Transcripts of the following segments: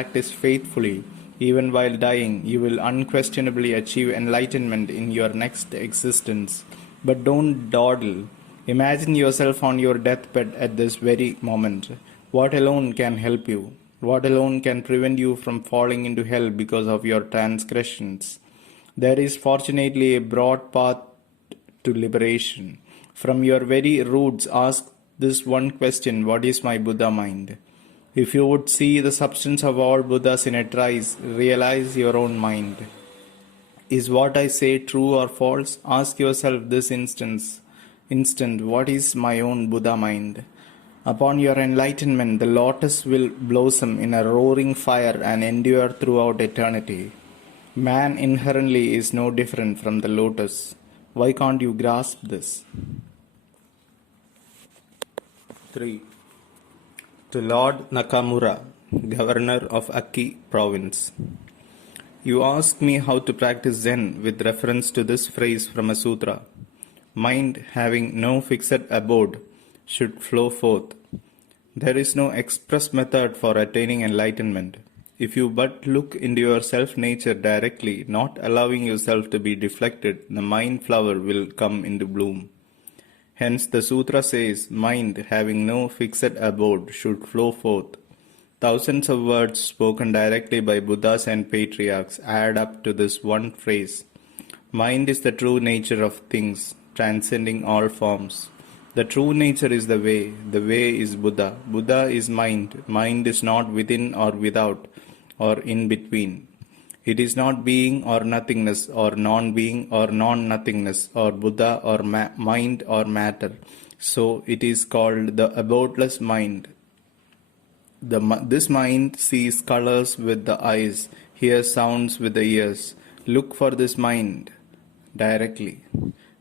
practice faithfully, even while dying, you will unquestionably achieve enlightenment in your next existence. But don't dawdle. Imagine yourself on your deathbed at this very moment. What alone can help you? What alone can prevent you from falling into hell because of your transgressions? There is fortunately a broad path to liberation. From your very roots, ask this one question: what is my Buddha mind? If you would see the substance of all Buddhas in a trice, realize your own mind. Is what I say true or false? Ask yourself this instant, what is my own Buddha mind? Upon your enlightenment, the lotus will blossom in a roaring fire and endure throughout eternity. Man inherently is no different from the lotus. Why can't you grasp this? 3. To Lord Nakamura, Governor of Aki Province. You ask me how to practice Zen with reference to this phrase from a sutra. Mind having no fixed abode should flow forth. There is no express method for attaining enlightenment. If you but look into your self-nature directly, not allowing yourself to be deflected, the mind flower will come into bloom. Hence the sutra says, mind having no fixed abode should flow forth. Thousands of words spoken directly by Buddhas and patriarchs add up to this one phrase. Mind is the true nature of things, transcending all forms. The true nature is the way is Buddha. Buddha is mind is not within or without, or in between. It is not being or nothingness, or non-being or non-nothingness, or Buddha or mind or matter. So it is called the abodeless mind. This mind sees colors with the eyes, hears sounds with the ears. Look for this mind directly.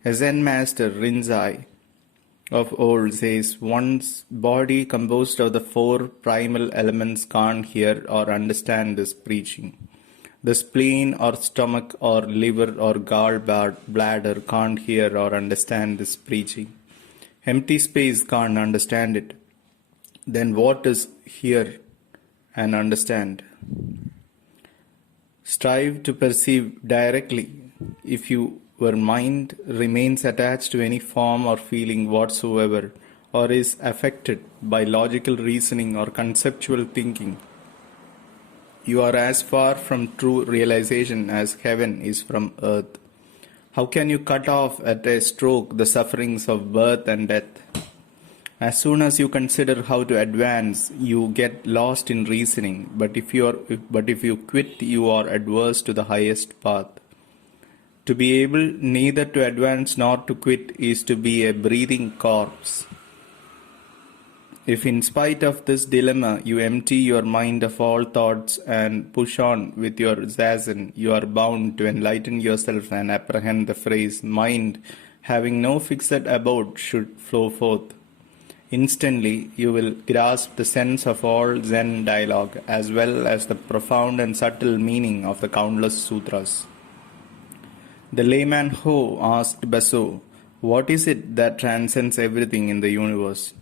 A Zen master, Rinzai, of old says, one's body composed of the 4 primal elements can't hear or understand this preaching. The spleen or stomach or liver or gallbladder can't hear or understand this preaching. Empty space can't understand it. Then what is hear and understand? Strive to perceive directly. If your mind remains attached to any form or feeling whatsoever, or is affected by logical reasoning or conceptual thinking, you are as far from true realization as heaven is from earth. How can you cut off at a stroke the sufferings of birth and death? As soon as you consider how to advance, you get lost in reasoning. But if you quit, you are adverse to the highest path. To be able neither to advance nor to quit is to be a breathing corpse. If in spite of this dilemma you empty your mind of all thoughts and push on with your zazen, you are bound to enlighten yourself and apprehend the phrase, mind having no fixed abode should flow forth. Instantly you will grasp the sense of all Zen dialogue as well as the profound and subtle meaning of the countless sutras. The layman Ho asked Baso, what is it that transcends everything in the universe?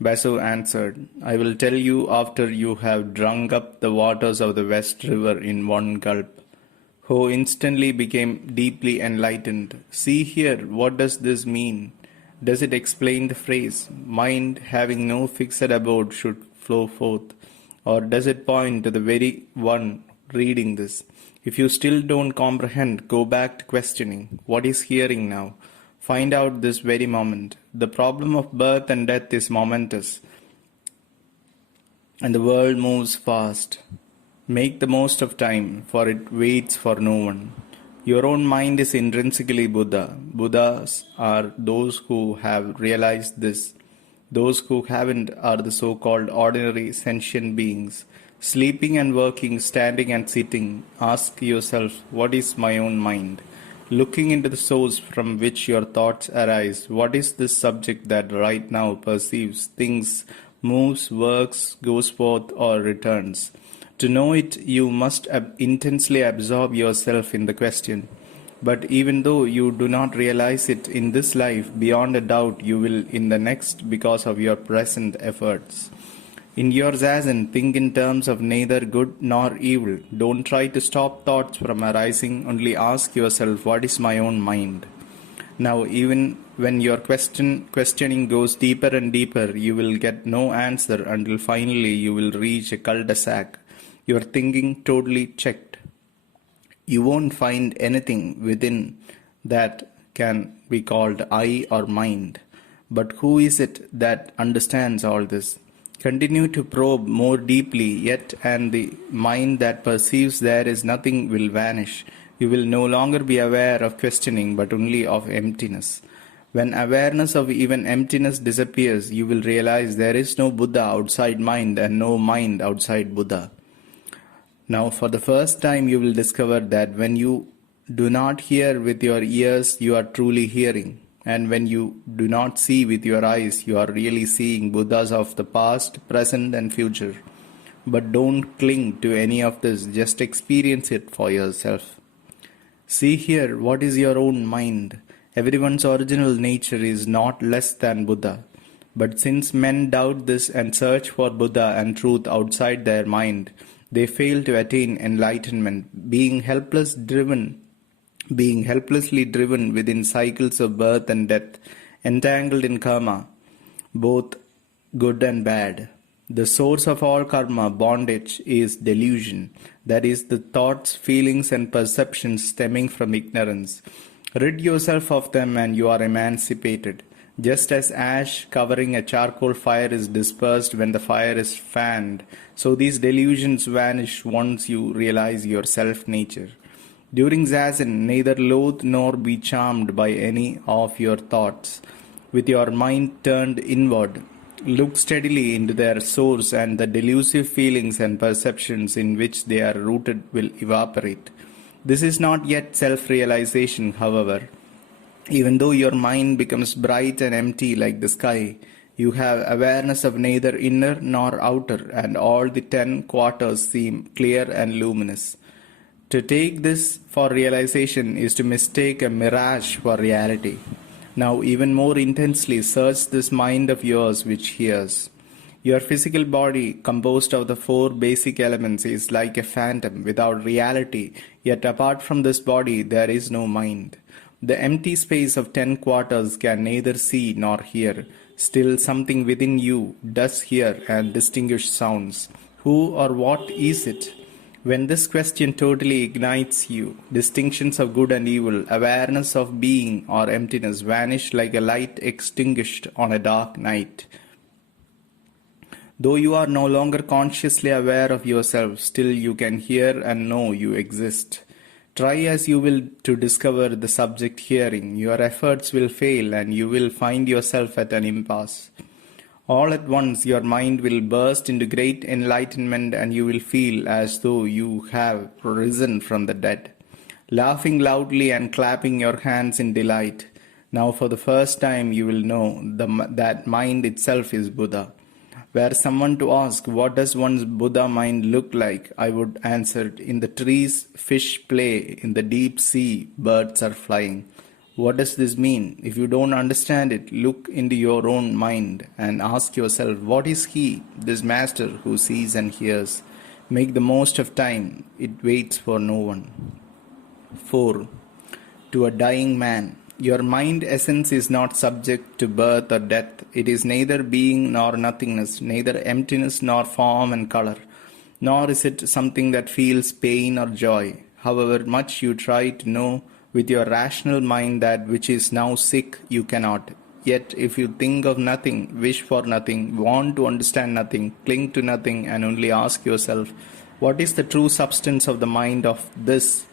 Baso answered, I will tell you after you have drunk up the waters of the West River in one gulp. Ho instantly became deeply enlightened. See here, what does this mean? Does it explain the phrase, mind having no fixed abode should flow forth? Or does it point to the very one reading this? If you still don't comprehend, go back to questioning. What is hearing now? Find out this very moment. The problem of birth and death is momentous, and the world moves fast. Make the most of time, for it waits for no one. Your own mind is intrinsically Buddha. Buddhas are those who have realized this. Those who haven't are the so-called ordinary sentient beings. Sleeping and working, standing and sitting, ask yourself, what is my own mind? Looking into the source from which your thoughts arise, what is this subject that right now perceives, thinks, moves, works, goes forth or returns? To know it, you must intensely absorb yourself in the question. But even though you do not realize it in this life, beyond a doubt you will in the next because of your present efforts. In your zazen, think in terms of neither good nor evil. Don't try to stop thoughts from arising, only ask yourself, what is my own mind? Now, even when your questioning goes deeper and deeper, you will get no answer until finally you will reach a cul-de-sac. Your thinking totally checked. You won't find anything within that can be called I or mind. But who is it that understands all this? Continue to probe more deeply, yet, and the mind that perceives there is nothing will vanish. You will no longer be aware of questioning, but only of emptiness. When awareness of even emptiness disappears, you will realize there is no Buddha outside mind and no mind outside Buddha. Now, for the first time, you will discover that when you do not hear with your ears, you are truly hearing. And when you do not see with your eyes, you are really seeing Buddhas of the past, present, and future. But don't cling to any of this, just experience it for yourself. See here, what is your own mind? Everyone's original nature is not less than Buddha. But since men doubt this and search for Buddha and truth outside their mind, they fail to attain enlightenment, being helplessly driven within cycles of birth and death, entangled in karma, both good and bad. The source of all karma, bondage, is delusion, that is, the thoughts, feelings, and perceptions stemming from ignorance. Rid yourself of them and you are emancipated. Just as ash covering a charcoal fire is dispersed when the fire is fanned, so these delusions vanish once you realize your self-nature. During zazen, neither loathe nor be charmed by any of your thoughts. With your mind turned inward, look steadily into their source, and the delusive feelings and perceptions in which they are rooted will evaporate. This is not yet self-realization, however. Even though your mind becomes bright and empty like the sky, you have awareness of neither inner nor outer, and all the 10 quarters seem clear and luminous. To take this for realization is to mistake a mirage for reality. Now, even more intensely, search this mind of yours which hears. Your physical body, composed of the 4 basic elements, is like a phantom without reality, yet apart from this body, there is no mind. The empty space of 10 quarters can neither see nor hear. Still, something within you does hear and distinguish sounds. Who or what is it? When this question totally ignites you, distinctions of good and evil, awareness of being or emptiness vanish like a light extinguished on a dark night. Though you are no longer consciously aware of yourself, still you can hear and know you exist. Try as you will to discover the subject hearing, your efforts will fail and you will find yourself at an impasse. All at once your mind will burst into great enlightenment and you will feel as though you have risen from the dead, laughing loudly and clapping your hands in delight. Now for the first time you will know that mind itself is Buddha. Were someone to ask, what does one's Buddha mind look like? I would answer, in the trees fish play, in the deep sea birds are flying. What does this mean? If you don't understand it, look into your own mind and ask yourself, what is he, this master who sees and hears? Make the most of time. It waits for no one. 4. To a dying man. Your mind essence is not subject to birth or death. It is neither being nor nothingness, neither emptiness nor form and color, nor is it something that feels pain or joy. However much you try to know with your rational mind that which is now sick, you cannot. Yet if you think of nothing, wish for nothing, want to understand nothing, cling to nothing, and only ask yourself, what is the true substance of the mind of this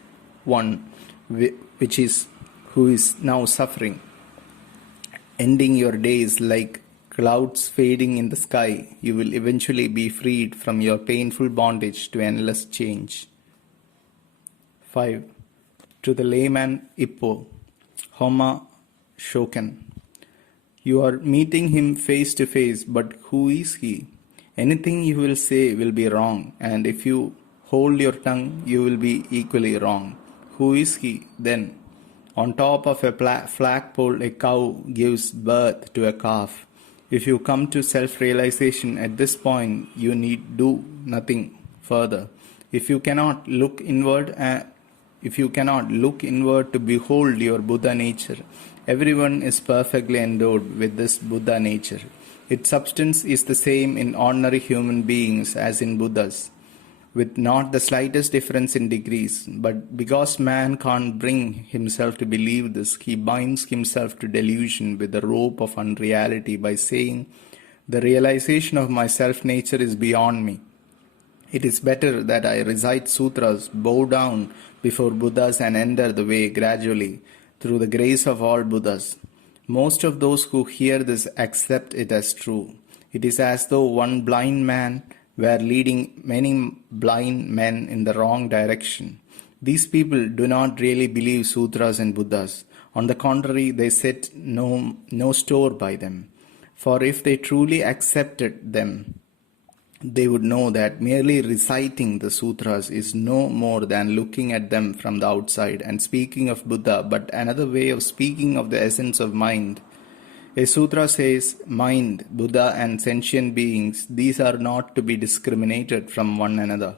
one who is now suffering, ending your days like clouds fading in the sky, you will eventually be freed from your painful bondage to endless change. 5. To the layman Ippo, Homa Shoken. You are meeting him face to face, but who is he? Anything you will say will be wrong, and if you hold your tongue, you will be equally wrong. Who is he then? On top of a flagpole, a cow gives birth to a calf. If you come to self-realization at this point, you need do nothing further. If you cannot look inward, to behold your Buddha nature, everyone is perfectly endowed with this Buddha nature. Its substance is the same in ordinary human beings as in Buddhas, with not the slightest difference in degrees. But because man can't bring himself to believe this, he binds himself to delusion with the rope of unreality by saying, "The realization of my self-nature is beyond me. It is better that I recite sutras, bow down before Buddhas and enter the way gradually through the grace of all Buddhas." Most of those who hear this accept it as true. It is as though one blind man were leading many blind men in the wrong direction. These people do not really believe sutras and Buddhas. On the contrary, they set no store by them. For if they truly accepted them, they would know that merely reciting the sutras is no more than looking at them from the outside and speaking of Buddha, but another way of speaking of the essence of mind. A sutra says, mind, Buddha and sentient beings, these are not to be discriminated from one another.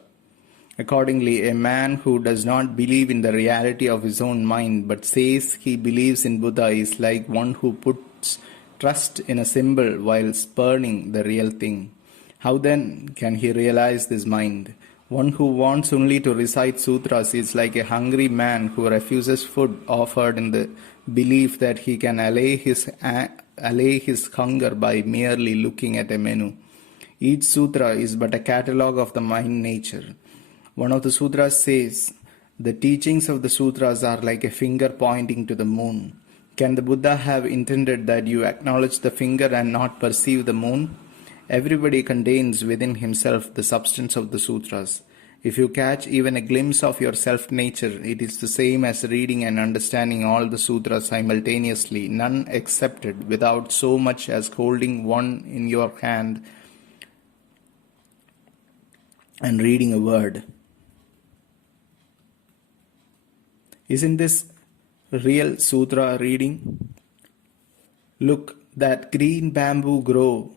Accordingly, a man who does not believe in the reality of his own mind but says he believes in Buddha is like one who puts trust in a symbol while spurning the real thing. How then can he realize this mind? One who wants only to recite sutras is like a hungry man who refuses food offered in the belief that he can allay his hunger by merely looking at a menu. Each sutra is but a catalogue of the mind nature. One of the sutras says, "The teachings of the sutras are like a finger pointing to the moon." Can the Buddha have intended that you acknowledge the finger and not perceive the moon? Everybody contains within himself the substance of the sutras. If you catch even a glimpse of your self-nature, it is the same as reading and understanding all the sutras simultaneously, none excepted, without so much as holding one in your hand and reading a word. Isn't this real sutra reading? Look, that green bamboo grove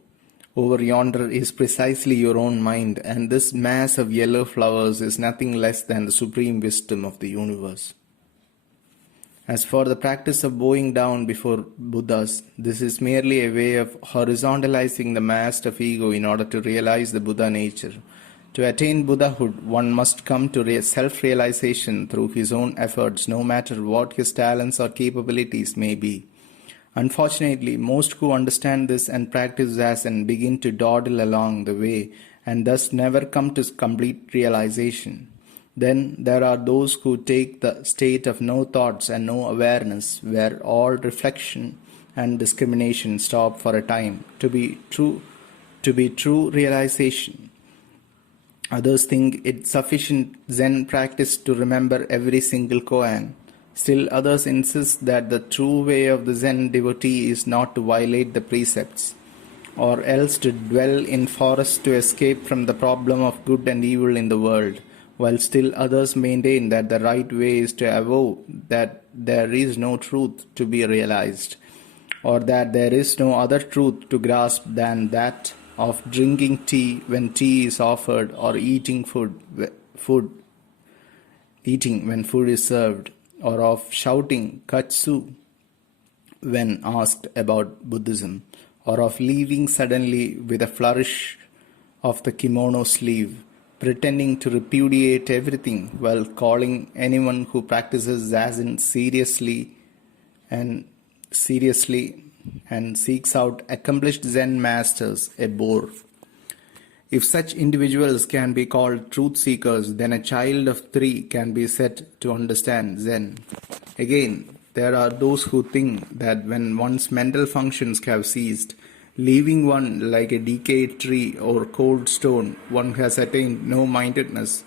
over yonder is precisely your own mind, and this mass of yellow flowers is nothing less than the supreme wisdom of the universe. As for the practice of bowing down before Buddhas, this is merely a way of horizontalizing the mast of ego in order to realize the Buddha nature. To attain Buddhahood, one must come to self-realization through his own efforts, no matter what his talents or capabilities may be. Unfortunately, most who understand this and practice Zazen begin to dawdle along the way and thus never come to complete realization. Then there are those who take the state of no thoughts and no awareness, where all reflection and discrimination stop for a time, to be true realization. Others think it sufficient Zen practice to remember every single koan. Still others insist that the true way of the Zen devotee is not to violate the precepts, or else to dwell in forests to escape from the problem of good and evil in the world, while still others maintain that the right way is to avow that there is no truth to be realized, or that there is no other truth to grasp than that of drinking tea when tea is offered, or eating when food is served, or of shouting katsu when asked about Buddhism, or of leaving suddenly with a flourish of the kimono sleeve, pretending to repudiate everything while calling anyone who practices Zazen seriously and seeks out accomplished Zen masters a bore. If such individuals can be called truth seekers, then a child of 3 can be said to understand Zen. Again, there are those who think that when one's mental functions have ceased, leaving one like a decayed tree or cold stone, one has attained no mindedness,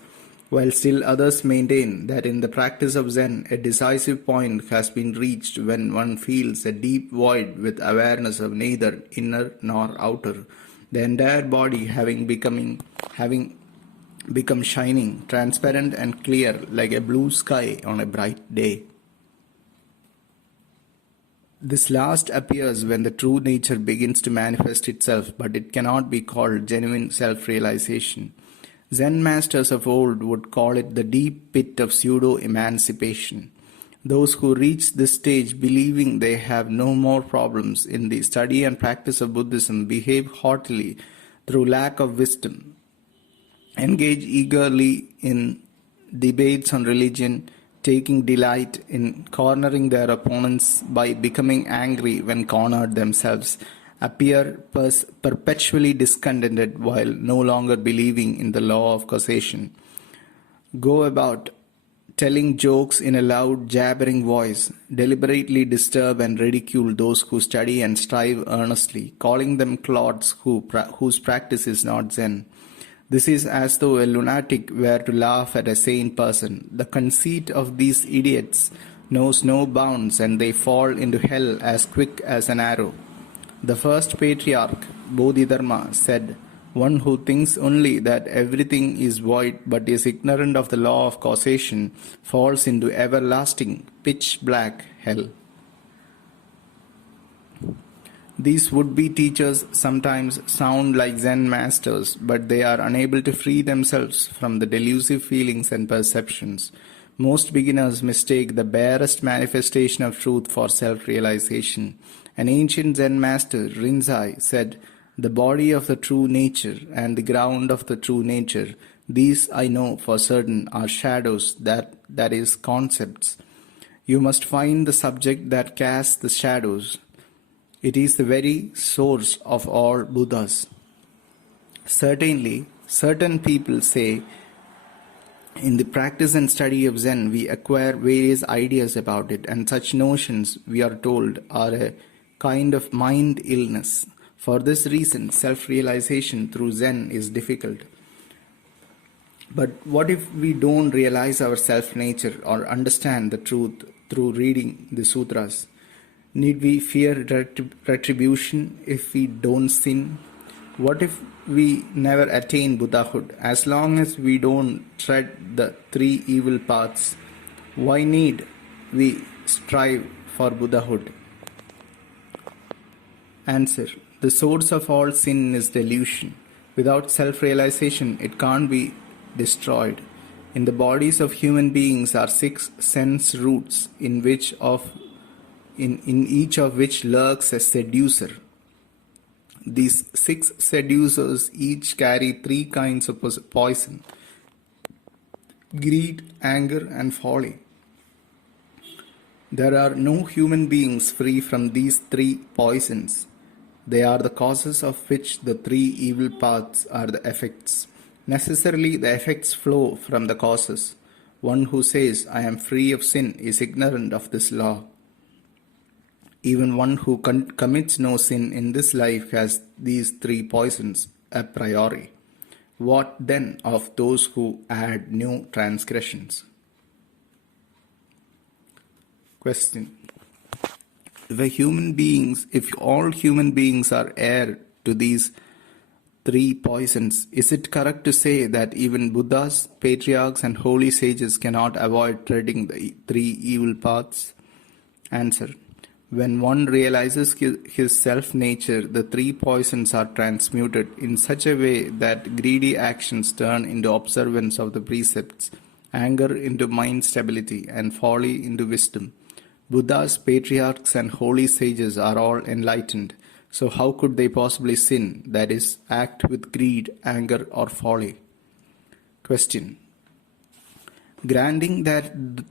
while still others maintain that in the practice of Zen, a decisive point has been reached when one feels a deep void with awareness of neither inner nor outer, the entire body having become shining, transparent and clear like a blue sky on a bright day. This last appears when the true nature begins to manifest itself, but it cannot be called genuine self-realization. Zen masters of old would call it the deep pit of pseudo-emancipation. Those who reach this stage believing they have no more problems in the study and practice of Buddhism behave haughtily through lack of wisdom, engage eagerly in debates on religion, taking delight in cornering their opponents by becoming angry when cornered themselves, appear perpetually discontented while no longer believing in the law of causation, go about telling jokes in a loud, jabbering voice, deliberately disturb and ridicule those who study and strive earnestly, calling them clods whose practice is not Zen. This is as though a lunatic were to laugh at a sane person. The conceit of these idiots knows no bounds, and they fall into hell as quick as an arrow. The first patriarch, Bodhidharma, said, "One who thinks only that everything is void but is ignorant of the law of causation falls into everlasting, pitch-black hell." These would-be teachers sometimes sound like Zen masters, but they are unable to free themselves from the delusive feelings and perceptions. Most beginners mistake the barest manifestation of truth for self-realization. An ancient Zen master, Rinzai, said, "The body of the true nature and the ground of the true nature, these I know for certain are shadows, that is, concepts. You must find the subject that casts the shadows. It is the very source of all Buddhas." Certainly, certain people say, in the practice and study of Zen, we acquire various ideas about it, and such notions, we are told, are a kind of mind illness. For this reason, self-realization through Zen is difficult. But what if we don't realize our self-nature or understand the truth through reading the sutras? Need we fear retribution if we don't sin? What if we never attain Buddhahood? As long as we don't tread the three evil paths, why need we strive for Buddhahood? Answer: the source of all sin is delusion. Without self-realization, it can't be destroyed. In the bodies of human beings are 6 sense roots, in each of which lurks a seducer. These 6 seducers each carry 3 kinds of poison: greed, anger, and folly. There are no human beings free from these 3 poisons. They are the causes of which the 3 evil paths are the effects. Necessarily, the effects flow from the causes. One who says, "I am free of sin," is ignorant of this law. Even one who commits no sin in this life has these 3 poisons a priori. What then of those who add new transgressions? Question: If all human beings are heir to these 3 poisons, is it correct to say that even Buddhas, patriarchs, and holy sages cannot avoid treading the 3 evil paths? Answer: when one realizes his self-nature, the 3 poisons are transmuted in such a way that greedy actions turn into observance of the precepts, anger into mind stability, and folly into wisdom. Buddhas, patriarchs, and holy sages are all enlightened, so how could they possibly sin, that is, act with greed, anger, or folly? Question: granting that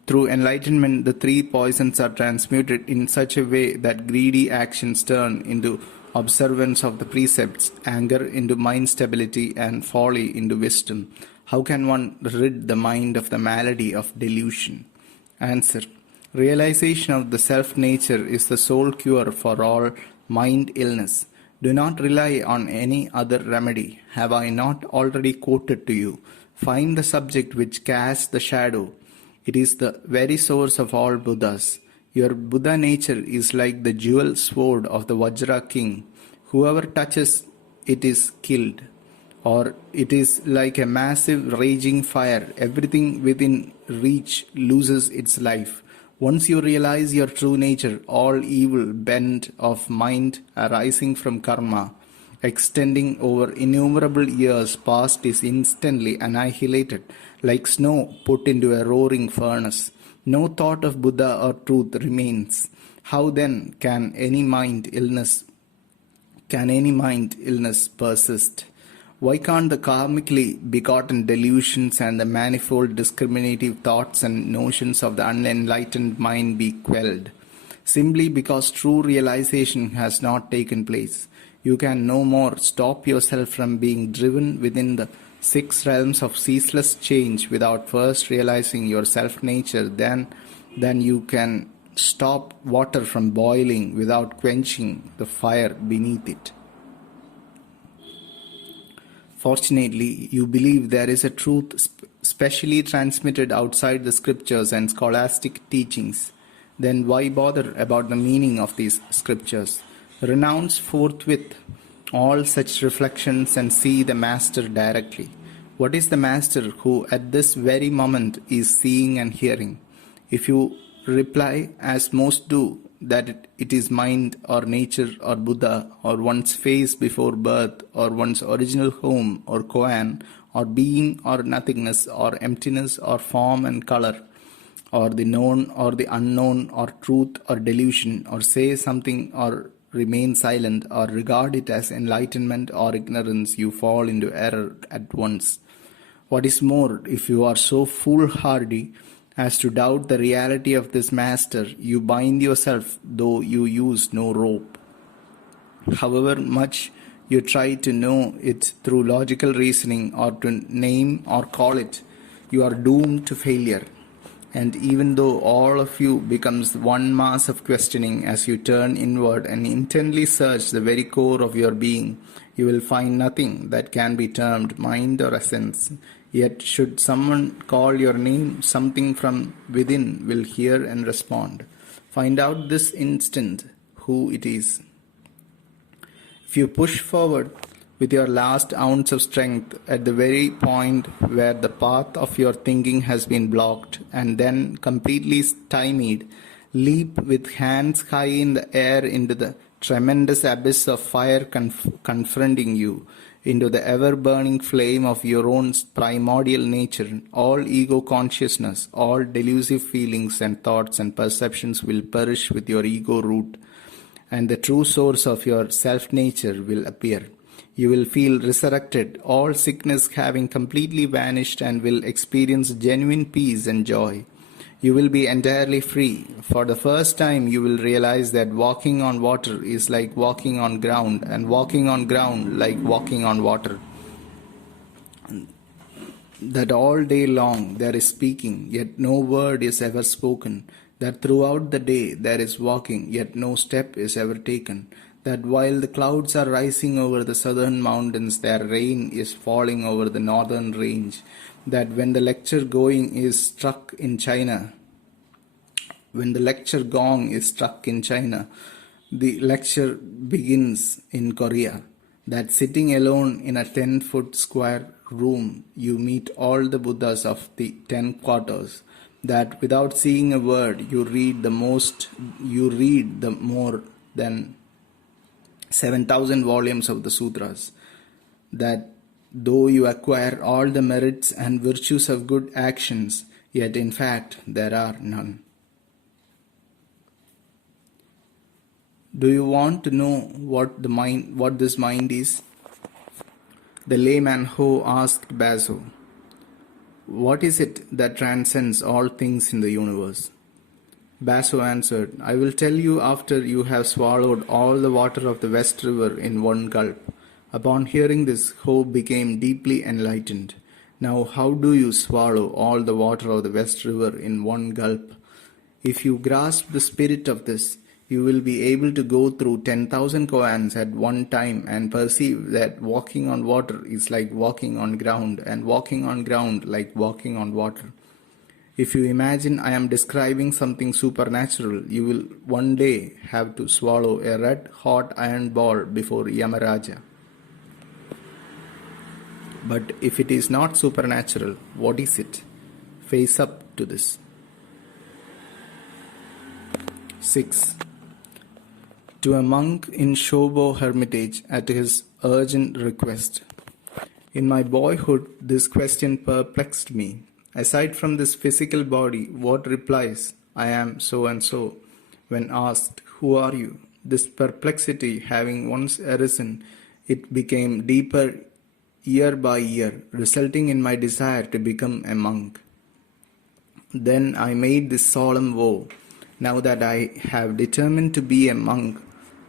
through enlightenment the 3 poisons are transmuted in such a way that greedy actions turn into observance of the precepts, anger into mind stability, and folly into wisdom, how can one rid the mind of the malady of delusion? Answer: realization of the self-nature is the sole cure for all mind illness. Do not rely on any other remedy. Have I not already quoted to you? Find the subject which casts the shadow. It is the very source of all Buddhas. Your Buddha nature is like the jewel sword of the Vajra king. Whoever touches it is killed. Or it is like a massive raging fire. Everything within reach loses its life. Once you realize your true nature, all evil bent of mind arising from karma, extending over innumerable years past, is instantly annihilated like snow put into a roaring furnace. No thought of Buddha or truth remains. How then can any mind illness persist? Why can't the karmically begotten delusions and the manifold discriminative thoughts and notions of the unenlightened mind be quelled? Simply because true realization has not taken place. You can no more stop yourself from being driven within the six realms of ceaseless change without first realizing your self-nature than you can stop water from boiling without quenching the fire beneath it. Fortunately, you believe there is a truth specially transmitted outside the scriptures and scholastic teachings. Then why bother about the meaning of these scriptures? Renounce forthwith all such reflections and see the Master directly. What is the Master who at this very moment is seeing and hearing? If you reply, as most do, that it is mind or nature or Buddha or one's face before birth or one's original home or koan or being or nothingness or emptiness or form and color, or the known or the unknown or truth or delusion, or say something or remain silent or regard it as enlightenment or ignorance, you fall into error at once. What is more, if you are so foolhardy as to doubt the reality of this Master, you bind yourself though you use no rope. However much you try to know it through logical reasoning or to name or call it, you are doomed to failure. And even though all of you becomes one mass of questioning as you turn inward and intently search the very core of your being, you will find nothing that can be termed mind or essence. Yet should someone call your name, something from within will hear and respond. Find out this instant who it is. If you push forward with your last ounce of strength at the very point where the path of your thinking has been blocked and then completely stymied, leap with hands high in the air into the tremendous abyss of fire confronting you, into the ever-burning flame of your own primordial nature. All ego consciousness, all delusive feelings and thoughts and perceptions will perish with your ego root, and the true source of your self-nature will appear. You will feel resurrected, all sickness having completely vanished, and will experience genuine peace and joy. You will be entirely free. For the first time, you will realize that walking on water is like walking on ground, and walking on ground like walking on water. That all day long there is speaking, yet no word is ever spoken. That throughout the day there is walking, yet no step is ever taken. That while the clouds are rising over the southern mountains, their rain is falling over the northern range. That when the lecture gong is struck in China, the lecture begins in Korea. That sitting alone in a 10-foot square room, you meet all the Buddhas of the 10 quarters. That without seeing a word, you read the more than 7,000 volumes of the sutras. That though you acquire all the merits and virtues of good actions, yet in fact there are none. Do you want to know what this mind is? The layman Ho asked Baso, "What is it that transcends all things in the universe?" Baso answered, "I will tell you after you have swallowed all the water of the West River in one gulp." Upon hearing this, Ho became deeply enlightened. "Now how do you swallow all the water of the West River in one gulp? If you grasp the spirit of this, you will be able to go through 10,000 koans at one time and perceive that walking on water is like walking on ground, and walking on ground like walking on water. If you imagine I am describing something supernatural, you will one day have to swallow a red-hot iron ball before Yamaraja. But if it is not supernatural, what is it? Face up to this." 6. To a monk in Shobo Hermitage at his urgent request. In my boyhood, this question perplexed me. Aside from this physical body, what replies, I am so and so, when asked, who are you? This perplexity having once arisen, it became deeper year by year, resulting in my desire to become a monk. Then I made this solemn vow. Now that I have determined to be a monk,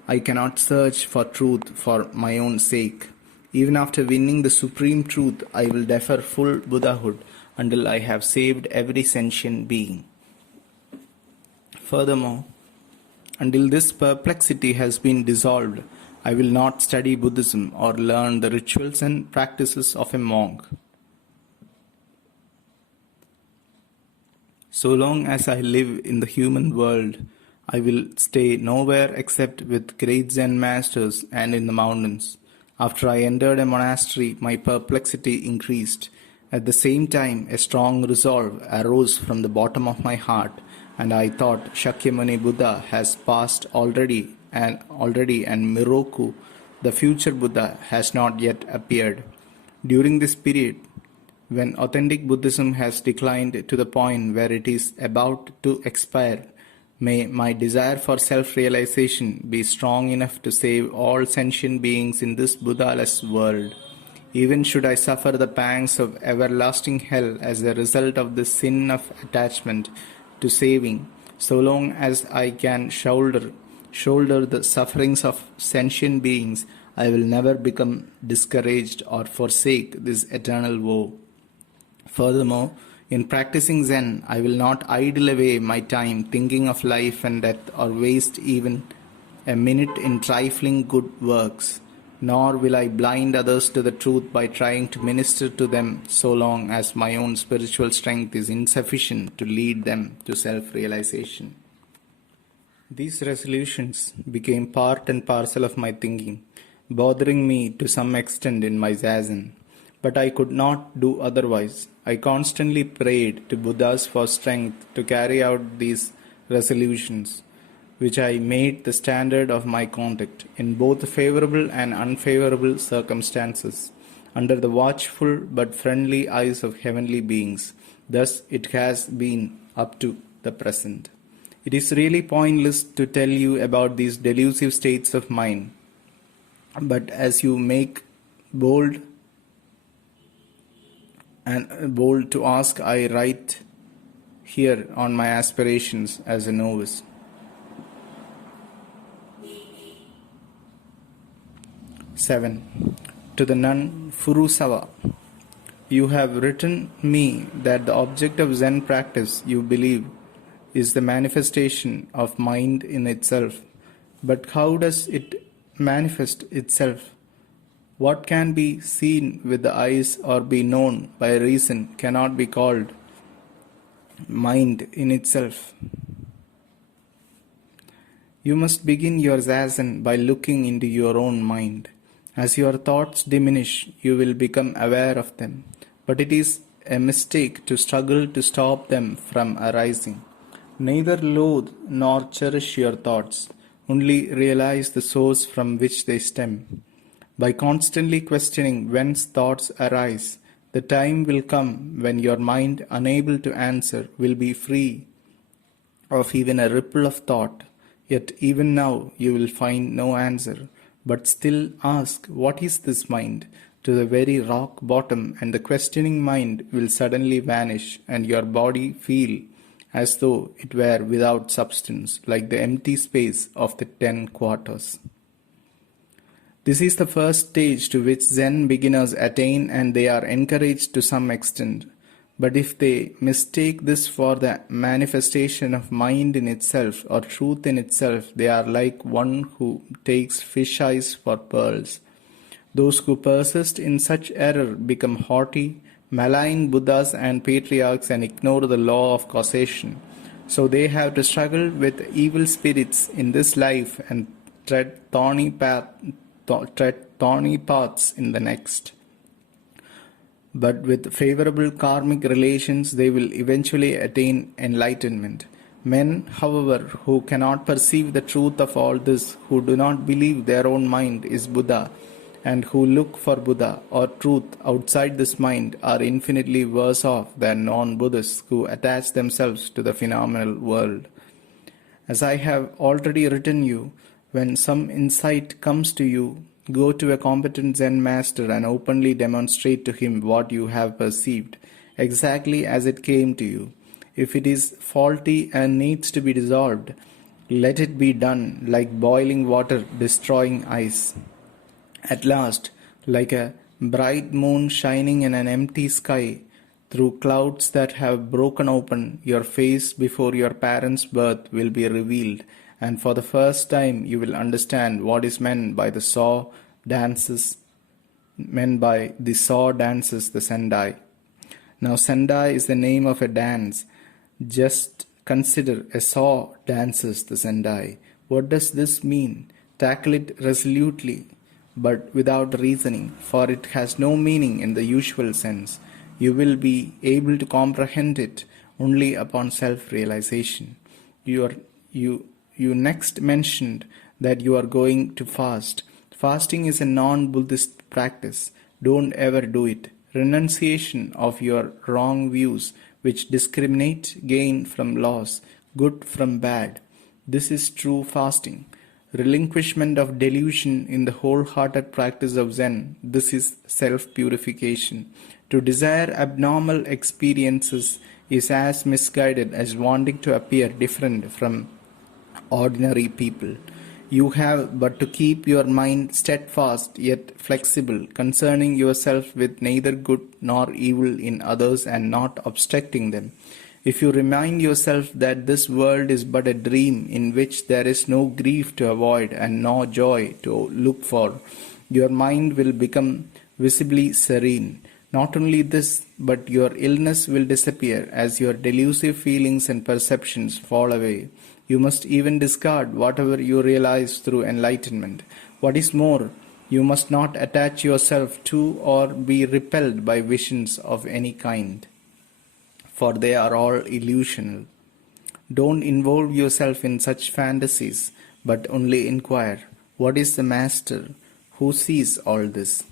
I cannot search for truth for my own sake. Even after winning the supreme truth, I will defer full Buddhahood until I have saved every sentient being. Furthermore, until this perplexity has been dissolved, I will not study Buddhism or learn the rituals and practices of a monk. So long as I live in the human world, I will stay nowhere except with great Zen masters and in the mountains. After I entered a monastery, my perplexity increased. At the same time, a strong resolve arose from the bottom of my heart, and I thought Shakyamuni Buddha has passed already and Miroku, the future Buddha, has not yet appeared. During this period, when authentic Buddhism has declined to the point where it is about to expire, may my desire for self-realization be strong enough to save all sentient beings in this Buddhaless world. Even should I suffer the pangs of everlasting hell as a result of the sin of attachment to saving, so long as I can shoulder the sufferings of sentient beings, I will never become discouraged or forsake this eternal woe. Furthermore, in practicing Zen, I will not idle away my time thinking of life and death or waste even a minute in trifling good works, nor will I blind others to the truth by trying to minister to them so long as my own spiritual strength is insufficient to lead them to self-realization. These resolutions became part and parcel of my thinking, bothering me to some extent in my zazen. But I could not do otherwise. I constantly prayed to Buddhas for strength to carry out these resolutions, which I made the standard of my conduct in both favorable and unfavorable circumstances, under the watchful but friendly eyes of heavenly beings. Thus it has been up to the present. It is really pointless to tell you about these delusive states of mind, but as you make bold to ask, I write here on my aspirations as a novice. 7. To the nun Furusawa, you have written me that the object of Zen practice, you believe, is the manifestation of mind in itself. But how does it manifest itself? What can be seen with the eyes or be known by reason cannot be called mind in itself. You must begin your zazen by looking into your own mind. As your thoughts diminish, you will become aware of them. But it is a mistake to struggle to stop them from arising. Neither loathe nor cherish your thoughts, only realize the source from which they stem. By constantly questioning whence thoughts arise, the time will come when your mind, unable to answer, will be free of even a ripple of thought. Yet even now you will find no answer, but still ask, what is this mind? To the very rock bottom, and the questioning mind will suddenly vanish, and your body feel as though it were without substance, like the empty space of the 10 quarters. This is the first stage to which Zen beginners attain, and they are encouraged to some extent. But if they mistake this for the manifestation of mind in itself or truth in itself, they are like one who takes fish eyes for pearls. Those who persist in such error become haughty, malign Buddhas and patriarchs, and ignore the law of causation. So they have to struggle with evil spirits in this life and tread thorny paths in the next. But with favorable karmic relations, they will eventually attain enlightenment. Men, however, who cannot perceive the truth of all this, who do not believe their own mind is Buddha, and who look for Buddha or truth outside this mind, are infinitely worse off than non-Buddhists who attach themselves to the phenomenal world. As I have already written you, when some insight comes to you, go to a competent Zen master and openly demonstrate to him what you have perceived, exactly as it came to you. If it is faulty and needs to be dissolved, let it be done like boiling water destroying ice. At last, like a bright moon shining in an empty sky, through clouds that have broken open, your face before your parents' birth will be revealed, and for the first time you will understand what is meant by the saw dances the Sendai. Now Sendai is the name of a dance. Just consider a saw dances the Sendai. What does this mean? Tackle it resolutely, but without reasoning, for it has no meaning in the usual sense. You will be able to comprehend it only upon self-realization. You next mentioned that you are going to fast. Fasting is a non-Buddhist practice. Don't ever do it. Renunciation of your wrong views which discriminate gain from loss, good from bad. This is true fasting. Relinquishment of delusion in the wholehearted practice of Zen. This is self-purification. To desire abnormal experiences is as misguided as wanting to appear different from ordinary people. You have but to keep your mind steadfast yet flexible, concerning yourself with neither good nor evil in others and not obstructing them. If you remind yourself that this world is but a dream in which there is no grief to avoid and no joy to look for, your mind will become visibly serene. Not only this, but your illness will disappear as your delusive feelings and perceptions fall away. You must even discard whatever you realize through enlightenment. What is more, you must not attach yourself to or be repelled by visions of any kind, for they are all illusional. Don't involve yourself in such fantasies, but only inquire, what is the Master who sees all this?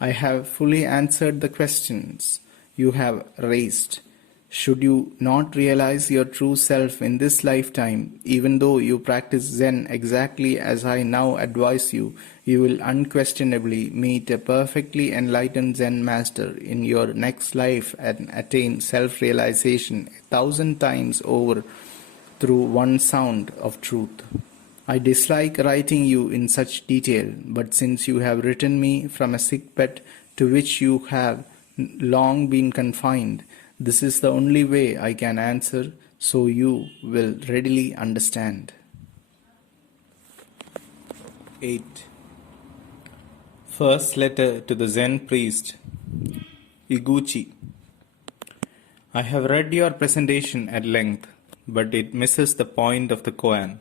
I have fully answered the questions you have raised. Should you not realize your true self in this lifetime, even though you practice Zen exactly as I now advise you, you will unquestionably meet a perfectly enlightened Zen master in your next life and attain self-realization 1,000 times over through one sound of truth. I dislike writing you in such detail, but since you have written me from a sick bed to which you have long been confined, this is the only way I can answer, so you will readily understand. 8. First letter to the Zen priest, Iguchi. I have read your presentation at length, but it misses the point of the koan.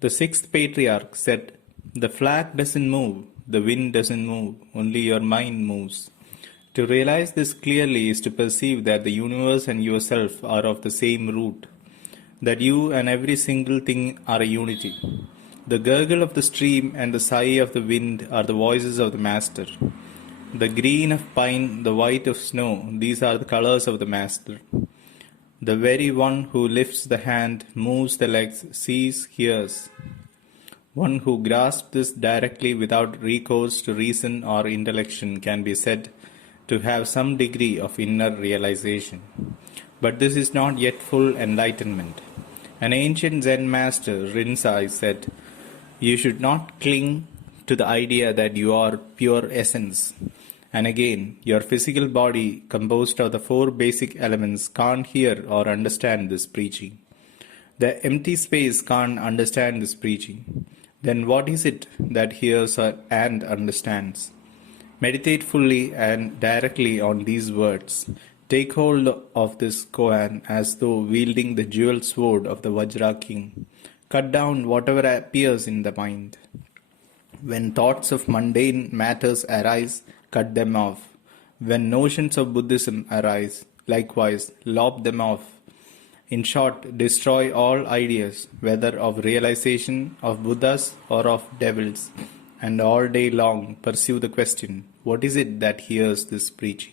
The sixth patriarch said, "The flag doesn't move, the wind doesn't move, only your mind moves." To realize this clearly is to perceive that the universe and yourself are of the same root, that you and every single thing are a unity. The gurgle of the stream and the sigh of the wind are the voices of the Master. The green of pine, the white of snow, these are the colors of the Master. The very one who lifts the hand, moves the legs, sees, hears. One who grasps this directly without recourse to reason or intellection can be said to have some degree of inner realization. But this is not yet full enlightenment. An ancient Zen master, Rinzai, said, "You should not cling to the idea that you are pure essence." And again, your physical body, composed of the 4 basic elements, can't hear or understand this preaching. The empty space can't understand this preaching. Then what is it that hears and understands? Meditate fully and directly on these words. Take hold of this koan as though wielding the jeweled sword of the Vajra king. Cut down whatever appears in the mind. When thoughts of mundane matters arise, cut them off. When notions of Buddhism arise, likewise, lop them off. In short, destroy all ideas, whether of realization, of Buddhas, or of devils, and all day long pursue the question, what is it that hears this preaching?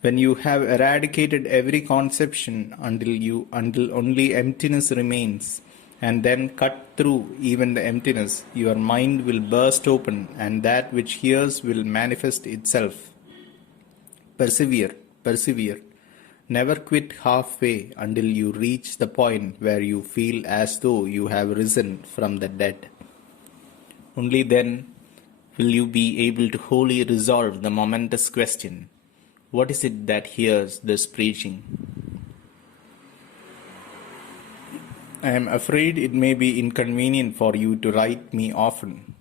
When you have eradicated every conception until only emptiness remains, and then cut through even the emptiness, your mind will burst open, and that which hears will manifest itself. Persevere, persevere. Never quit halfway until you reach the point where you feel as though you have risen from the dead. Only then will you be able to wholly resolve the momentous question, what is it that hears this preaching? I am afraid it may be inconvenient for you to write me often.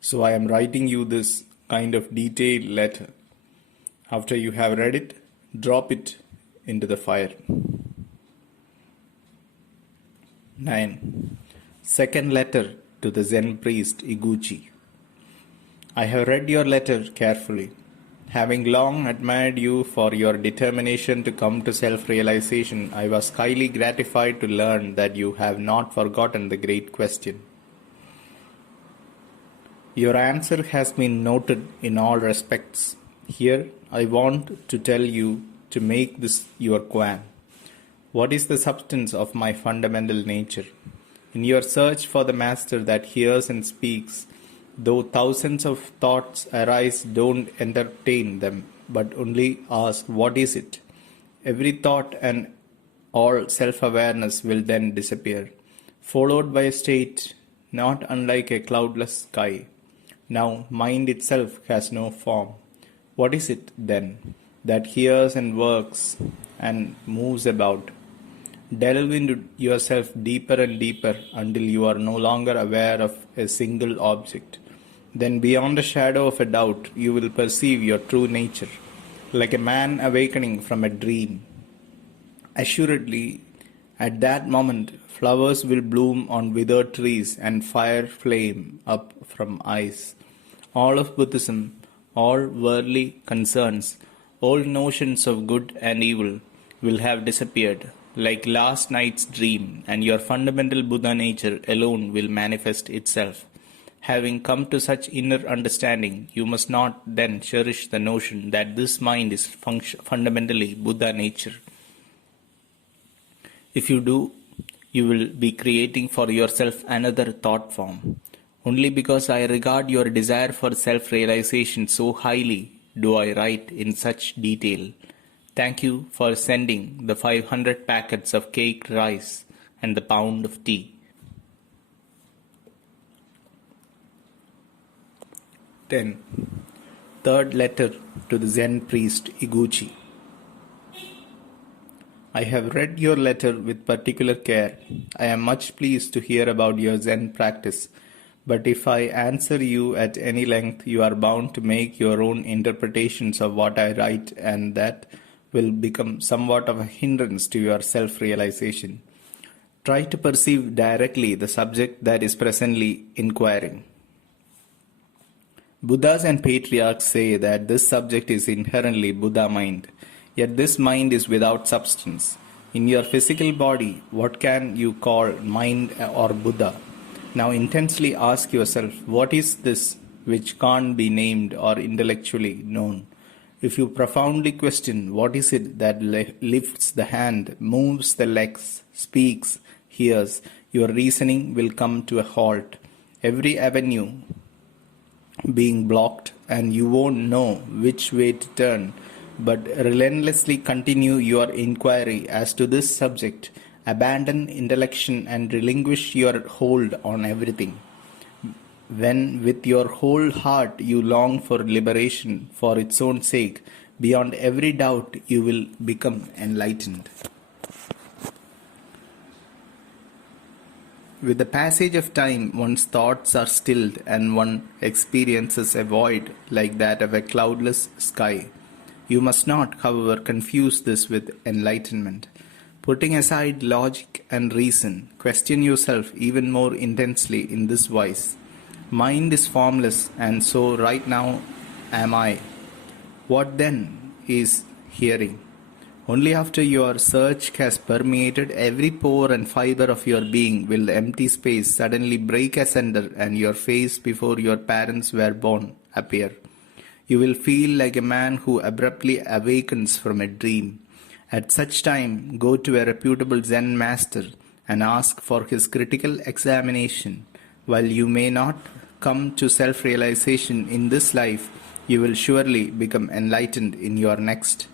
So I am writing you this kind of detailed letter. After you have read it, drop it into the fire. 9. Second letter to the Zen priest Iguchi. I have read your letter carefully. Having long admired you for your determination to come to self-realization, I was highly gratified to learn that you have not forgotten the great question. Your answer has been noted in all respects. Here, I want to tell you to make this your koan. What is the substance of my fundamental nature? In your search for the master that hears and speaks, though thousands of thoughts arise, don't entertain them, but only ask, what is it? Every thought and all self-awareness will then disappear, followed by a state not unlike a cloudless sky. Now, mind itself has no form. What is it, then, that hears and works and moves about? Delve into yourself deeper and deeper until you are no longer aware of a single object. Then beyond a shadow of a doubt, you will perceive your true nature, like a man awakening from a dream. Assuredly, at that moment, flowers will bloom on withered trees and fire flame up from eyes. All of Buddhism, all worldly concerns, all notions of good and evil will have disappeared, like last night's dream, and your fundamental Buddha nature alone will manifest itself. Having come to such inner understanding, you must not then cherish the notion that this mind is fundamentally Buddha nature. If you do, you will be creating for yourself another thought form. Only because I regard your desire for self-realization so highly do I write in such detail. Thank you for sending the 500 packets of caked rice and the pound of tea. 10. Third letter to the Zen priest Iguchi. I have read your letter with particular care. I am much pleased to hear about your Zen practice, but if I answer you at any length, you are bound to make your own interpretations of what I write, and that will become somewhat of a hindrance to your self-realization. Try to perceive directly the subject that is presently inquiring. Buddhas and patriarchs say that this subject is inherently Buddha mind, yet this mind is without substance. In your physical body, what can you call mind or Buddha? Now intensely ask yourself, what is this which can't be named or intellectually known? If you profoundly question what is it that lifts the hand, moves the legs, speaks, hears, your reasoning will come to a halt. Every avenue being blocked, and you won't know which way to turn, but relentlessly continue your inquiry as to this subject. Abandon intellection and relinquish your hold on everything. When with your whole heart you long for liberation for its own sake, beyond every doubt you will become enlightened. With the passage of time, one's thoughts are stilled and one experiences a void like that of a cloudless sky. You must not, however, confuse this with enlightenment. Putting aside logic and reason, question yourself even more intensely in this wise. Mind is formless, and so right now am I. What then is hearing? Only after your search has permeated every pore and fiber of your being will the empty space suddenly break asunder and your face before your parents were born appear. You will feel like a man who abruptly awakens from a dream. At such time, go to a reputable Zen master and ask for his critical examination. While you may not come to self-realization in this life, you will surely become enlightened in your next.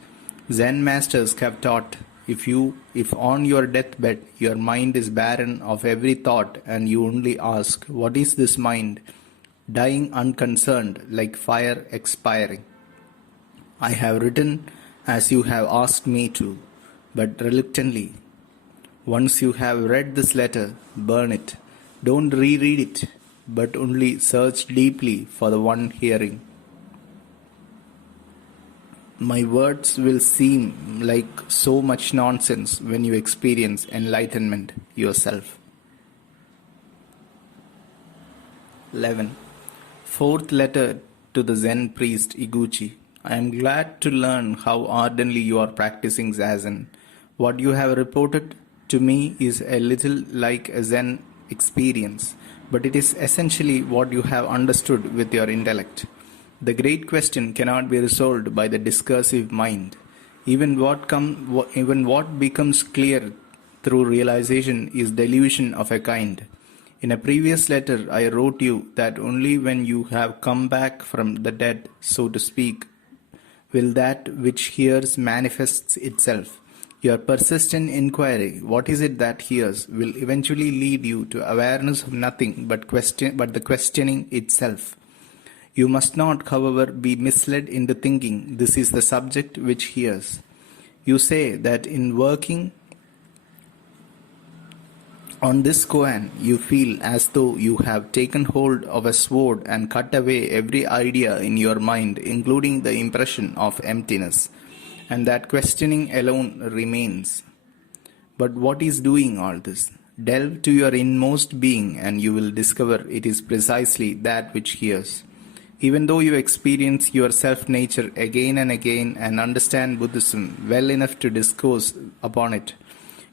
Zen masters have taught, if on your deathbed your mind is barren of every thought and you only ask, what is this mind? Dying unconcerned, like fire expiring. I have written as you have asked me to, but reluctantly. Once you have read this letter, burn it. Don't reread it, but only search deeply for the one hearing. My words will seem like so much nonsense when you experience enlightenment yourself. 11. Fourth letter to the Zen priest Iguchi. I am glad to learn how ardently you are practicing Zazen. What you have reported to me is a little like a Zen experience, but it is essentially what you have understood with your intellect. The great question cannot be resolved by the discursive mind. Even what becomes clear through realization is delusion of a kind. In a previous letter, I wrote you that only when you have come back from the dead, so to speak, will that which hears manifests itself. Your persistent inquiry, what is it that hears, will eventually lead you to awareness of nothing but the questioning itself. You must not, however, be misled into thinking this is the subject which hears. You say that in working on this koan, you feel as though you have taken hold of a sword and cut away every idea in your mind, including the impression of emptiness, and that questioning alone remains. But what is doing all this? Delve to your inmost being and you will discover it is precisely that which hears. Even though you experience your self-nature again and again and understand Buddhism well enough to discourse upon it,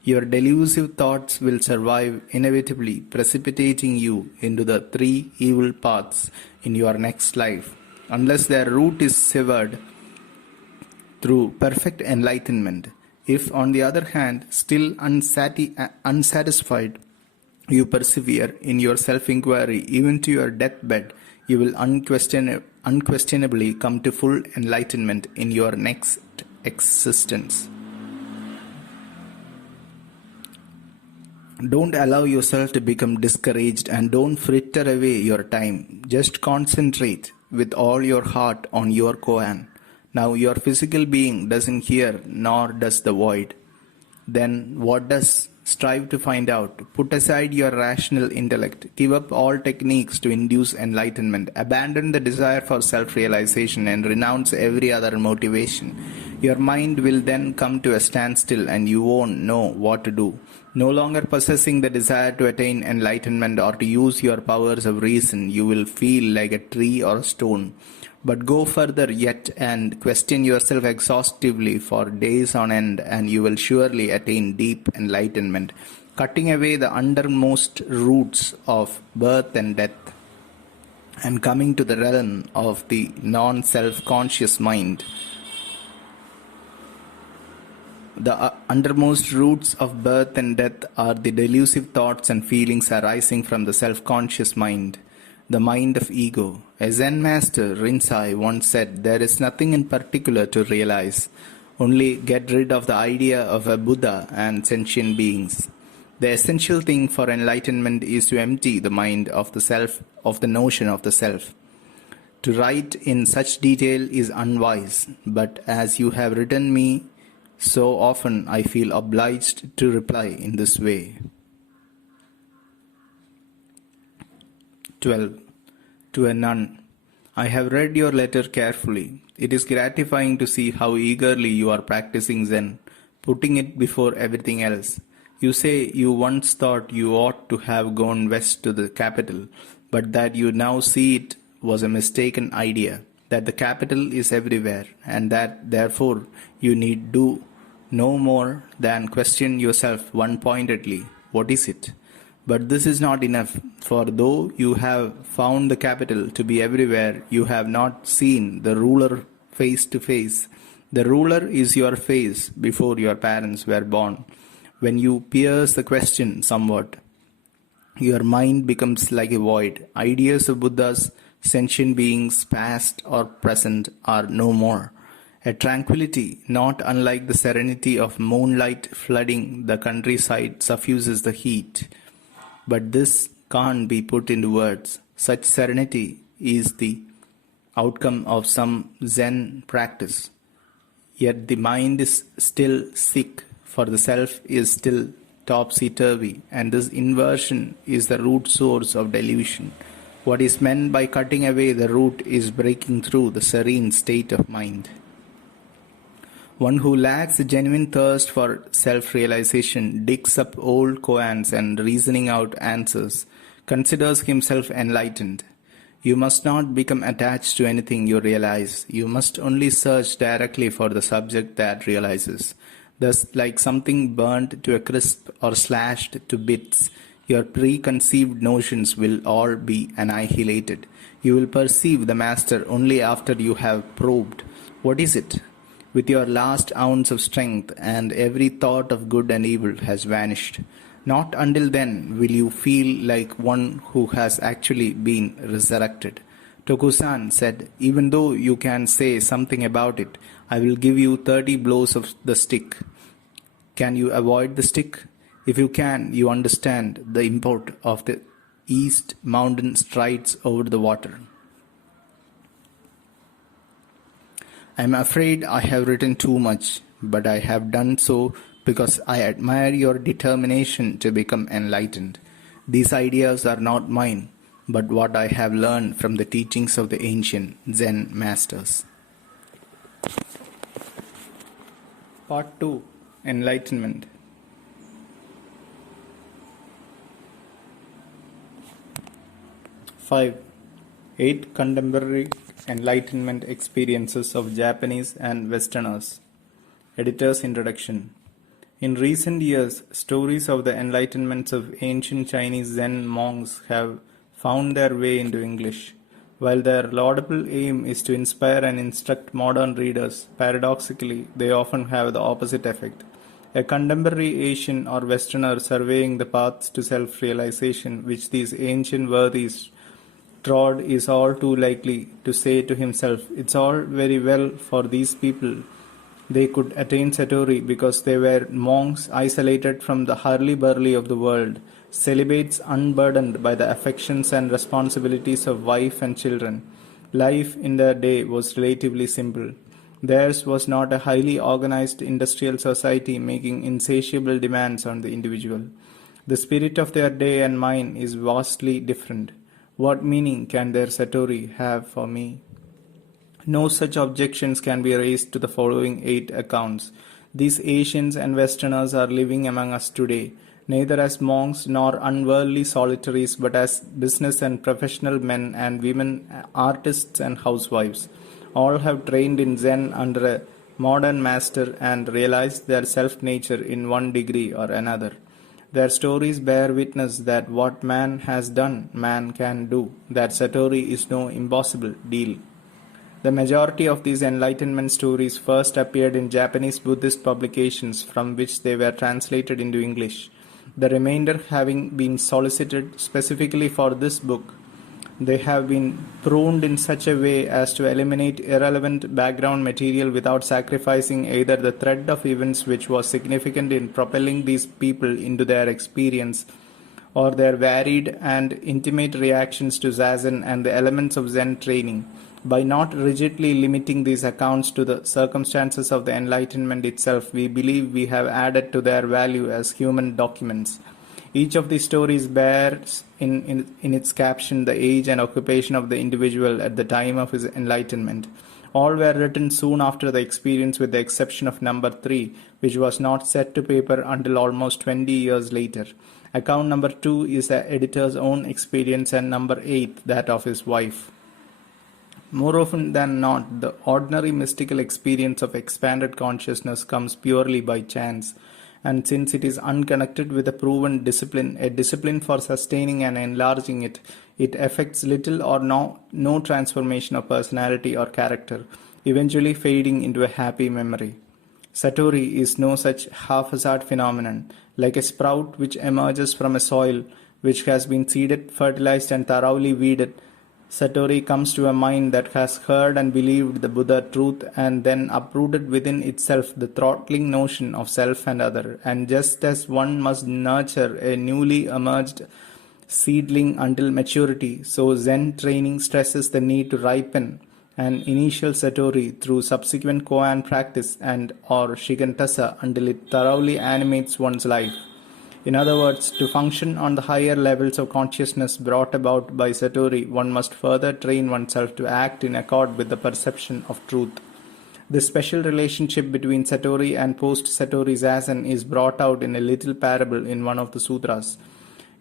your delusive thoughts will survive inevitably, precipitating you into the three evil paths in your next life, unless their root is severed through perfect enlightenment. If, on the other hand, still unsatisfied, you persevere in your self-inquiry even to your deathbed, you will unquestionably come to full enlightenment in your next existence. Don't allow yourself to become discouraged and don't fritter away your time. Just concentrate with all your heart on your koan. Now your physical being doesn't hear, nor does the void. Then what does? Strive to find out. Put aside your rational intellect. Give up all techniques to induce enlightenment. Abandon the desire for self-realization and renounce every other motivation. Your mind will then come to a standstill and you won't know what to do. No longer possessing the desire to attain enlightenment or to use your powers of reason, you will feel like a tree or a stone. But go further yet and question yourself exhaustively for days on end and you will surely attain deep enlightenment, cutting away the undermost roots of birth and death and coming to the realm of the non-self-conscious mind. The undermost roots of birth and death are the delusive thoughts and feelings arising from the self-conscious mind, the mind of ego. A Zen master, Rinzai, once said, there is nothing in particular to realize. Only get rid of the idea of a Buddha and sentient beings. The essential thing for enlightenment is to empty the mind of the self, of the notion of the self. To write in such detail is unwise, but as you have written me so often, I feel obliged to reply in this way. 12. To a nun. I have read your letter carefully. It is gratifying to see how eagerly you are practicing Zen, putting it before everything else. You say you once thought you ought to have gone west to the capital, but that you now see it was a mistaken idea, that the capital is everywhere, and that therefore you need do no more than question yourself one-pointedly, what is it? But this is not enough, for though you have found the capital to be everywhere, you have not seen the ruler face to face. The ruler is your face before your parents were born. When you pierce the question somewhat, your mind becomes like a void. Ideas of Buddhas, sentient beings, past or present, are no more. A tranquility not unlike the serenity of moonlight flooding the countryside suffuses the heat. But this can't be put into words. Such serenity is the outcome of some Zen practice. Yet the mind is still sick, for the self is still topsy-turvy, and this inversion is the root source of delusion. What is meant by cutting away the root is breaking through the serene state of mind. One who lacks a genuine thirst for self-realization digs up old koans and reasoning out answers, considers himself enlightened. You must not become attached to anything you realize. You must only search directly for the subject that realizes. Thus, like something burnt to a crisp or slashed to bits, your preconceived notions will all be annihilated. You will perceive the master only after you have probed. What is it? With your last ounce of strength, and every thought of good and evil has vanished. Not until then will you feel like one who has actually been resurrected. Tokusan said, even though you can say something about it, I will give you 30 blows of the stick. Can you avoid the stick? If you can, you understand the import of the east mountain strides over the water. I am afraid I have written too much, but I have done so because I admire your determination to become enlightened. These ideas are not mine, but what I have learned from the teachings of the ancient Zen masters. Part 2. Enlightenment. 5. 8 Contemporary Enlightenment Experiences of Japanese and Westerners. Editor's Introduction. In recent years, stories of the enlightenments of ancient Chinese Zen monks have found their way into English. While their laudable aim is to inspire and instruct modern readers, paradoxically, they often have the opposite effect. A contemporary Asian or Westerner surveying the paths to self-realization which these ancient worthies trod is all too likely to say to himself, it's all very well for these people. They could attain Satori because they were monks isolated from the hurly-burly of the world, celibates unburdened by the affections and responsibilities of wife and children. Life in their day was relatively simple. Theirs was not a highly organized industrial society making insatiable demands on the individual. The spirit of their day and mine is vastly different. What meaning can their Satori have for me? No such objections can be raised to the following 8 accounts. These Asians and Westerners are living among us today, neither as monks nor unworldly solitaries, but as business and professional men and women, artists and housewives. All have trained in Zen under a modern master and realized their self-nature in one degree or another. Their stories bear witness that what man has done, man can do, that Satori is no impossible deal. The majority of these enlightenment stories first appeared in Japanese Buddhist publications from which they were translated into English, the remainder having been solicited specifically for this book. They have been pruned in such a way as to eliminate irrelevant background material without sacrificing either the thread of events which was significant in propelling these people into their experience or their varied and intimate reactions to Zazen and the elements of Zen training. By not rigidly limiting these accounts to the circumstances of the Enlightenment itself, we believe we have added to their value as human documents. Each of these stories bears in its caption the age and occupation of the individual at the time of his enlightenment. All were written soon after the experience with the exception of number 3, which was not set to paper until almost 20 years later. Account number 2 is the editor's own experience and number 8 that of his wife. More often than not, the ordinary mystical experience of expanded consciousness comes purely by chance, and since it is unconnected with a proven discipline, a discipline for sustaining and enlarging it, it affects little or no transformation of personality or character, eventually fading into a happy memory. Satori is no such haphazard phenomenon, like a sprout which emerges from a soil which has been seeded, fertilized, and thoroughly weeded. Satori comes to a mind that has heard and believed the Buddha truth and then uprooted within itself the throttling notion of self and other. And just as one must nurture a newly emerged seedling until maturity, so Zen training stresses the need to ripen an initial Satori through subsequent koan practice and or Shigantasa until it thoroughly animates one's life. In other words, to function on the higher levels of consciousness brought about by Satori, one must further train oneself to act in accord with the perception of truth. This special relationship between Satori and post-Satori Zazen is brought out in a little parable in one of the sutras.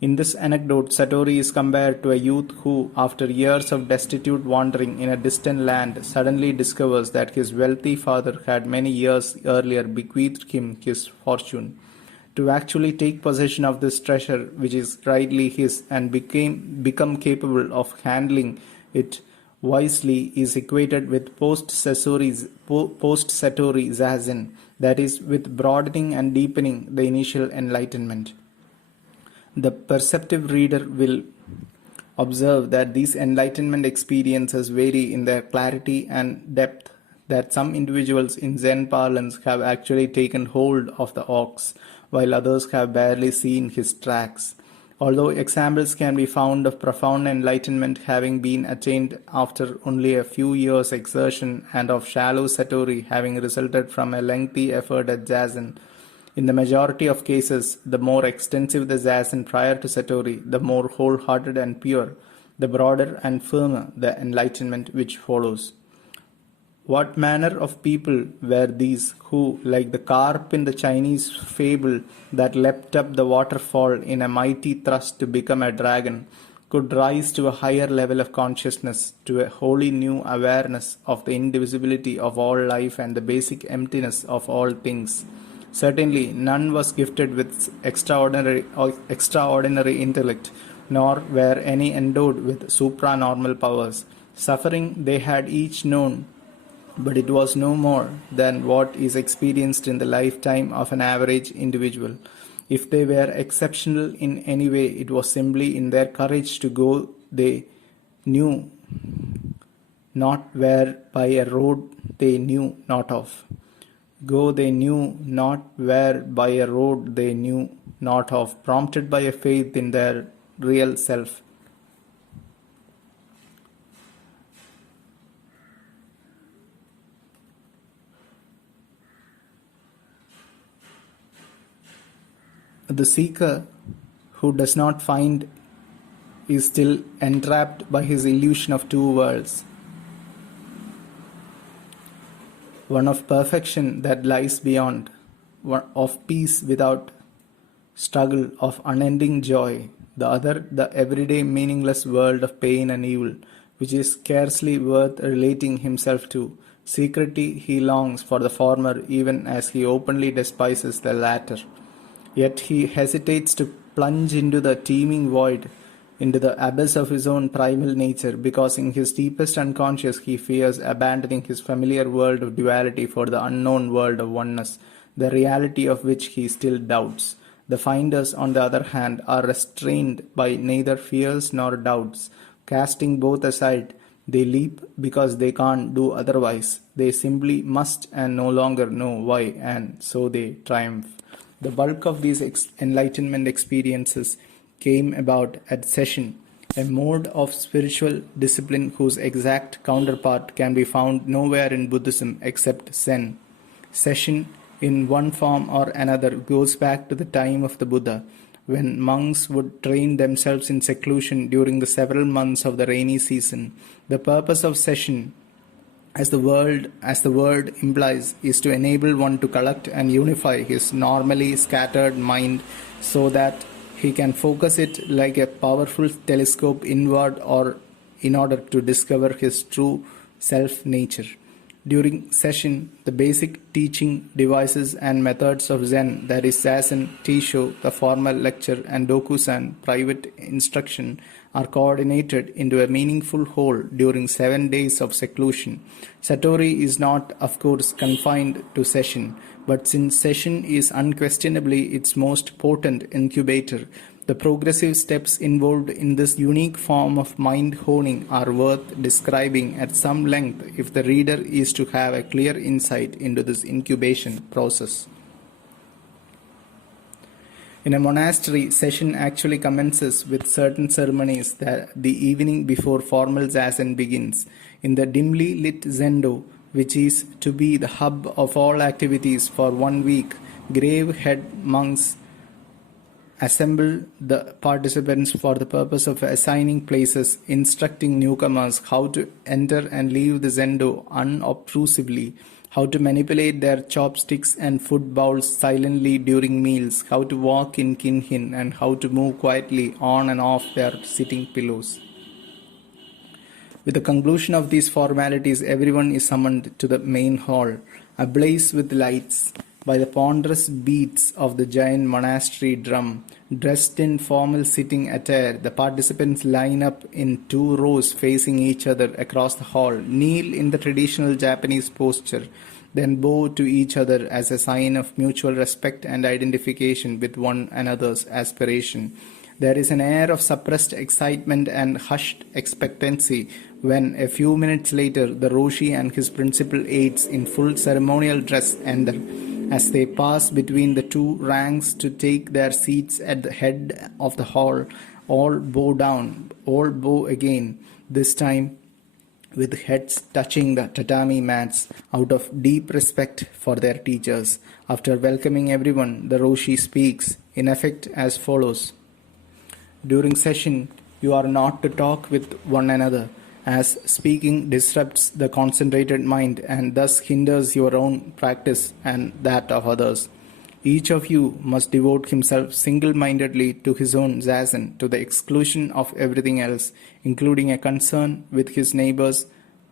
In this anecdote, Satori is compared to a youth who, after years of destitute wandering in a distant land, suddenly discovers that his wealthy father had many years earlier bequeathed him his fortune. To actually take possession of this treasure, which is rightly his, and become capable of handling it wisely, is equated with post-Satori Zazen, that is, with broadening and deepening the initial enlightenment. The perceptive reader will observe that these enlightenment experiences vary in their clarity and depth, that some individuals in Zen parlance have actually taken hold of the ox, while others have barely seen his tracks. Although examples can be found of profound enlightenment having been attained after only a few years' exertion and of shallow Satori having resulted from a lengthy effort at Zazen, in the majority of cases, the more extensive the Zazen prior to Satori, the more wholehearted and pure, the broader and firmer the enlightenment which follows. What manner of people were these who, like the carp in the Chinese fable that leapt up the waterfall in a mighty thrust to become a dragon, could rise to a higher level of consciousness, to a wholly new awareness of the indivisibility of all life and the basic emptiness of all things? Certainly, none was gifted with extraordinary intellect, nor were any endowed with supranormal powers. Suffering they had each known, but it was no more than what is experienced in the lifetime of an average individual. If they were exceptional in any way, it was simply in their courage to go they knew not where by a road they knew not of. Go they knew not where by a road they knew not of, prompted by a faith in their real self. The seeker who does not find is still entrapped by his illusion of two worlds. One of perfection that lies beyond, one of peace without struggle, of unending joy, the other the everyday meaningless world of pain and evil, which is scarcely worth relating himself to. Secretly he longs for the former even as he openly despises the latter. Yet he hesitates to plunge into the teeming void, into the abyss of his own primal nature, because in his deepest unconscious he fears abandoning his familiar world of duality for the unknown world of oneness, the reality of which he still doubts. The finders, on the other hand, are restrained by neither fears nor doubts. Casting both aside, they leap because they can't do otherwise. They simply must and no longer know why, and so they triumph. The bulk of these enlightenment experiences came about at session, a mode of spiritual discipline whose exact counterpart can be found nowhere in Buddhism except Zen. Session, in one form or another, goes back to the time of the Buddha, when monks would train themselves in seclusion during the several months of the rainy season. The purpose of session, as the word implies, is to enable one to collect and unify his normally scattered mind so that he can focus it like a powerful telescope inward or in order to discover his true self-nature. During session, the basic teaching devices and methods of Zen, that is Zazen, Teisho, the formal lecture, and Dokusan, private instruction, are coordinated into a meaningful whole during 7 days of seclusion. Satori is not, of course, confined to session, but since session is unquestionably its most potent incubator, the progressive steps involved in this unique form of mind honing are worth describing at some length if the reader is to have a clear insight into this incubation process. In a monastery, session actually commences with certain ceremonies that the evening before formal zazen begins. In the dimly lit zendo, which is to be the hub of all activities for 1 week, grave head monks assemble the participants for the purpose of assigning places, instructing newcomers how to enter and leave the zendo unobtrusively, how to manipulate their chopsticks and food bowls silently during meals, how to walk in kinhin, and how to move quietly on and off their sitting pillows. With the conclusion of these formalities, everyone is summoned to the main hall, ablaze with lights by the ponderous beats of the giant monastery drum. Dressed in formal sitting attire, the participants line up in 2 rows facing each other across the hall, kneel in the traditional Japanese posture, then bow to each other as a sign of mutual respect and identification with one another's aspiration. There is an air of suppressed excitement and hushed expectancy when, a few minutes later, the Roshi and his principal aides in full ceremonial dress enter. As they pass between the 2 ranks to take their seats at the head of the hall, all bow down, all bow again, this time with heads touching the tatami mats out of deep respect for their teachers. After welcoming everyone, the Roshi speaks, in effect as follows. During session, you are not to talk with one another, as speaking disrupts the concentrated mind and thus hinders your own practice and that of others. Each of you must devote himself single-mindedly to his own zazen, to the exclusion of everything else, including a concern with his neighbor's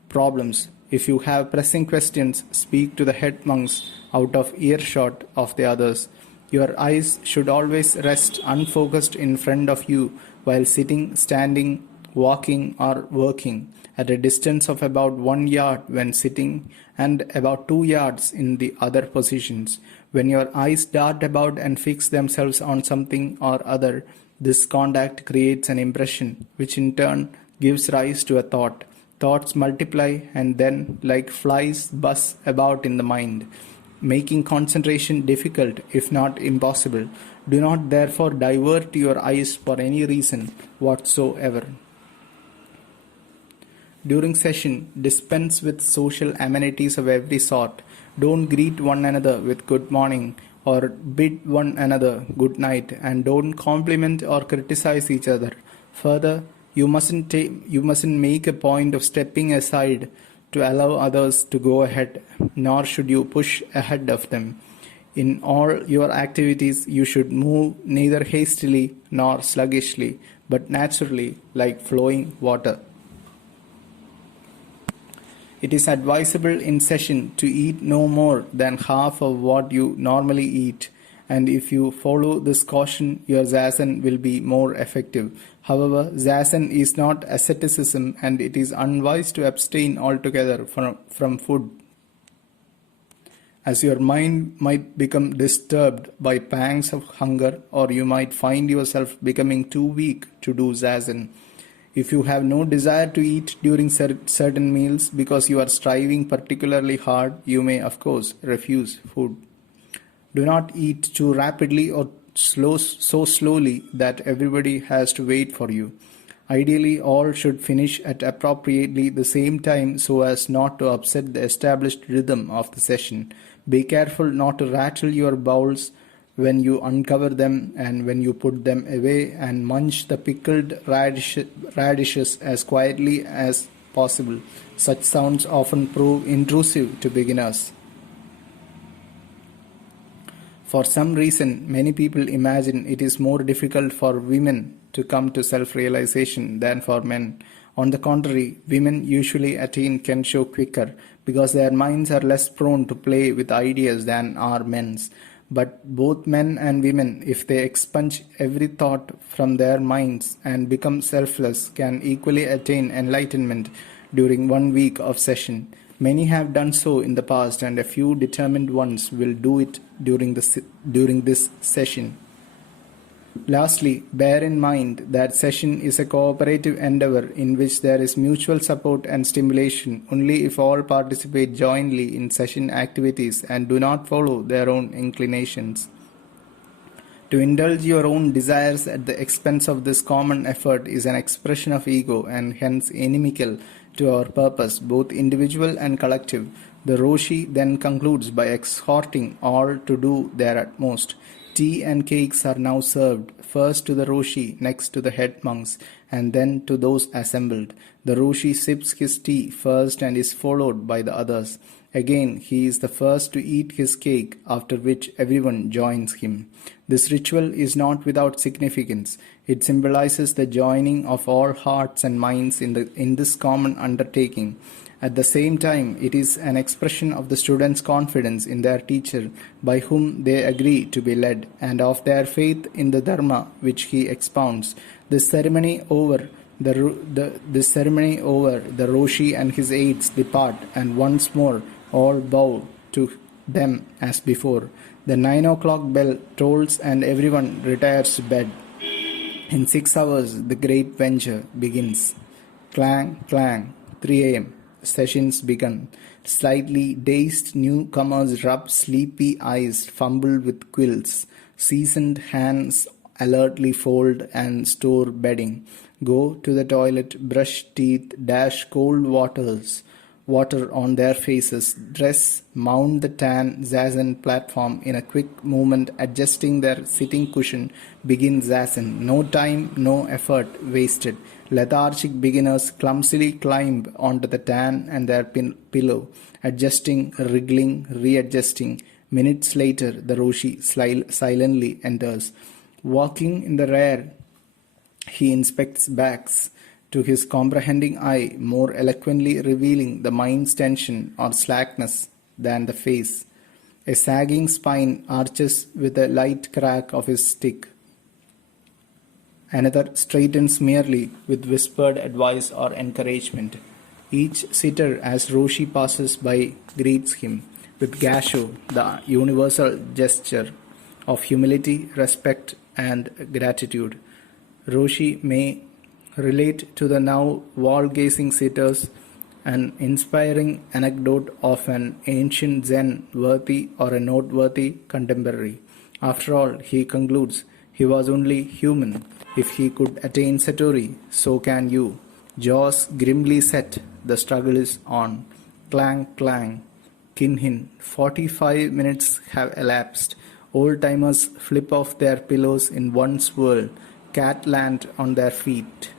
problems. If you have pressing questions, speak to the head monks out of earshot of the others. Your eyes should always rest unfocused in front of you while sitting, standing, walking, or working, at a distance of about 1 yard when sitting and about 2 yards in the other positions. When your eyes dart about and fix themselves on something or other, this contact creates an impression, which in turn gives rise to a thought. Thoughts multiply and then, like flies, buzz about in the mind, making concentration difficult, if not impossible. Do not therefore divert your eyes for any reason whatsoever. During session, dispense with social amenities of every sort. Don't greet one another with good morning or bid one another good night, and don't compliment or criticize each other. Further, you mustn't make a point of stepping aside to allow others to go ahead, nor should you push ahead of them. In all your activities, you should move neither hastily nor sluggishly, but naturally, like flowing water. It is advisable in session to eat no more than half of what you normally eat, and if you follow this caution, your zazen will be more effective. However, zazen is not asceticism, and it is unwise to abstain altogether from food, as your mind might become disturbed by pangs of hunger, or you might find yourself becoming too weak to do zazen. If you have no desire to eat during certain meals because you are striving particularly hard, you may, of course, refuse food. Do not eat too rapidly or so slowly that everybody has to wait for you. Ideally, all should finish at appropriately the same time so as not to upset the established rhythm of the session. Be careful not to rattle your bowls when you uncover them and when you put them away, and munch the pickled radishes as quietly as possible. Such sounds often prove intrusive to beginners. For some reason, many people imagine it is more difficult for women to come to self-realization than for men. On the contrary, women usually attain Kensho quicker because their minds are less prone to play with ideas than are men's. But both men and women, if they expunge every thought from their minds and become selfless, can equally attain enlightenment during 1 week of session. Many have done so in the past, and a few determined ones will do it during this session. Lastly, bear in mind that session is a cooperative endeavor in which there is mutual support and stimulation only if all participate jointly in session activities and do not follow their own inclinations. To indulge your own desires at the expense of this common effort is an expression of ego and hence inimical to our purpose, both individual and collective. The Roshi then concludes by exhorting all to do their utmost. Tea and cakes are now served, first to the Roshi, next to the head monks, and then to those assembled. The Roshi sips his tea first and is followed by the others. Again, he is the first to eat his cake, after which everyone joins him. This ritual is not without significance. It symbolizes the joining of all hearts and minds in this common undertaking. At the same time, it is an expression of the students' confidence in their teacher by whom they agree to be led, and of their faith in the Dharma which he expounds. This ceremony over, the Roshi and his aides depart, and once more all bow to them as before. The 9 o'clock bell tolls and everyone retires to bed. In 6 hours, the great venture begins. Clang, clang, 3 a.m. Sessions begun. Slightly dazed newcomers rub sleepy eyes, fumble with quills. Seasoned hands alertly fold and store bedding. Go to the toilet, brush teeth, dash cold water on their faces, dress, mount the tan zazen platform in a quick movement, adjusting their sitting cushion, begin zazen. No time, no effort wasted. Lethargic beginners clumsily climb onto the tan and their pillow, adjusting, wriggling, readjusting. Minutes later, the Roshi silently enters. Walking in the rear, he inspects backs, to his comprehending eye more eloquently revealing the mind's tension or slackness than the face. A sagging spine arches with a light crack of his stick. Another straightens merely with whispered advice or encouragement. Each sitter as Roshi passes by greets him with gasho, the universal gesture of humility, respect and gratitude. Roshi may relate to the now wall-gazing sitters an inspiring anecdote of an ancient Zen worthy or a noteworthy contemporary. After all, he concludes, he was only human. If he could attain Satori, so can you. Jaws grimly set, the struggle is on. Clang, clang. Kinhin, 45 minutes have elapsed. Old-timers flip off their pillows in one swirl. Cat land on their feet.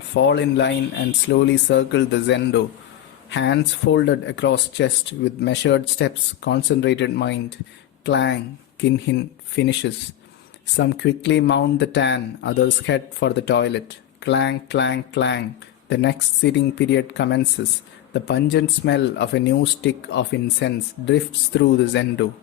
Fall in line and slowly circle the zendo. Hands folded across chest with measured steps, concentrated mind. Clang, Kinhin finishes. Some quickly mount the tan, others head for the toilet. Clang, clang, clang. The next sitting period commences. The pungent smell of a new stick of incense drifts through the zendo.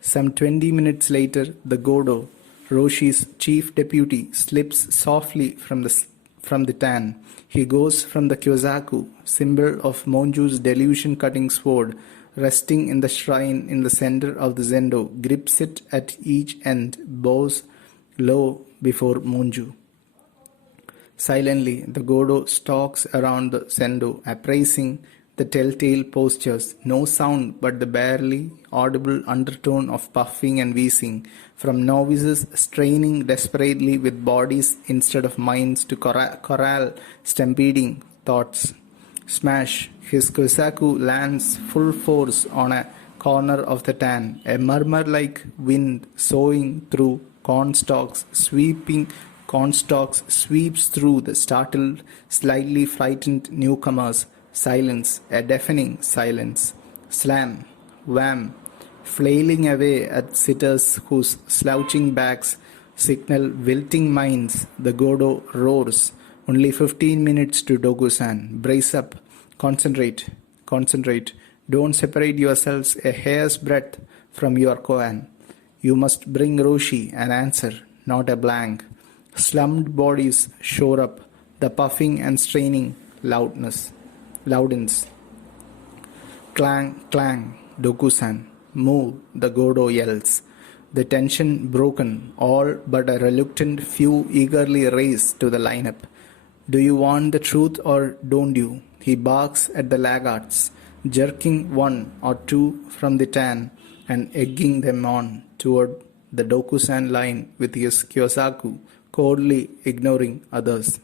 Some 20 minutes later, the Godo, Roshi's chief deputy, slips softly from the tan. He goes from the kyozaku, symbol of Monju's delusion-cutting sword, resting in the shrine in the center of the zendo, grips it at each end, bows low before Monju. Silently, the Godo stalks around the zendo, appraising the telltale postures. No sound but the barely audible undertone of puffing and wheezing from novices straining desperately with bodies instead of minds to corral stampeding thoughts. Smash! His kosaku lands full force on a corner of the tan. A murmur like wind soughing through cornstalks sweeps through the startled, slightly frightened newcomers. Silence, a deafening silence. Slam, wham, flailing away at sitters whose slouching backs signal wilting minds. The Godo roars. Only 15 minutes to Dokusan. Brace up. Concentrate. Concentrate. Don't separate yourselves a hair's breadth from your koan. You must bring Roshi an answer, not a blank. Slumped bodies shore up. The puffing and straining loudens. Clang, clang. Dokusan. Move, the Godo yells. The tension broken, all but a reluctant few eagerly race to the lineup. Do you want the truth or don't you? He barks at the laggards, jerking one or two from the tan and egging them on toward the Dokusan line with his Kyosaku, coldly ignoring others.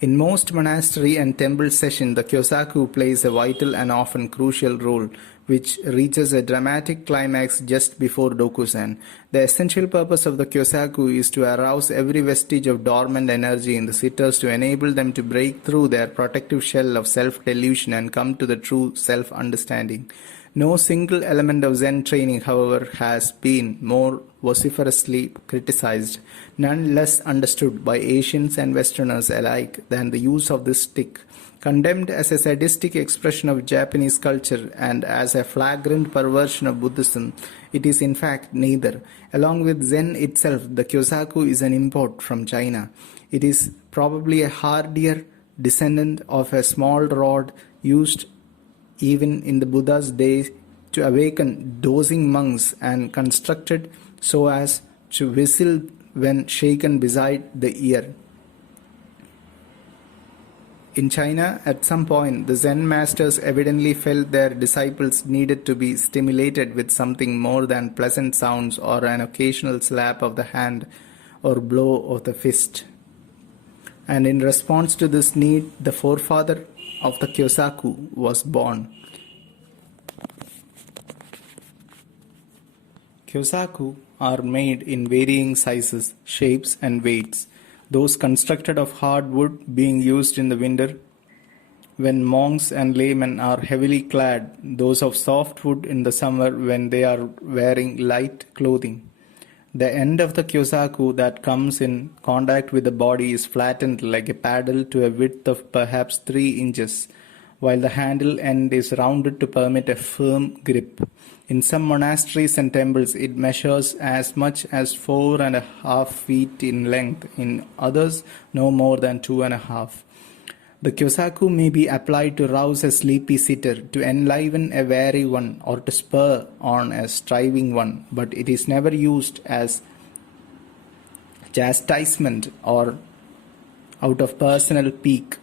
In most monastery and temple session, the Kyosaku plays a vital and often crucial role, which reaches a dramatic climax just before Dokusan. The essential purpose of the Kyosaku is to arouse every vestige of dormant energy in the sitters to enable them to break through their protective shell of self-delusion and come to the true self-understanding. No single element of Zen training, however, has been more vociferously criticized, none less understood by Asians and Westerners alike than the use of this stick. Condemned as a sadistic expression of Japanese culture and as a flagrant perversion of Buddhism, it is in fact neither. Along with Zen itself, the Kyosaku is an import from China. It is probably a hardier descendant of a small rod used even in the Buddha's day to awaken dozing monks and constructed so as to whistle when shaken beside the ear. In China, at some point, the Zen masters evidently felt their disciples needed to be stimulated with something more than pleasant sounds or an occasional slap of the hand or blow of the fist. And in response to this need, the forefather of the Kyosaku was born. Kyosaku are made in varying sizes, shapes and weights. Those constructed of hard wood being used in the winter when monks and laymen are heavily clad, those of soft wood in the summer when they are wearing light clothing. The end of the Kyosaku that comes in contact with the body is flattened like a paddle to a width of perhaps 3 inches, while the handle end is rounded to permit a firm grip. In some monasteries and temples, it measures as much as 4.5 feet in length, in others no more than 2.5. The Kyosaku may be applied to rouse a sleepy sitter, to enliven a weary one, or to spur on a striving one, but it is never used as chastisement or out of personal pique.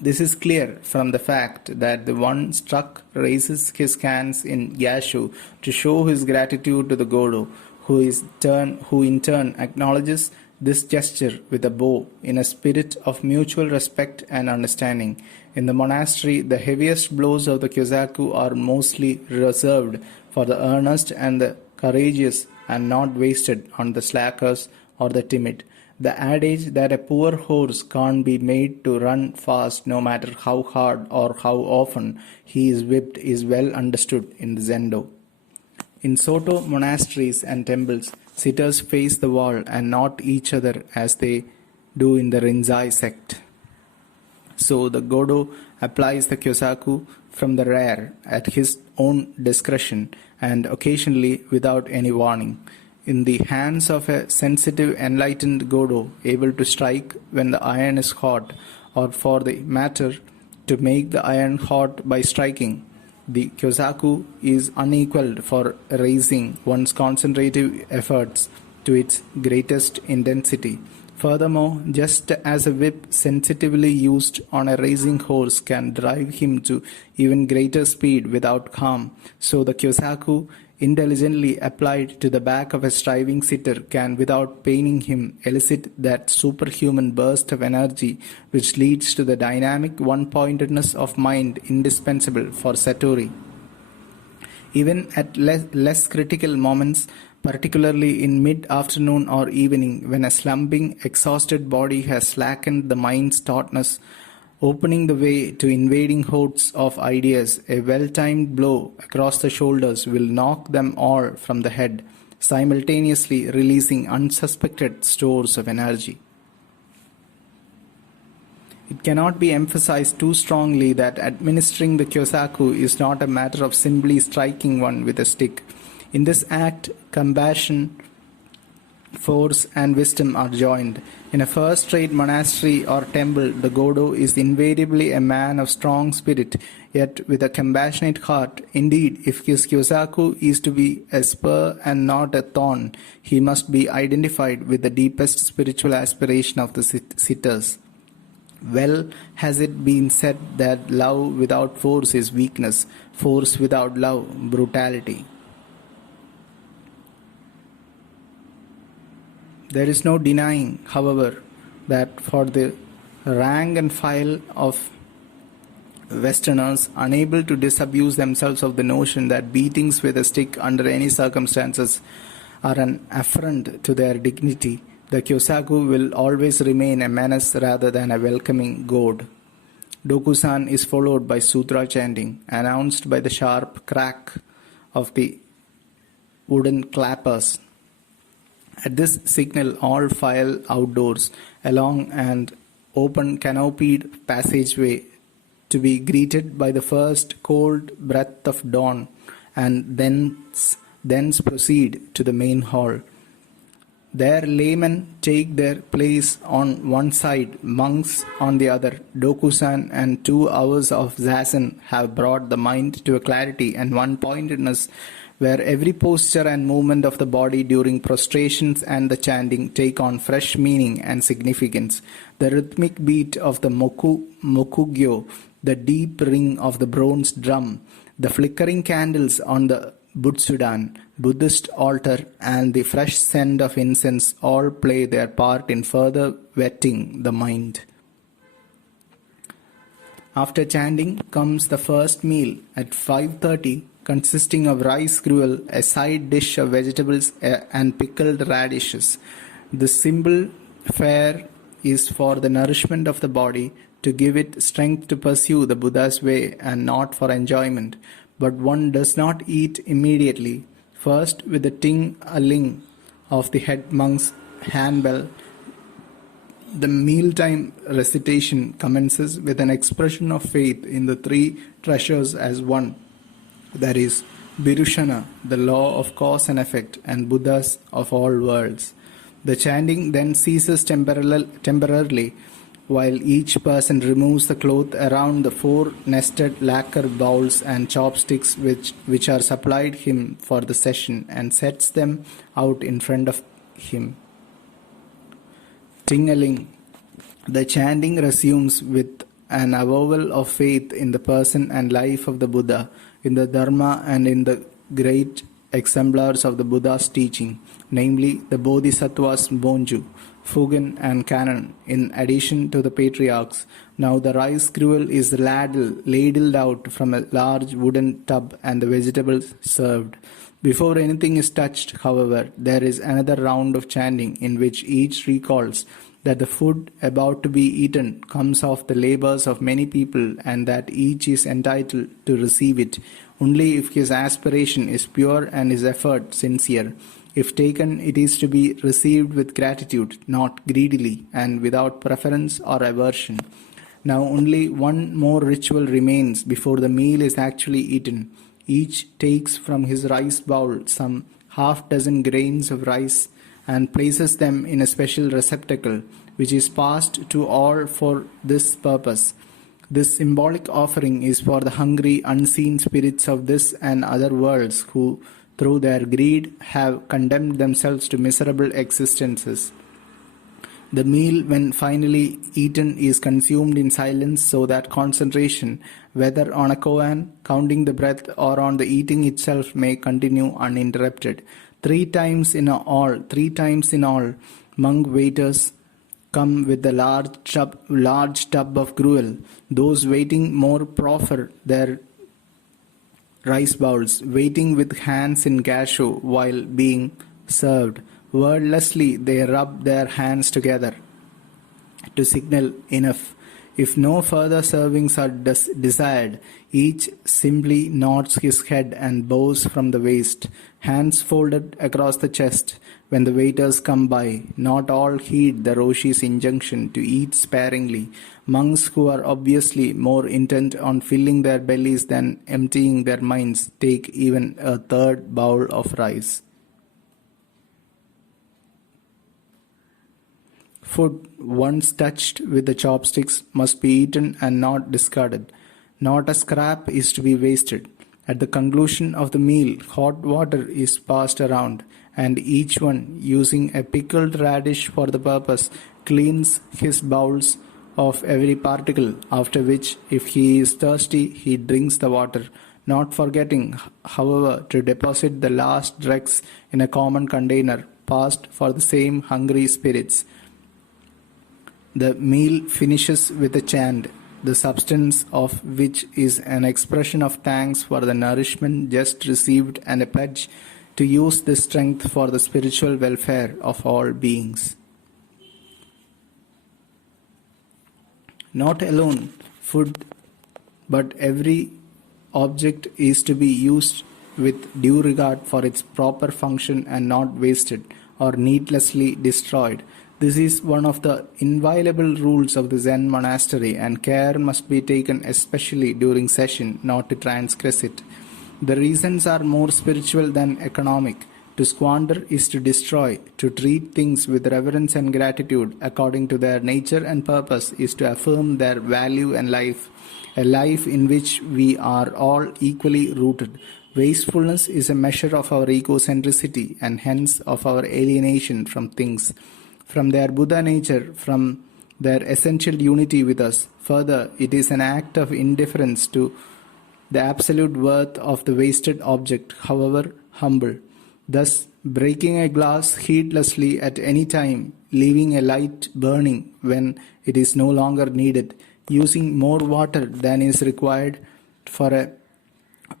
This is clear from the fact that the one struck raises his hands in Yashu to show his gratitude to the Godo, who in turn acknowledges this gesture with a bow in a spirit of mutual respect and understanding. In the monastery, the heaviest blows of the Kyosaku are mostly reserved for the earnest and the courageous and not wasted on the slackers or the timid. The adage that a poor horse can't be made to run fast no matter how hard or how often he is whipped is well understood in the Zendo. In Soto monasteries and temples, sitters face the wall and not each other as they do in the Rinzai sect. So the Godo applies the Kyosaku from the rear at his own discretion and occasionally without any warning. In the hands of a sensitive, enlightened Godo, able to strike when the iron is hot, or for the matter, to make the iron hot by striking, the Kyosaku is unequaled for raising one's concentrative efforts to its greatest intensity. Furthermore, just as a whip sensitively used on a racing horse can drive him to even greater speed without harm, so the Kyosaku, intelligently applied to the back of a striving sitter, can without paining him elicit that superhuman burst of energy which leads to the dynamic one-pointedness of mind indispensable for Satori. Even at less critical moments, particularly in mid-afternoon or evening, when a slumping, exhausted body has slackened the mind's tautness opening the way to invading hordes of ideas. A well-timed blow across the shoulders will knock them all from the head, simultaneously releasing unsuspected stores of energy. It cannot be emphasized too strongly that administering the kyosaku is not a matter of simply striking one with a stick. In this act, compassion, force, and wisdom are joined. In a first-rate monastery or temple, the Godo is invariably a man of strong spirit, yet with a compassionate heart. Indeed, if his kyosaku is to be a spur and not a thorn, he must be identified with the deepest spiritual aspiration of the sitters. Well has it been said that love without force is weakness, force without love, brutality. There is no denying, however, that for the rank and file of Westerners unable to disabuse themselves of the notion that beatings with a stick under any circumstances are an affront to their dignity, the kyosaku will always remain a menace rather than a welcoming goad. Dokusan is followed by sutra chanting, announced by the sharp crack of the wooden clappers. At this signal, all file outdoors along an open canopied passageway to be greeted by the first cold breath of dawn, and thence proceed to the main hall. There laymen take their place on one side, monks on the other. Dokusan and 2 hours of zazen have brought the mind to a clarity and one-pointedness where every posture and movement of the body during prostrations and the chanting take on fresh meaning and significance. The rhythmic beat of the mokugyo, the deep ring of the bronze drum, the flickering candles on the Butsudan, Buddhist altar, and the fresh scent of incense all play their part in further whetting the mind. After chanting comes the first meal at 5:30, consisting of rice gruel, a side dish of vegetables, and pickled radishes. The simple fare is for the nourishment of the body, to give it strength to pursue the Buddha's way, and not for enjoyment. But one does not eat immediately. First, with the ting-a-ling of the head monk's handbell, the mealtime recitation commences with an expression of faith in the 3 treasures as one. That is, Birushana, the law of cause and effect, and Buddhas of all worlds. The chanting then ceases temporarily, while each person removes the cloth around the 4 nested lacquer bowls and chopsticks which are supplied him for the session, and sets them out in front of him. Ting-a-ling. The chanting resumes with an avowal of faith in the person and life of the Buddha, in the Dharma, and in the great exemplars of the Buddha's teaching, namely the Bodhisattvas Bonju, Fugen, and Canon, in addition to the patriarchs. Now the rice gruel is ladled out from a large wooden tub and the vegetables served. Before anything is touched, however, there is another round of chanting in which each recalls that the food about to be eaten comes of the labors of many people and that each is entitled to receive it only if his aspiration is pure and his effort sincere. If taken, it is to be received with gratitude, not greedily and without preference or aversion. Now only one more ritual remains before the meal is actually eaten. Each takes from his rice bowl some half-dozen grains of rice and places them in a special receptacle, which is passed to all for this purpose. This symbolic offering is for the hungry, unseen spirits of this and other worlds who, through their greed, have condemned themselves to miserable existences. The meal, when finally eaten, is consumed in silence so that concentration, whether on a koan, counting the breath, or on the eating itself, may continue uninterrupted. Three times in all, monk waiters come with the large tub of gruel. Those waiting more proffer their rice bowls, waiting with hands in gasho while being served. Wordlessly they rub their hands together to signal enough. If no further servings are desired, each simply nods his head and bows from the waist, hands folded across the chest. When the waiters come by, not all heed the Roshi's injunction to eat sparingly. Monks who are obviously more intent on filling their bellies than emptying their minds take even a third bowl of rice. Food, once touched with the chopsticks, must be eaten and not discarded. Not a scrap is to be wasted. At the conclusion of the meal, hot water is passed around, and each one, using a pickled radish for the purpose, cleans his bowels of every particle, after which, if he is thirsty, he drinks the water, not forgetting, however, to deposit the last dregs in a common container, passed for the same hungry spirits. The meal finishes with a chant, the substance of which is an expression of thanks for the nourishment just received and a pledge to use this strength for the spiritual welfare of all beings. Not alone food, but every object is to be used with due regard for its proper function and not wasted or needlessly destroyed. This is one of the inviolable rules of the Zen monastery, and care must be taken especially during session not to transgress it. The reasons are more spiritual than economic. To squander is to destroy. To treat things with reverence and gratitude according to their nature and purpose is to affirm their value and life, a life in which we are all equally rooted. Wastefulness is a measure of our egocentricity and hence of our alienation from things, from their Buddha nature, from their essential unity with us. Further, it is an act of indifference to the absolute worth of the wasted object, however humble. Thus, breaking a glass heedlessly at any time, leaving a light burning when it is no longer needed, using more water than is required for a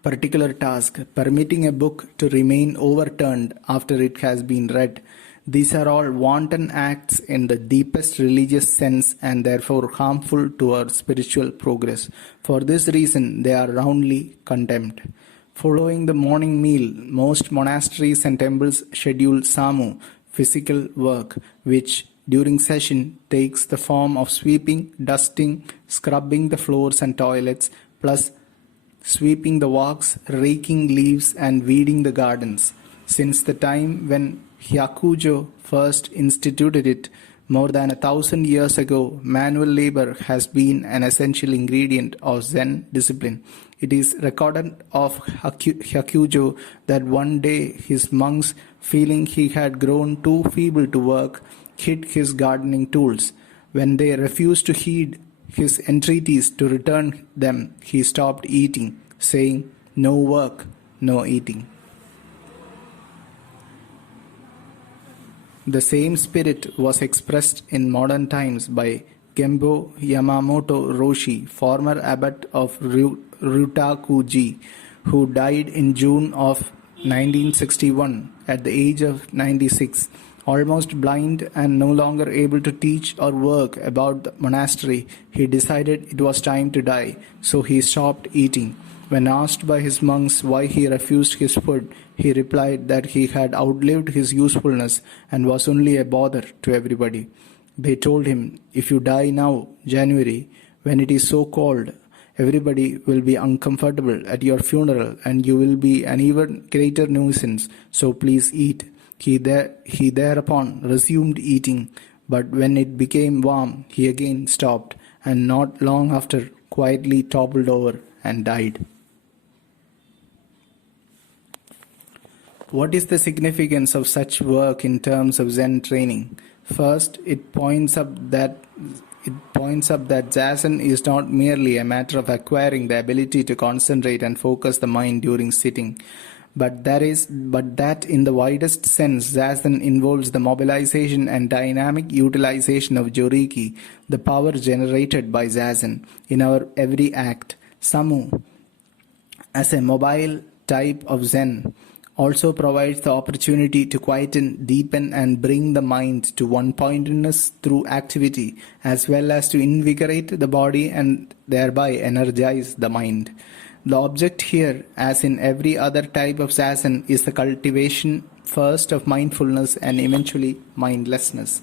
particular task, permitting a book to remain overturned after it has been read. These are all wanton acts in the deepest religious sense and therefore harmful to our spiritual progress. For this reason, they are roundly condemned. Following the morning meal, most monasteries and temples schedule samu, physical work, which during session takes the form of sweeping, dusting, scrubbing the floors and toilets, plus sweeping the walks, raking leaves and weeding the gardens. Since the time when Hyakujo first instituted it, more than 1,000 years ago, manual labor has been an essential ingredient of Zen discipline. It is recorded of Hyakujo that one day his monks, feeling he had grown too feeble to work, hid his gardening tools. When they refused to heed his entreaties to return them, he stopped eating, saying, "No work, no eating." The same spirit was expressed in modern times by Gembo Yamamoto Roshi, former abbot of Rutaku-ji, who died in June of 1961 at the age of 96. Almost blind and no longer able to teach or work about the monastery, he decided it was time to die, so he stopped eating. When asked by his monks why he refused his food, he replied that he had outlived his usefulness and was only a bother to everybody. They told him, "If you die now, January, when it is so cold, everybody will be uncomfortable at your funeral and you will be an even greater nuisance, so please eat." He thereupon resumed eating, but when it became warm, he again stopped, and not long after quietly toppled over and died. What is the significance of such work in terms of Zen training? First, it points up that Zazen is not merely a matter of acquiring the ability to concentrate and focus the mind during sitting, but that in the widest sense, Zazen involves the mobilization and dynamic utilization of Joriki, the power generated by Zazen, in our every act. Samu, as a mobile type of Zen, also provides the opportunity to quieten, deepen, and bring the mind to one-pointedness through activity, as well as to invigorate the body and thereby energize the mind. The object here, as in every other type of zazen, is the cultivation first of mindfulness and eventually mindlessness.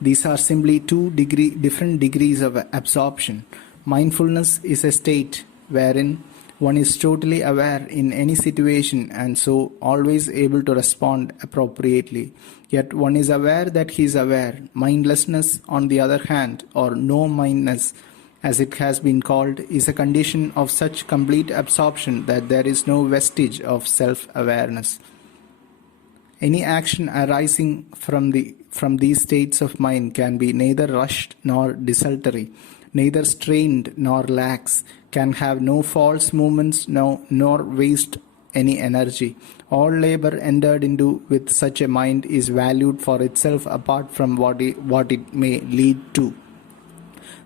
These are simply different degrees of absorption. Mindfulness is a state wherein one is totally aware in any situation and so always able to respond appropriately. Yet one is aware that he is aware. Mindlessness, on the other hand, or no mindness, as it has been called, is a condition of such complete absorption that there is no vestige of self-awareness. Any action arising from these states of mind can be neither rushed nor desultory, neither strained nor lax, can have no false movements nor waste any energy. All labor entered into with such a mind is valued for itself apart from what it may lead to.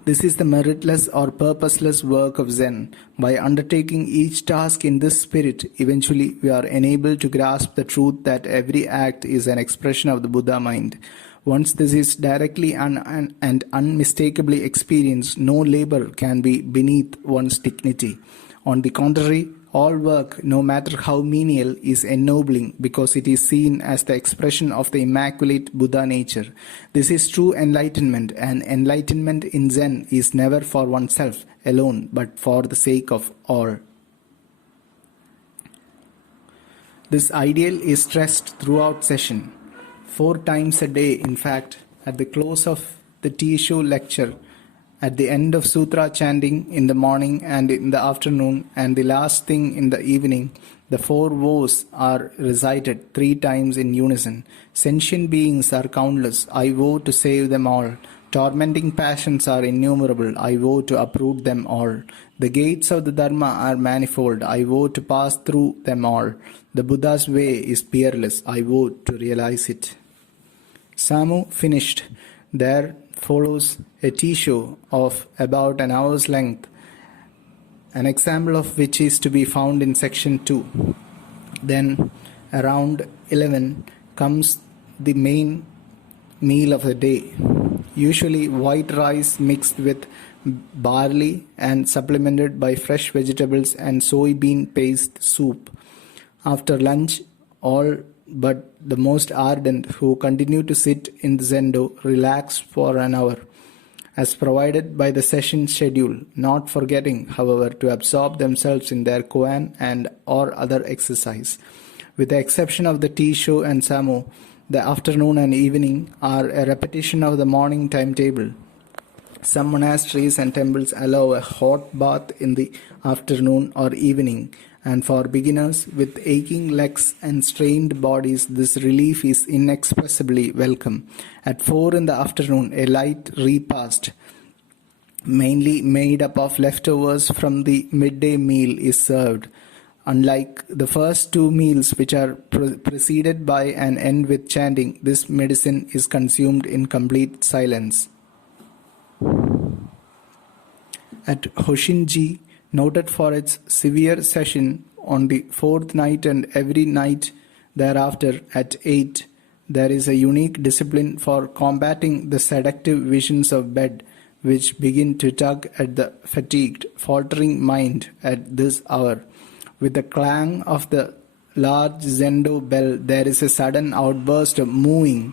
This is the meritless or purposeless work of Zen. By undertaking each task in this spirit, eventually we are enabled to grasp the truth that every act is an expression of the Buddha mind. Once this is directly and unmistakably experienced, no labor can be beneath one's dignity. On the contrary, all work, no matter how menial, is ennobling because it is seen as the expression of the immaculate Buddha nature. This is true enlightenment, and enlightenment in Zen is never for oneself alone, but for the sake of all. This ideal is stressed throughout session, 4 times a day. In fact, at the close of the Teisho lecture, at the end of sutra chanting in the morning and in the afternoon, and the last thing in the evening, the 4 vows are recited 3 times in unison. Sentient beings are countless. I vow to save them all. Tormenting passions are innumerable. I vow to uproot them all. The gates of the Dharma are manifold. I vow to pass through them all. The Buddha's way is peerless. I vow to realize it. Samu finished. There follows a Teisho of about an hour's length, an example of which is to be found in section 2. Then, around 11, comes the main meal of the day, usually white rice mixed with barley and supplemented by fresh vegetables and soybean paste soup. After lunch, all but the most ardent who continue to sit in the zendo relax for an hour, as provided by the session schedule, not forgetting, however, to absorb themselves in their koan and or other exercise. With the exception of the Teisho and Samu, the afternoon and evening are a repetition of the morning timetable. Some monasteries and temples allow a hot bath in the afternoon or evening, and for beginners with aching legs and strained bodies, this relief is inexpressibly welcome. At 4 in the afternoon, a light repast, mainly made up of leftovers from the midday meal, is served. Unlike the first 2 meals, which are preceded by and end with chanting, this medicine is consumed in complete silence. At Hoshinji, noted for its severe session on the 4th night and every night thereafter at 8, there is a unique discipline for combating the seductive visions of bed, which begin to tug at the fatigued, faltering mind at this hour. With the clang of the large zendo bell, there is a sudden outburst of mooing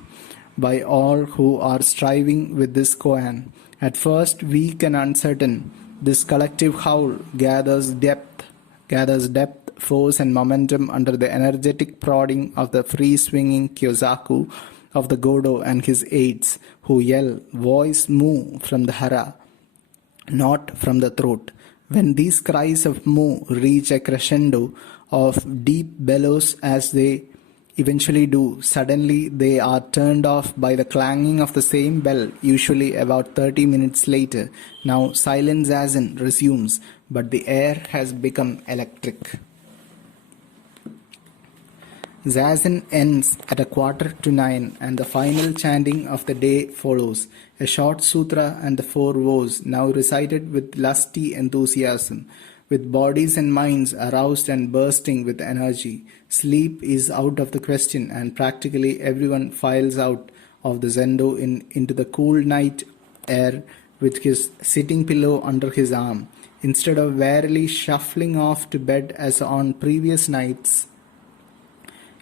by all who are striving with this koan. At first weak and uncertain, this collective howl gathers depth, force and momentum under the energetic prodding of the free-swinging Kyozaku of the Godo and his aides, who yell, voice moo from the hara, not from the throat. When these cries of moo reach a crescendo of deep bellows, as they eventually do, suddenly they are turned off by the clanging of the same bell, usually about 30 minutes later. Now silent zazen resumes, but the air has become electric. Zazen ends at 8:45 and the final chanting of the day follows. A short sutra and the 4 vows, now recited with lusty enthusiasm. with bodies and minds aroused and bursting with energy. Sleep is out of the question, and practically everyone files out of the zendo into the cool night air with his sitting pillow under his arm. Instead of wearily shuffling off to bed as on previous nights,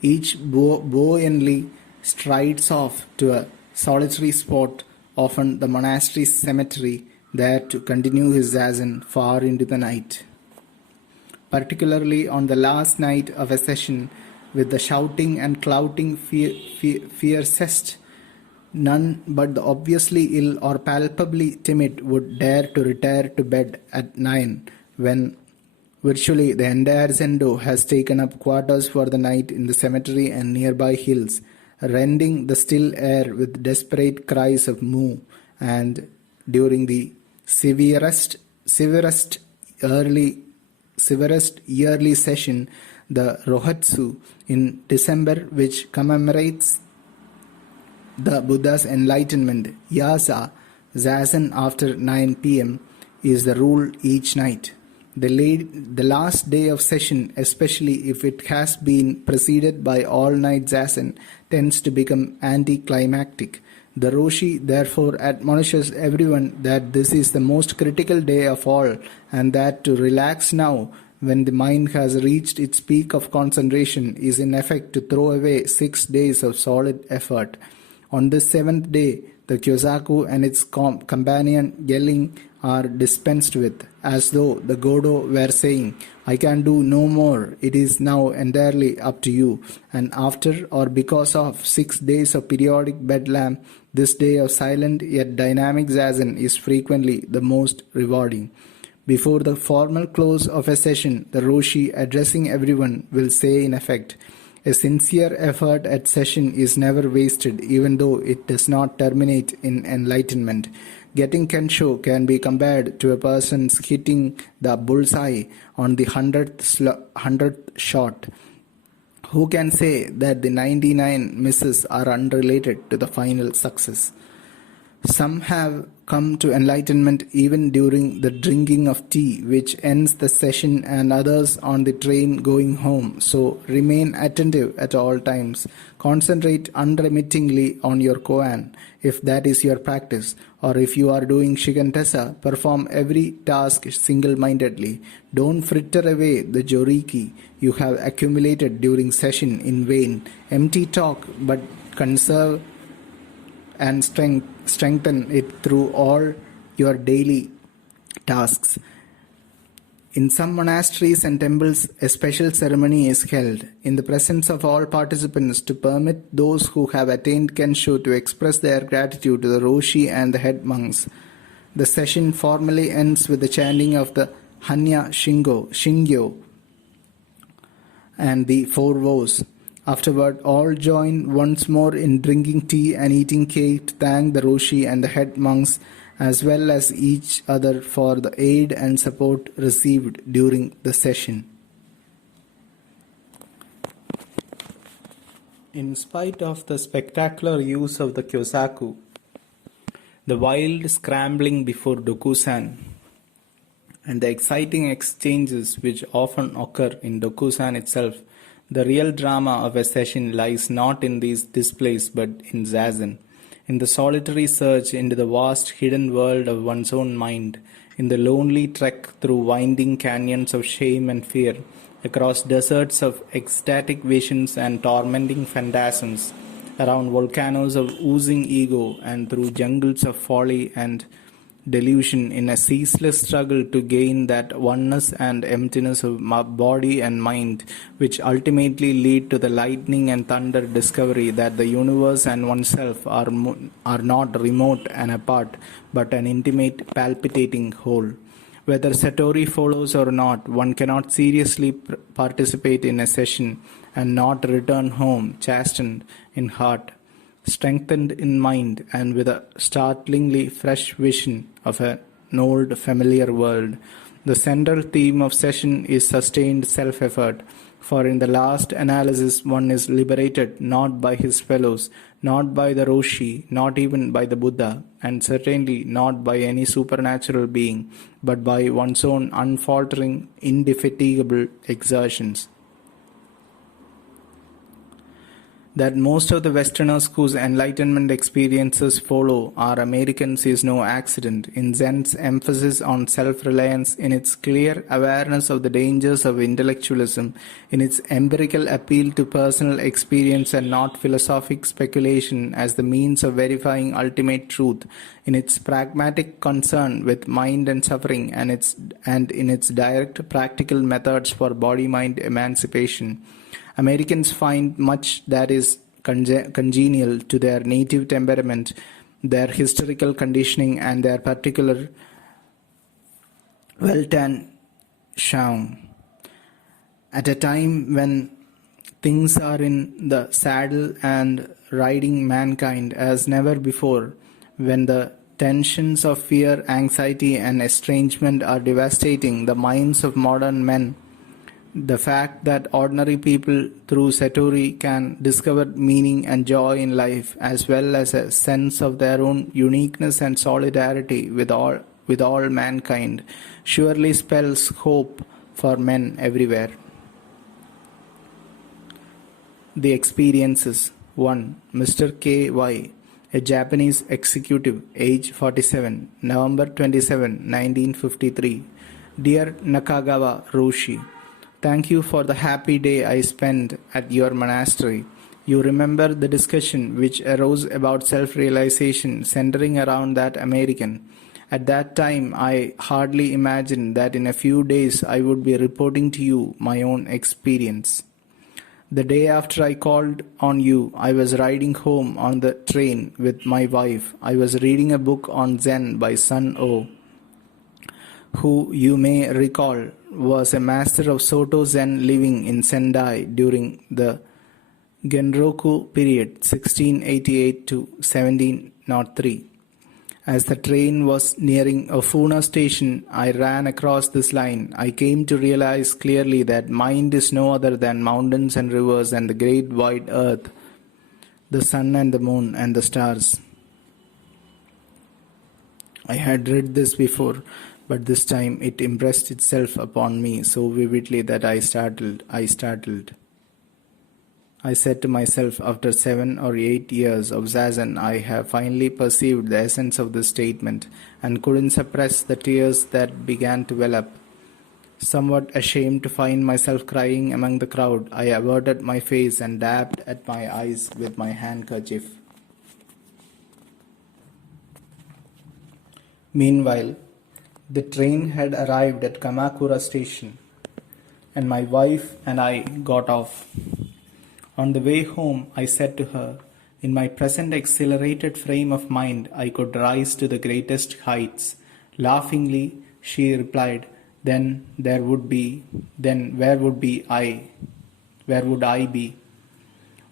each buoyantly strides off to a solitary spot, often the monastery cemetery, there to continue his zazen far into the night. Particularly on the last night of a session, with the shouting and clouting fiercest, none but the obviously ill or palpably timid would dare to retire to bed at 9, when virtually the entire zendo has taken up quarters for the night in the cemetery and nearby hills, rending the still air with desperate cries of moo, and during the severest yearly session, the Rohatsu in December, which commemorates the Buddha's enlightenment, Yasa, zazen after 9 p.m., is the rule each night. The last day of session, especially if it has been preceded by all-night zazen, tends to become anticlimactic. The Roshi therefore admonishes everyone that this is the most critical day of all, and that to relax now, when the mind has reached its peak of concentration, is in effect to throw away 6 days of solid effort. On this 7th day, the Kyosaku and its companion yelling are dispensed with, as though the Godo were saying, "I can do no more, it is now entirely up to you." And after or because of 6 days of periodic bedlam, this day of silent yet dynamic zazen is frequently the most rewarding. Before the formal close of a session, the Roshi, addressing everyone, will say in effect, "A sincere effort at session is never wasted, even though it does not terminate in enlightenment. Getting Kensho can be compared to a person's hitting the bullseye on the 100th shot. Who can say that the 99 misses are unrelated to the final success? Some have come to enlightenment even during the drinking of tea, which ends the session, and others on the train going home. So remain attentive at all times. Concentrate unremittingly on your koan, if that is your practice, or if you are doing shikantessa, perform every task single-mindedly. Don't fritter away the joriki you have accumulated during session in vain. Empty talk, but conserve and strengthen it through all your daily tasks. In some monasteries and temples, a special ceremony is held in the presence of all participants to permit those who have attained Kensho to express their gratitude to the Roshi and the head monks. The session formally ends with the chanting of the Hanya Shingyo and the 4 vows. Afterward, all join once more in drinking tea and eating cake to thank the Roshi and the head monks, as well as each other for the aid and support received during the session. In spite of the spectacular use of the Kyosaku, the wild scrambling before Dokusan, and the exciting exchanges which often occur in Dokusan itself, the real drama of a session lies not in these displays but in zazen, in the solitary search into the vast hidden world of one's own mind, in the lonely trek through winding canyons of shame and fear, across deserts of ecstatic visions and tormenting phantasms, around volcanoes of oozing ego, and through jungles of folly and delusion, in a ceaseless struggle to gain that oneness and emptiness of body and mind, which ultimately lead to the lightning and thunder discovery that the universe and oneself are not remote and apart, but an intimate, palpitating whole. Whether Satori follows or not, one cannot seriously participate in a session and not return home chastened in heart, strengthened in mind, and with a startlingly fresh vision of an old familiar world. The central theme of session is sustained self-effort, For in the last analysis one is liberated not by his fellows, not by the Roshi, not even by the Buddha, and certainly not by any supernatural being, but by one's own unfaltering, indefatigable exertions. That most of the Westerners whose enlightenment experiences follow are Americans is no accident. In Zen's emphasis on self-reliance, in its clear awareness of the dangers of intellectualism, in its empirical appeal to personal experience and not philosophic speculation as the means of verifying ultimate truth, in its pragmatic concern with mind and suffering, and in its direct practical methods for body-mind emancipation, Americans find much that is congenial to their native temperament, their historical conditioning, and their particular Weltan Shaun. At a time when things are in the saddle and riding mankind as never before, when the tensions of fear, anxiety, and estrangement are devastating the minds of modern men, the fact that ordinary people through Satori can discover meaning and joy in life, as well as a sense of their own uniqueness and solidarity with all mankind, surely spells hope for men everywhere. The experiences. 1. Mr. K.Y., a Japanese executive, age 47, November 27, 1953. Dear Nakagawa Roshi, thank you for the happy day I spent at your monastery. You remember the discussion which arose about self-realization centering around that American. At that time, I hardly imagined that in a few days I would be reporting to you my own experience. The day after I called on you, I was riding home on the train with my wife. I was reading a book on Zen by Sun O, who you may recall was a master of Soto Zen living in Sendai during the Genroku period 1688 to 1703. As the train was nearing Ofuna station, I ran across this line. I came to realize clearly that mind is no other than mountains and rivers and the great wide earth, the sun and the moon and the stars. I had read this before, but this time it impressed itself upon me so vividly that I startled. I said to myself, after 7 or 8 years of Zazen, I have finally perceived the essence of this statement, and couldn't suppress the tears that began to well up. Somewhat ashamed to find myself crying among the crowd, I averted my face and dabbed at my eyes with my handkerchief. Meanwhile, the train had arrived at Kamakura station, and my wife and I got off. On the way home, I said to her, in my present exhilarated frame of mind, I could rise to the greatest heights. Laughingly, she replied, then where would I be?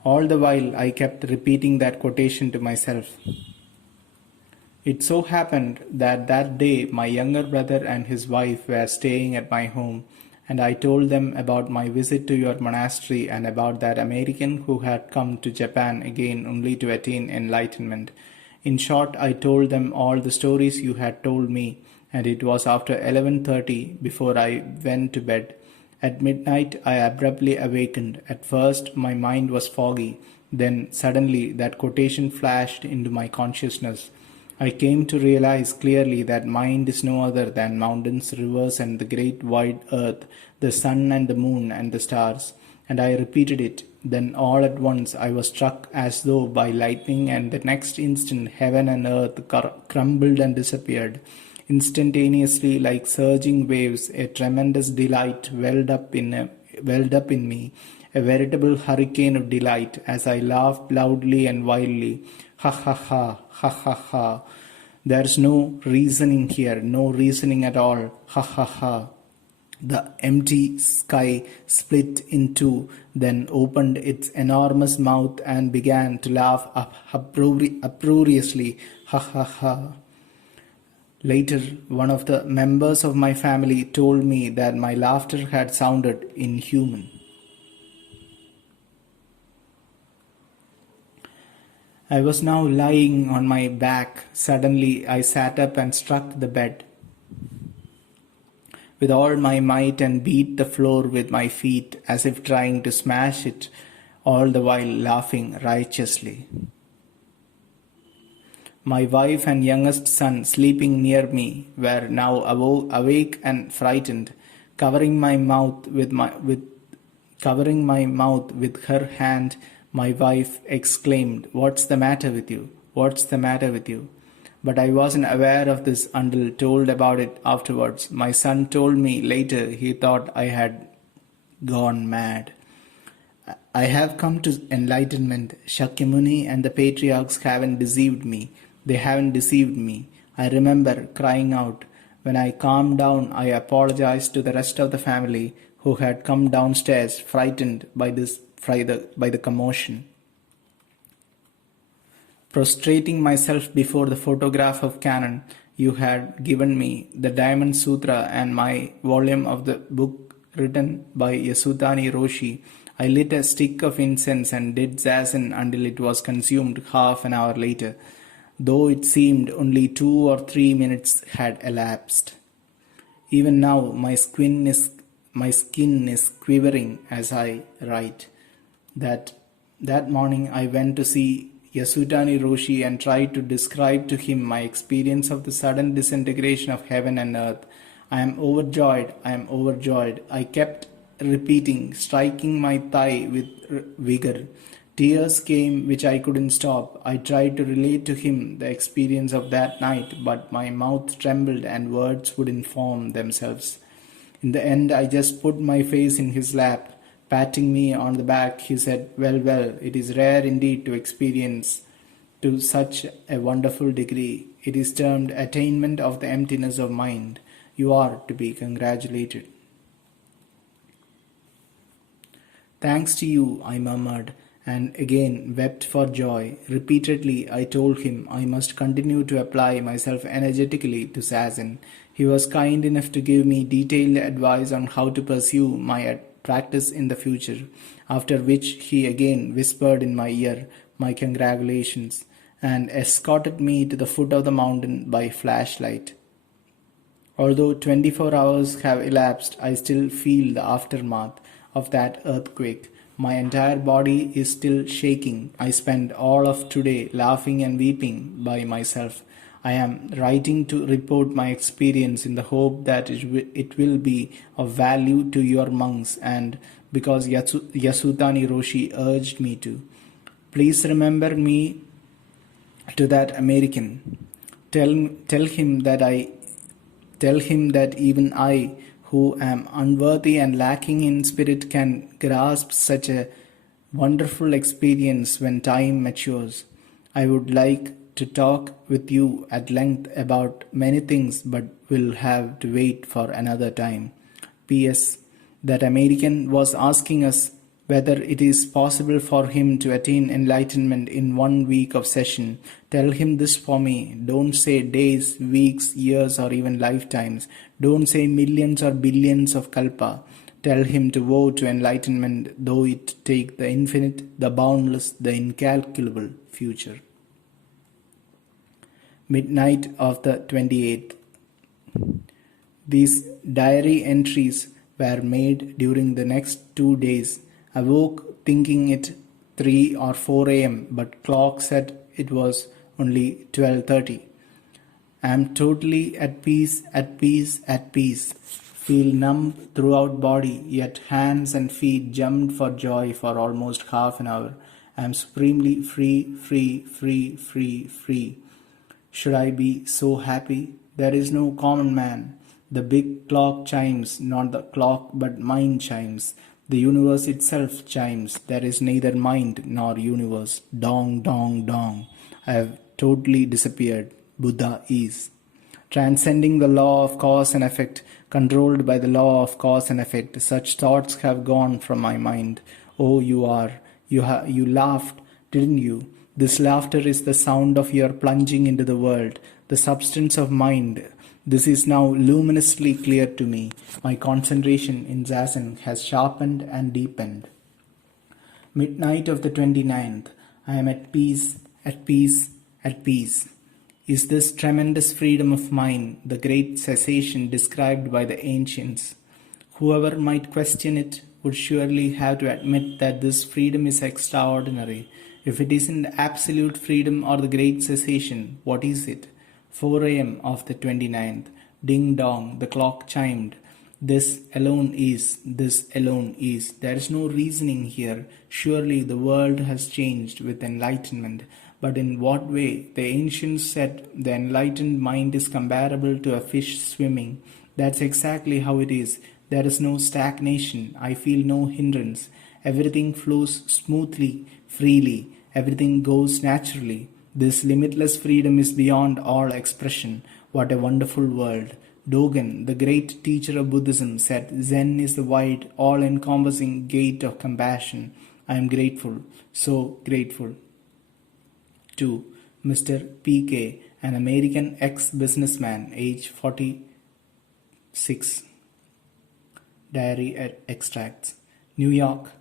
All the while, I kept repeating that quotation to myself. It so happened that day my younger brother and his wife were staying at my home, and I told them about my visit to your monastery and about that American who had come to Japan again only to attain enlightenment. In short, I told them all the stories you had told me, and it was after 11:30 before I went to bed. At midnight I abruptly awakened. At first my mind was foggy, then suddenly that quotation flashed into my consciousness. I came to realize clearly that mind is no other than mountains, rivers, and the great wide earth, the sun and the moon and the stars. And I repeated it. Then all at once I was struck as though by lightning, and the next instant heaven and earth crumbled and disappeared. Instantaneously, like surging waves, a tremendous delight welled up in me, a veritable hurricane of delight, as I laughed loudly and wildly. Ha ha ha, ha ha ha. There's no reasoning here, no reasoning at all. Ha ha ha. The empty sky split in two, then opened its enormous mouth and began to laugh uproariously. Ha ha ha. Later, one of the members of my family told me that my laughter had sounded inhuman. I was now lying on my back. Suddenly I sat up and struck the bed with all my might and beat the floor with my feet as if trying to smash it, all the while laughing riotously. My wife and youngest son, sleeping near me, were now awake and frightened, covering my mouth with her hand. My wife exclaimed, "What's the matter with you? What's the matter with you?" But I wasn't aware of this until told about it afterwards. My son told me later he thought I had gone mad. I have come to enlightenment. Shakyamuni and the patriarchs haven't deceived me. They haven't deceived me. I remember crying out. When I calmed down, I apologized to the rest of the family who had come downstairs frightened by the commotion. Prostrating myself before the photograph of Canon, you had given me the Diamond Sutra and my volume of the book written by Yasutani Roshi. I lit a stick of incense and did zazen until it was consumed half an hour later, though it seemed only 2 or 3 minutes had elapsed. Even now my skin is quivering as I write. That morning I went to see Yasutani Roshi and tried to describe to him my experience of the sudden disintegration of heaven and earth. I am overjoyed, I am overjoyed. I kept repeating, striking my thigh with vigor. Tears came which I couldn't stop. I tried to relate to him the experience of that night, but my mouth trembled and words wouldn't form themselves. In the end, I just put my face in his lap. Patting me on the back, he said, "Well, well, it is rare indeed to experience to such a wonderful degree. It is termed attainment of the emptiness of mind. You are to be congratulated." "Thanks to you," I murmured, and again wept for joy. Repeatedly I told him I must continue to apply myself energetically to Zazen. He was kind enough to give me detailed advice on how to pursue my practice in the future, after which he again whispered in my ear my congratulations and escorted me to the foot of the mountain by flashlight. Although 24 hours have elapsed, I still feel the aftermath of that earthquake. My entire body is still shaking. I spent all of today laughing and weeping by myself. I am writing to report my experience in the hope that it will be of value to your monks and because Yasutani Roshi urged me to. Please remember me to that American. Tell him that even I, who am unworthy and lacking in spirit, can grasp such a wonderful experience when time matures. I would like to talk with you at length about many things, but will have to wait for another time. P.S. That American was asking us whether it is possible for him to attain enlightenment in 1 week of session. Tell him this for me. Don't say days, weeks, years, or even lifetimes. Don't say millions or billions of kalpa. Tell him to vow to enlightenment, though it take the infinite, the boundless, the incalculable future. Midnight of the 28th. These diary entries were made during the next 2 days. I woke thinking it 3 or 4 a.m., but clock said it was only 12:30. I am totally at peace, at peace, at peace. Feel numb throughout body, yet hands and feet jumped for joy for almost half an hour. I am supremely free, free, free, free, free. Should I be so happy? There is no common man. The big clock chimes, not the clock but mind chimes. The universe itself chimes. There is neither mind nor universe. Dong, dong, dong. I have totally disappeared. Buddha is. Transcending the law of cause and effect, controlled by the law of cause and effect, such thoughts have gone from my mind. Oh, you are. You laughed, didn't you? This laughter is the sound of your plunging into the world, the substance of mind. This is now luminously clear to me. My concentration in Zazen has sharpened and deepened. Midnight of the 29th. I am at peace, At peace, at peace. Is this tremendous freedom of mind the great cessation described by the ancients? Whoever might question it would surely have to admit that this freedom is extraordinary. If it isn't absolute freedom or the great cessation, what is it? 4 a.m. of the 29th. Ding dong, the clock chimed. This alone is, this alone is. There is no reasoning here. Surely the world has changed with enlightenment. But in what way? The ancients said the enlightened mind is comparable to a fish swimming. That's exactly how it is. There is no stagnation. I feel no hindrance. Everything flows smoothly, freely. Everything goes naturally. This limitless freedom is beyond all expression. What a wonderful world. Dogen, the great teacher of Buddhism, said Zen is the wide, all-encompassing gate of compassion. I am grateful, so grateful. 2. Mr. P.K., an American ex-businessman, age 46. Diary extracts. New York,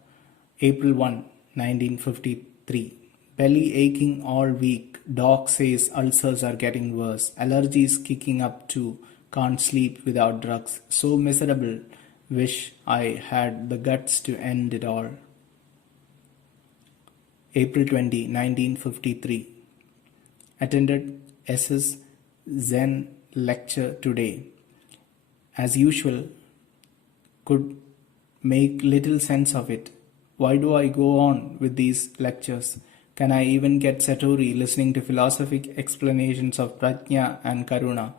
April 1, 1953. Belly aching all week. Doc says ulcers are getting worse. Allergies kicking up too. Can't sleep without drugs. So miserable. Wish I had the guts to end it all. April 20, 1953. Attended SS Zen lecture today. As usual, could make little sense of it. Why do I go on with these lectures? Can I even get Satori listening to philosophic explanations of Prajna and Karuna?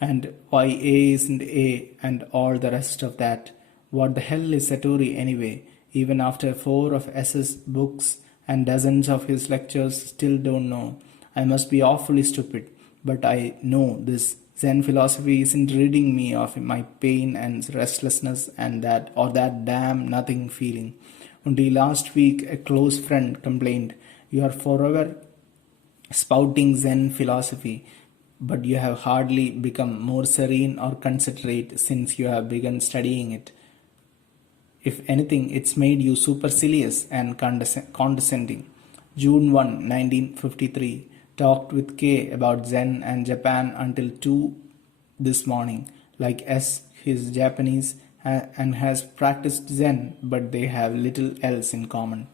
And why A isn't A and all the rest of that? What the hell is Satori anyway? Even after 4 of S's books and dozens of his lectures, still don't know. I must be awfully stupid, but I know this Zen philosophy isn't ridding me of my pain and restlessness and that damn nothing feeling. Only last week a close friend complained, "You are forever spouting Zen philosophy, but you have hardly become more serene or considerate since you have begun studying it. If anything, it's made you supercilious and condescending." June 1, 1953. Talked with K about Zen and Japan until 2 this morning. Like S, he's Japanese and has practiced Zen, but they have little else in common.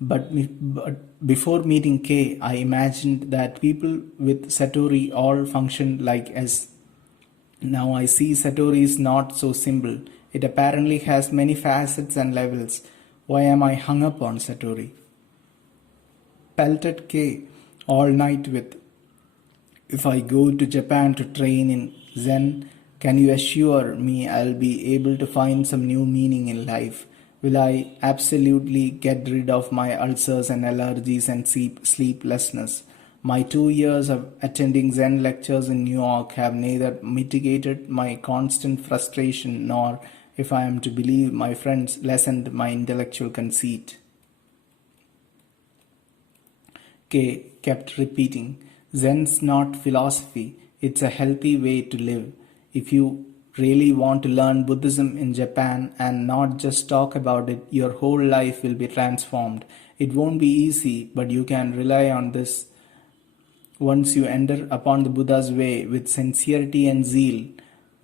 But before meeting K, I imagined that people with Satori all functioned like S. Now I see Satori is not so simple. It apparently has many facets and levels. Why am I hung up on Satori? Pelted K all night with, "If I go to Japan to train in Zen, can you assure me I'll be able to find some new meaning in life? Will I absolutely get rid of my ulcers and allergies and sleeplessness? My 2 years of attending Zen lectures in New York have neither mitigated my constant frustration nor, if I am to believe my friends, lessened my intellectual conceit." K kept repeating, "Zen's not philosophy, it's a healthy way to live. If you really want to learn Buddhism in Japan and not just talk about it, your whole life will be transformed. It won't be easy, but you can rely on this. Once you enter upon the Buddha's way with sincerity and zeal,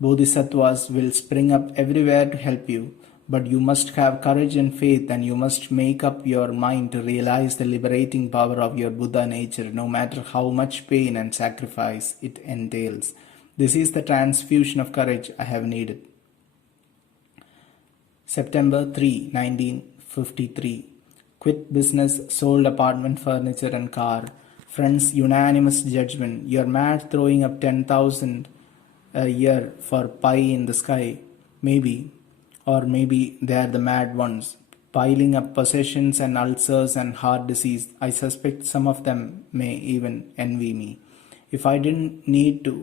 bodhisattvas will spring up everywhere to help you. But you must have courage and faith, and you must make up your mind to realize the liberating power of your Buddha nature, no matter how much pain and sacrifice it entails. This is the transfusion of courage I have needed." September 3, 1953. Quit business, sold apartment furniture and car. Friends' unanimous judgment. You're mad throwing up 10,000 a year for pie in the sky. Maybe. Or maybe they're the mad ones, piling up possessions and ulcers and heart disease. I suspect some of them may even envy me. If I didn't need to,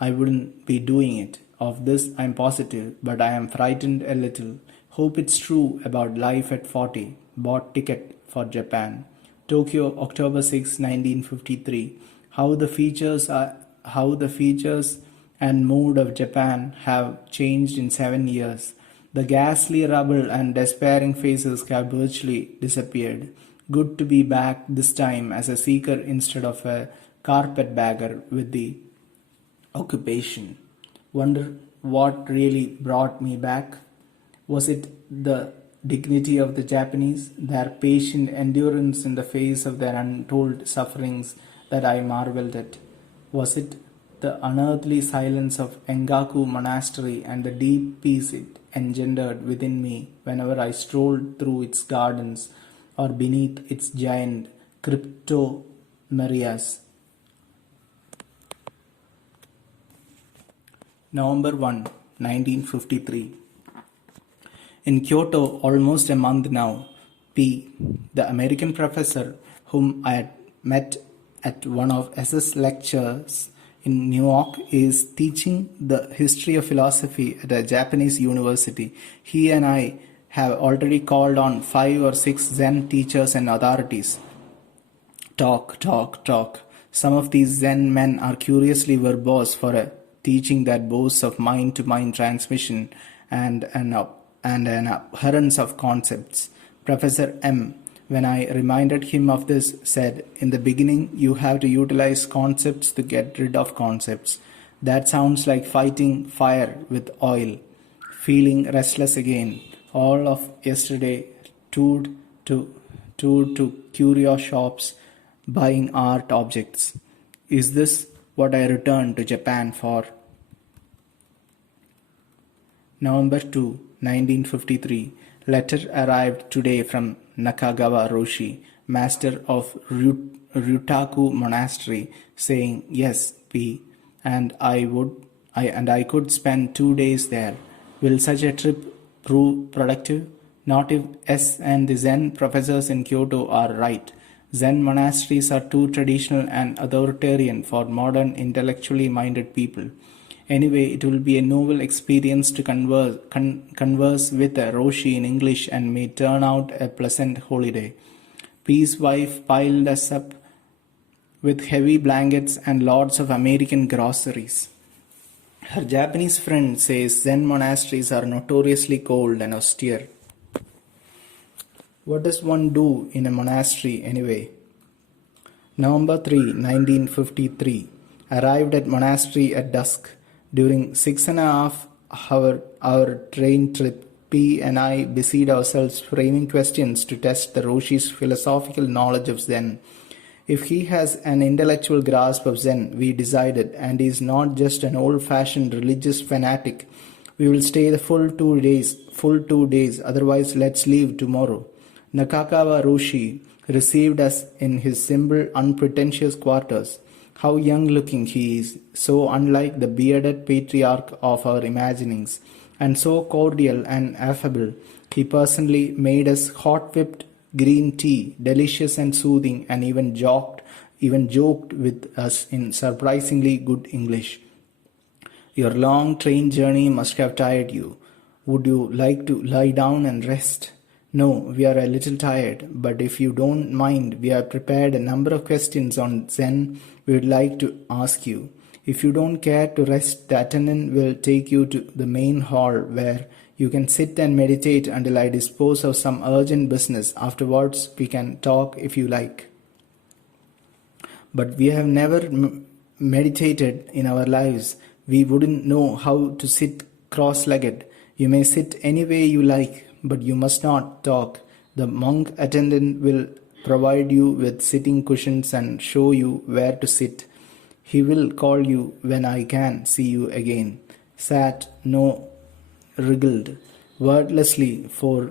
I wouldn't be doing it. Of this I'm positive, but I am frightened a little. Hope it's true about life at 40. Bought ticket for Japan. Tokyo, October 6, 1953. How the features and mood of Japan have changed in 7 years. The ghastly rubble and despairing faces have virtually disappeared. Good to be back this time as a seeker instead of a carpetbagger with the occupation. Wonder what really brought me back? Was it the dignity of the Japanese, their patient endurance in the face of their untold sufferings that I marveled at? Was it the unearthly silence of Engaku Monastery and the deep peace it engendered within me whenever I strolled through its gardens or beneath its giant cryptomerias? November 1, 1953. In Kyoto, almost a month now, P, the American professor whom I had met at one of SS lectures in New York, is teaching the history of philosophy at a Japanese university. He and I have already called on 5 or 6 Zen teachers and authorities. Talk, talk, talk. Some of these Zen men are curiously verbose for a teaching that boasts of mind-to-mind transmission and an abhorrence of concepts. Professor M, when I reminded him of this, said, "In the beginning, you have to utilize concepts to get rid of concepts. That sounds like fighting fire with oil." Feeling restless again, all of yesterday toured to curio shops, buying art objects. Is this what I returned to Japan for? November 2, 1953. Letter arrived today from Nakagawa Roshi, master of Ryutaku Monastery, saying, "Yes, P, and I could spend 2 days there. Will such a trip prove productive? Not if S and the Zen professors in Kyoto are right. Zen monasteries are too traditional and authoritarian for modern intellectually minded people. Anyway, it will be a novel experience to converse with a Roshi in English and may turn out a pleasant holiday." P's wife piled us up with heavy blankets and lots of American groceries. Her Japanese friend says Zen monasteries are notoriously cold and austere. What does one do in a monastery anyway? November 3, 1953. Arrived at monastery at dusk. During 6.5 hour train trip, P and I busied ourselves framing questions to test the Roshi's philosophical knowledge of Zen. If he has an intellectual grasp of Zen, we decided, and he is not just an old-fashioned religious fanatic, we will stay the full 2 days, otherwise let's leave tomorrow. Nakagawa Roshi received us in his simple, unpretentious quarters. How young-looking he is, so unlike the bearded patriarch of our imaginings, and so cordial and affable. He personally made us hot-whipped green tea, delicious and soothing, and even joked with us in surprisingly good English. "Your long train journey must have tired you. Would you like to lie down and rest?" "No, we are a little tired, but if you don't mind, we have prepared a number of questions on Zen we would like to ask you. If you don't care to rest, the attendant will take you to the main hall where you can sit and meditate until I dispose of some urgent business. Afterwards, we can talk if you like." "But we have never meditated in our lives. We wouldn't know how to sit cross-legged." "You may sit any way you like, but you must not talk. The monk attendant will provide you with sitting cushions and show you where to sit. He will call you when I can see you again." Sat, no, wriggled wordlessly for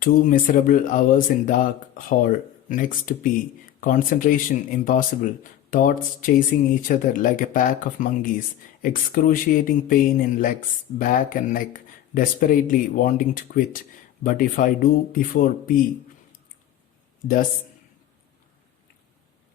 2 miserable hours in dark hall next to P. Concentration impossible. Thoughts chasing each other like a pack of monkeys. Excruciating pain in legs, back and neck. Desperately wanting to quit. But if I do before P does,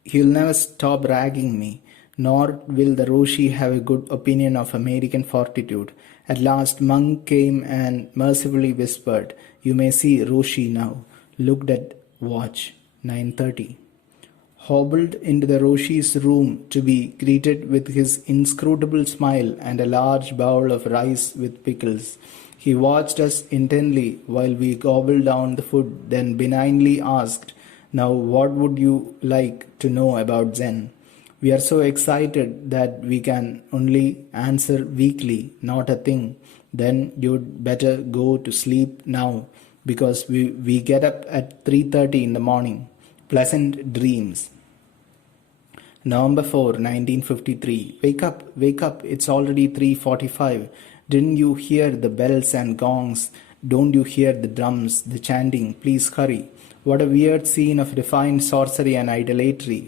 he'll never stop ragging me. Nor will the Roshi have a good opinion of American fortitude. At last Monk came and mercifully whispered, "You may see Roshi now." Looked at watch. 9:30. Hobbled into the Roshi's room to be greeted with his inscrutable smile and a large bowl of rice with pickles. He watched us intently while we gobbled down the food, then benignly asked, "Now, what would you like to know about Zen?" We are so excited that we can only answer weakly, "Not a thing." "Then you'd better go to sleep now, because we get up at 3:30 in the morning. Pleasant dreams." November 4, 1953. Wake up, it's already 3:45. Didn't you hear the bells and gongs? Don't you hear the drums, the chanting? Please hurry. What a weird scene of refined sorcery and idolatry.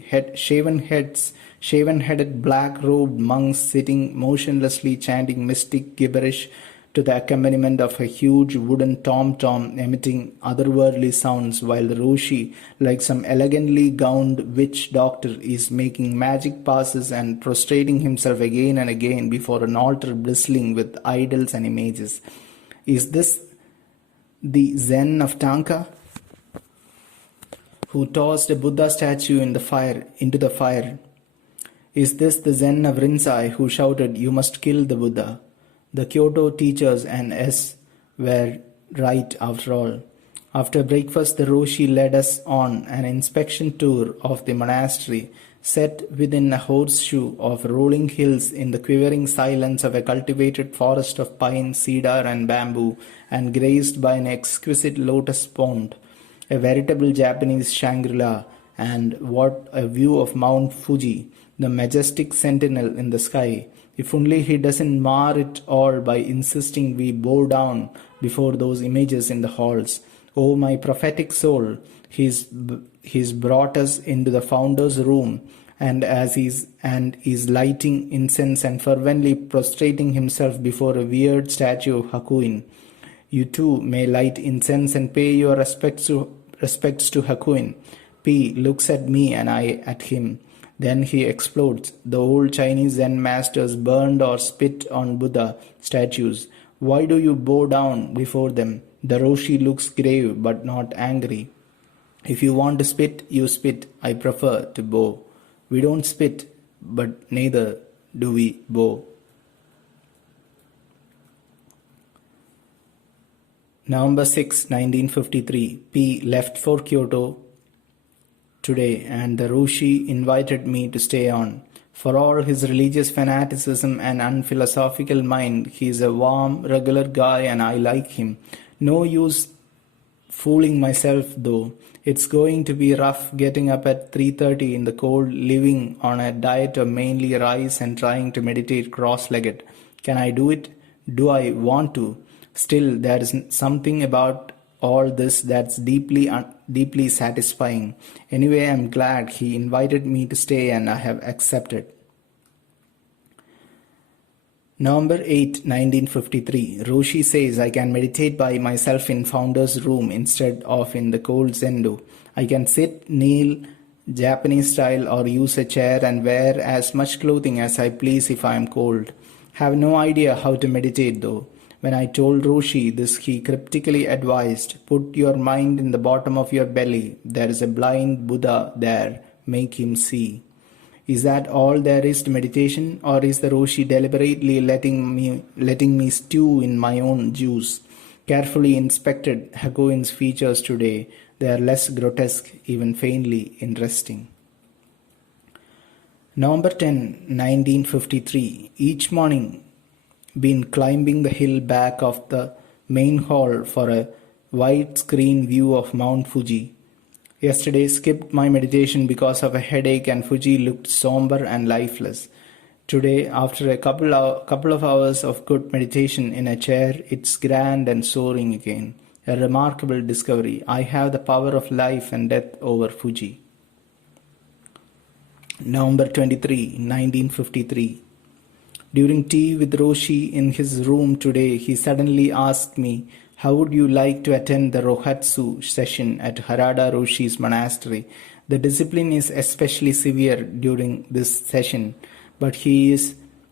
Shaven-headed black-robed monks sitting motionlessly chanting mystic gibberish to the accompaniment of a huge wooden tom-tom emitting otherworldly sounds, while the Roshi, like some elegantly gowned witch doctor, is making magic passes and prostrating himself again and again before an altar bristling with idols and images. Is this the Zen of Tanka, who tossed a Buddha statue into the fire? Is this the Zen of Rinzai, who shouted, "You must kill the Buddha"? The Kyoto teachers and S were right after all. After breakfast, the Roshi led us on an inspection tour of the monastery, set within a horseshoe of rolling hills in the quivering silence of a cultivated forest of pine, cedar, and bamboo, and graced by an exquisite lotus pond, a veritable Japanese Shangri-La. And what a view of Mount Fuji, the majestic sentinel in the sky! If only he doesn't mar it all by insisting we bow down before those images in the halls. Oh, my prophetic soul, he's brought us into the founder's room, and is lighting incense and fervently prostrating himself before a weird statue of Hakuin. You too may light incense and pay your respects to Hakuin. P looks at me and I at him. Then he explodes. The old Chinese Zen masters burned or spit on Buddha statues. Why do you bow down before them? The Roshi looks grave but not angry. If you want to spit, you spit. I prefer to bow. We don't spit, but neither do we bow. November 6, 1953. P left for Kyoto today, and the Roshi invited me to stay on. For all his religious fanaticism and unphilosophical mind, he is a warm, regular guy and I like him. No use fooling myself though. It's going to be rough getting up at 3:30 in the cold, living on a diet of mainly rice and trying to meditate cross-legged. Can I do it? Do I want to? Still, there is something about all this that's deeply satisfying. Anyway, I'm glad he invited me to stay and I have accepted. November 8, 1953. Roshi says I can meditate by myself in founder's room instead of in the cold zendo. I can sit, kneel, Japanese style, or use a chair and wear as much clothing as I please if I am cold. Have no idea how to meditate though. When I told Roshi this, he cryptically advised, "Put your mind in the bottom of your belly. There is a blind Buddha there. Make him see." Is that all there is to meditation, or is the Roshi deliberately letting me stew in my own juice? Carefully inspected Hakuin's features today. They are less grotesque, even faintly interesting. November 10, 1953. Each morning, been climbing the hill back of the main hall for a widescreen view of Mount Fuji. Yesterday skipped my meditation because of a headache and Fuji looked somber and lifeless. Today, after a couple of hours of good meditation in a chair, it's grand and soaring again. A remarkable discovery. I have the power of life and death over Fuji. November 23, 1953. During tea with Roshi in his room today, he suddenly asked me, "How would you like to attend the Rohatsu session at Harada Roshi's monastery? The discipline is especially severe during this session, but he is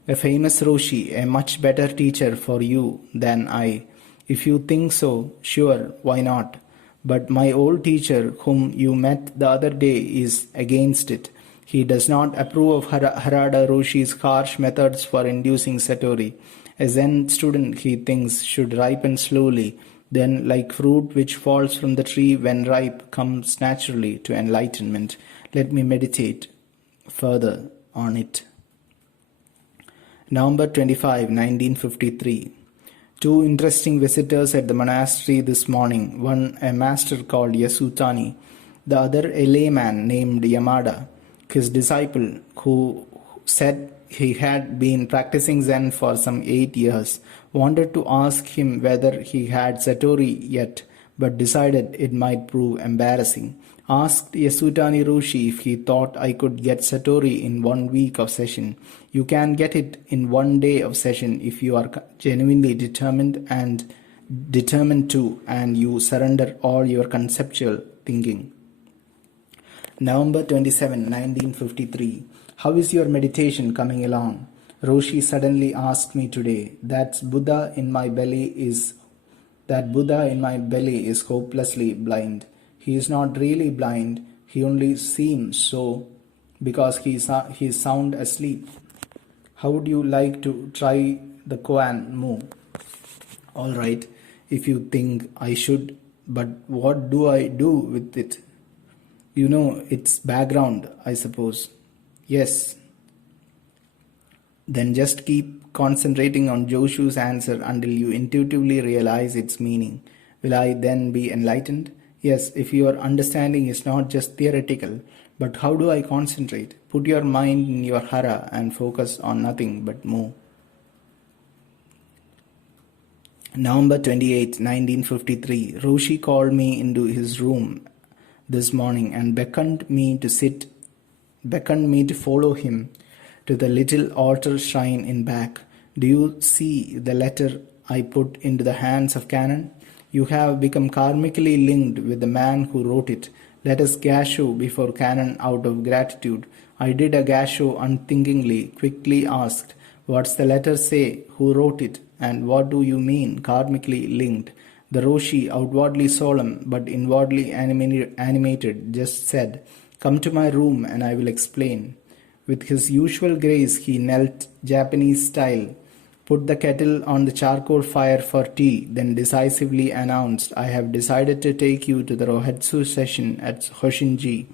a famous Roshi, a much better teacher for you than I. If you think so, sure, why not? But my old teacher, whom you met the other day, is against it. He does not approve of Harada Roshi's harsh methods for inducing satori. A Zen student, he thinks, should ripen slowly, then, like fruit which falls from the tree when ripe, comes naturally to enlightenment. Let me meditate further on it. November 25, 1953. Two interesting visitors at the monastery this morning, one a master called Yasutani, the other a layman named Yamada, his disciple, who said he had been practicing Zen for some 8 years, wanted to ask him whether he had Satori yet, but decided it might prove embarrassing. Asked Yasutani Roshi if he thought I could get Satori in 1 week of session. You can get it in 1 day of session if you are genuinely determined to, and you surrender all your conceptual thinking. November 27, 1953. How is your meditation coming along? Roshi suddenly asked me today. That Buddha in my belly is hopelessly blind. He is not really blind, he only seems so because he is sound asleep. How would you like to try the koan move? Alright, if you think I should, but what do I do with it? You know, it's background, I suppose. Yes. Then just keep concentrating on Joshu's answer until you intuitively realize its meaning. Will I then be enlightened? Yes, if your understanding is not just theoretical. But how do I concentrate? Put your mind in your hara and focus on nothing but Mu. November 28, 1953. Roshi called me into his room this morning and beckoned me to follow him to the little altar shrine in back. Do you see the letter I put into the hands of Canon? You have become karmically linked with the man who wrote it. Let us gasho before Canon out of gratitude. I did a gasho unthinkingly, quickly asked, what's the letter say? Who wrote it? And what do you mean, karmically linked? The Roshi, outwardly solemn but inwardly animated, just said, come to my room and I will explain. With his usual grace, he knelt Japanese style, put the kettle on the charcoal fire for tea, then decisively announced, I have decided to take you to the Rohetsu session at Hoshinji.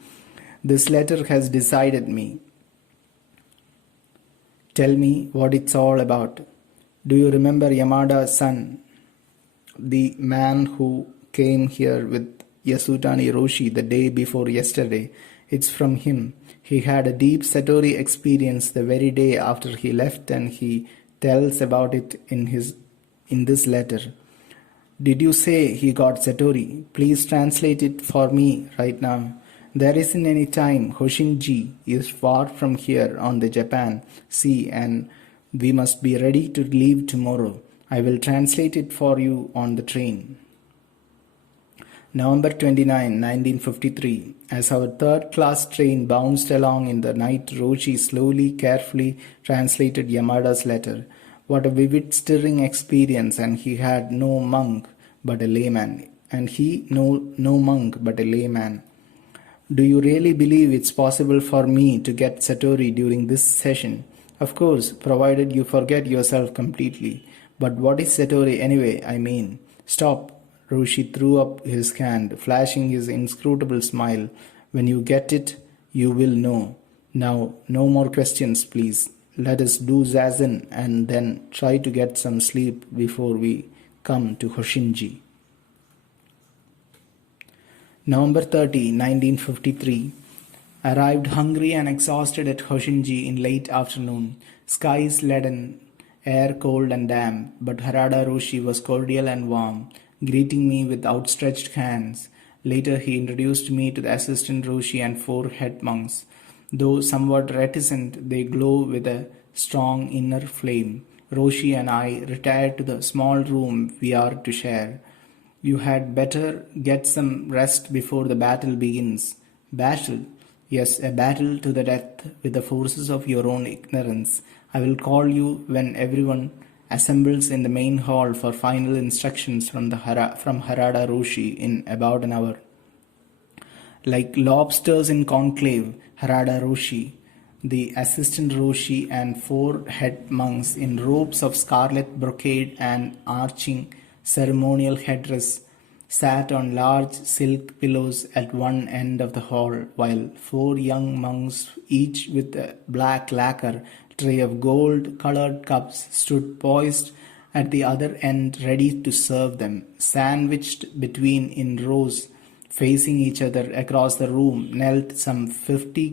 This letter has decided me. Tell me what it's all about. Do you remember Yamada's son, the man who came here with Yasutani Roshi the day before yesterday? It's from him. He had a deep Satori experience the very day after he left, and he tells about it in this letter. Did you say he got Satori? Please translate it for me right now. There isn't any time. Hoshinji is far from here on the Japan Sea, and we must be ready to leave tomorrow. I will translate it for you on the train. November 29, 1953. As our third-class train bounced along in the night, Roshi slowly, carefully translated Yamada's letter. What a vivid, stirring experience, and he had no monk but a layman. Do you really believe it's possible for me to get Satori during this session? Of course, provided you forget yourself completely. But what is Satori anyway, I mean? Stop. Roshi threw up his hand, flashing his inscrutable smile. When you get it, you will know. Now, no more questions, please. Let us do zazen and then try to get some sleep before we come to Hoshinji. November 30, 1953. Arrived hungry and exhausted at Hoshinji in late afternoon. Skies leaden, air cold and damp, but Harada Roshi was cordial and warm, greeting me with outstretched hands. Later he introduced me to the assistant Roshi and 4 head monks. Though somewhat reticent, they glow with a strong inner flame. Roshi and I retired to the small room we are to share. You had better get some rest before the battle begins. Battle? Yes, a battle to the death with the forces of your own ignorance. I will call you when everyone assembles in the main hall for final instructions from Harada Roshi in about an hour. Like lobsters in conclave, Harada Roshi, The assistant Roshi and 4 head monks in robes of scarlet brocade and arching ceremonial headdress sat on large silk pillows at one end of the hall, while 4 young monks, each with a black lacquer tray of gold-colored cups, stood poised at the other end ready to serve them. Sandwiched between in rows, facing each other across the room, knelt some 50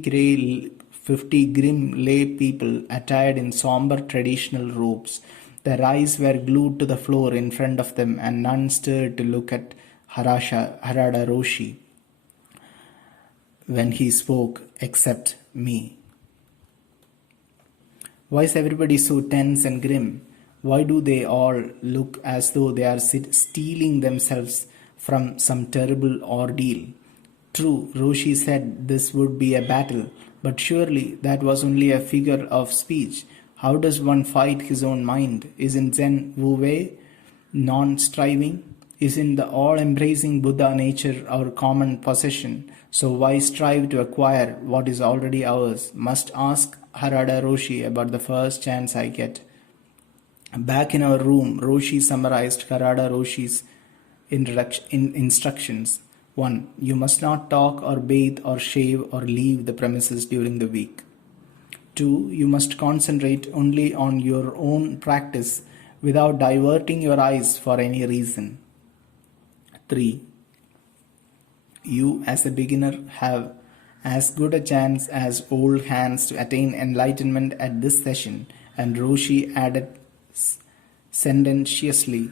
grim lay people attired in somber traditional robes. Their eyes were glued to the floor in front of them, and none stirred to look at Harada Roshi when he spoke, except me. Why is everybody so tense and grim? Why do they all look as though they are stealing themselves from some terrible ordeal? True, Roshi said this would be a battle, but surely that was only a figure of speech. How does one fight his own mind? Isn't Zen Wu Wei non-striving? Isn't the all-embracing Buddha nature our common possession? So why strive to acquire what is already ours? Must ask Harada Roshi about the first chance I get. Back in our room, Roshi summarized Harada Roshi's instructions. 1. You must not talk or bathe or shave or leave the premises during the week. 2. You must concentrate only on your own practice without diverting your eyes for any reason. 3. You as a beginner have as good a chance as old hands to attain enlightenment at this session. And Roshi added sententiously,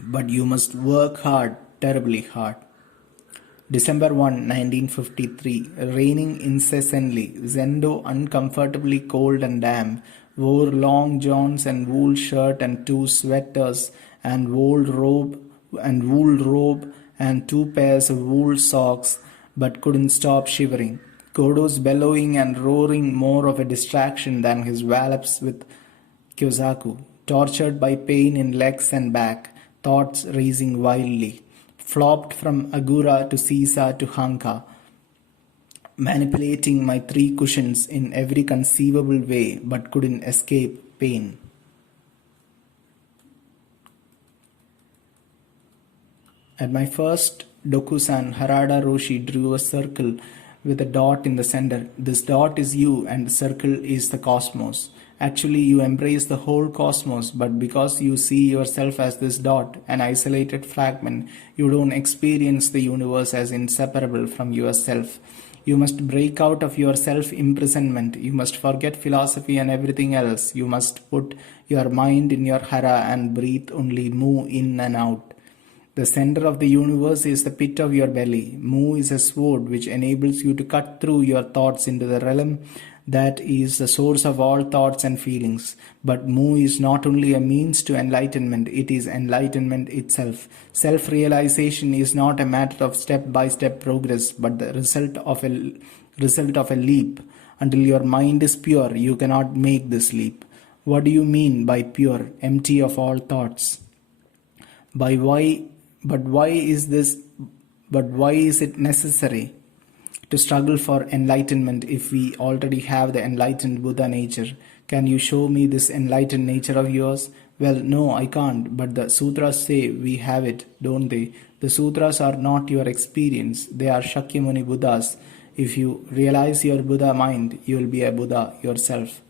but you must work hard, terribly hard. December 1, 1953, raining incessantly, Zendo, uncomfortably cold and damp, wore long johns and wool shirt and 2 sweaters and wool robe and 2 pairs of wool socks, but couldn't stop shivering. Godo's bellowing and roaring more of a distraction than his wallops with Kyosaku. Tortured by pain in legs and back, thoughts racing wildly. Flopped from Agura to Sisa to Hanka, manipulating my 3 cushions in every conceivable way, but couldn't escape pain. At my first Dokusan, Harada Roshi drew a circle with a dot in the center. This dot is you and the circle is the cosmos. Actually, you embrace the whole cosmos, but because you see yourself as this dot, an isolated fragment, you don't experience the universe as inseparable from yourself. You must break out of your self-imprisonment. You must forget philosophy and everything else. You must put your mind in your hara and breathe only mu in and out. The center of the universe is the pit of your belly. Mu is a sword which enables you to cut through your thoughts into the realm that is the source of all thoughts and feelings. But Mu is not only a means to enlightenment, it is enlightenment itself. Self-realization is not a matter of step-by-step progress, but the result of a leap. Until your mind is pure, you cannot make this leap. What do you mean by pure, empty of all thoughts? But why is it necessary to struggle for enlightenment if we already have the enlightened Buddha nature? Can you show me this enlightened nature of yours? Well, no, I can't, but the sutras say we have it, don't they? The sutras are not your experience, they are Shakyamuni Buddhas. If you realize your Buddha mind, you will be a Buddha yourself.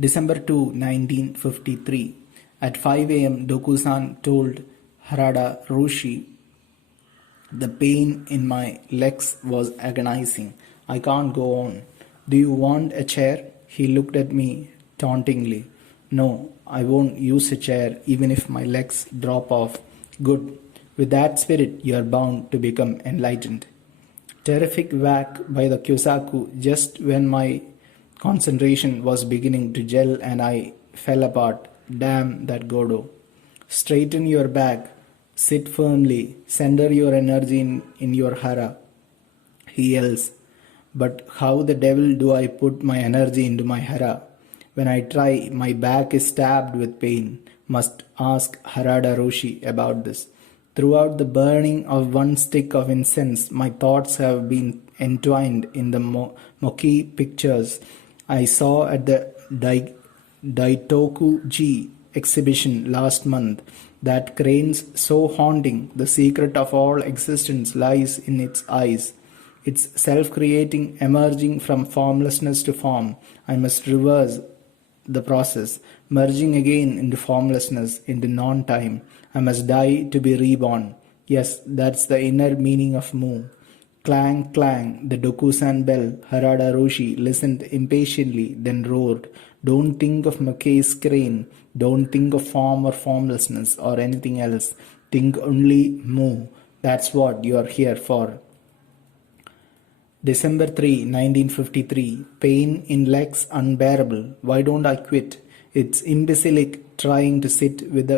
December 2, 1953. At 5 a.m., Dokusan told Harada Roshi, the pain in my legs was agonizing. I can't go on. Do you want a chair? He looked at me tauntingly. No, I won't use a chair even if my legs drop off. Good. With that spirit, you are bound to become enlightened. Terrific whack by the Kyosaku just when my concentration was beginning to gel and I fell apart. Damn that Godo. Straighten your back. Sit firmly. Center your energy in your hara. He yells. But how the devil do I put my energy into my hara? When I try, my back is stabbed with pain. Must ask Harada Roshi about this. Throughout the burning of one stick of incense, my thoughts have been entwined in the mochi pictures I saw at the Daitoku-ji exhibition last month. That crane's so haunting, the secret of all existence lies in its eyes. It's self-creating, emerging from formlessness to form. I must reverse the process, merging again into formlessness, into non-time. I must die to be reborn. Yes, that's the inner meaning of Mu. Clang, clang, the Dokusan bell. Harada Roshi listened impatiently, then roared. Don't think of Mackay's crane. Don't think of form or formlessness or anything else. Think only Mu. That's what you are here for. December 3, 1953. Pain in legs unbearable. Why don't I quit? It's imbecilic trying to sit with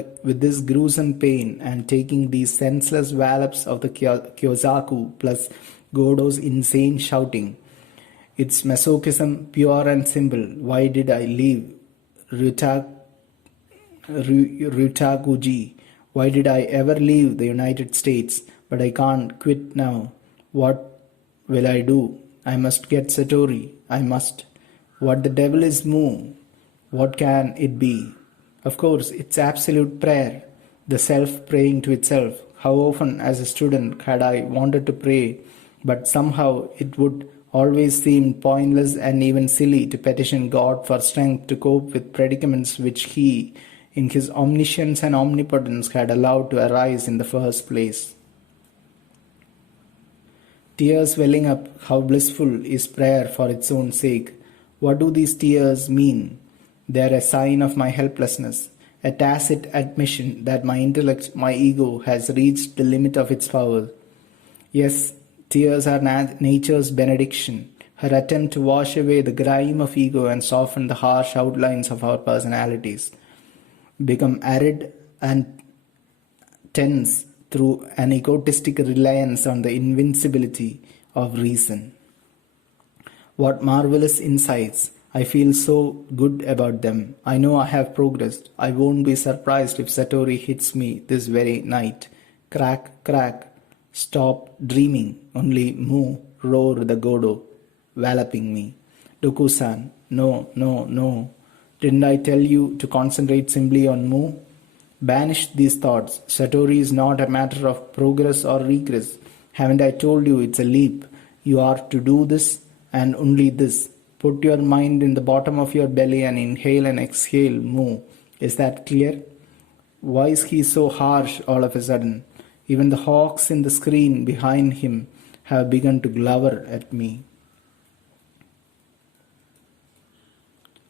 this gruesome pain and taking these senseless wallops of the Kyozaku plus Godo's insane shouting. It's masochism pure and simple. Why did I leave Rutakuji? Why did I ever leave the United States? But I can't quit now. What will I do? I must get Satori. I must. What the devil is Mu? What can it be? Of course, it's absolute prayer. The self praying to itself. How often as a student had I wanted to pray, but somehow it would always seem pointless and even silly to petition God for strength to cope with predicaments which He, in His omniscience and omnipotence, had allowed to arise in the first place. Tears welling up, how blissful is prayer for its own sake. What do these tears mean? They are a sign of my helplessness, a tacit admission that my intellect, my ego, has reached the limit of its power. Yes, tears are nature's benediction, her attempt to wash away the grime of ego and soften the harsh outlines of our personalities, become arid and tense through an egotistic reliance on the invincibility of reason. What marvelous insights! I feel so good about them. I know I have progressed. I won't be surprised if Satori hits me this very night. Crack, crack. Stop dreaming. Only Mu, roar the Godo, walloping me. Doku-san, no, no, no. Didn't I tell you to concentrate simply on Mu? Banish these thoughts. Satori is not a matter of progress or regress. Haven't I told you it's a leap? You are to do this and only this. Put your mind in the bottom of your belly and inhale and exhale Mu. Is that clear? Why is he so harsh all of a sudden? Even the hawks in the screen behind him have begun to glower at me.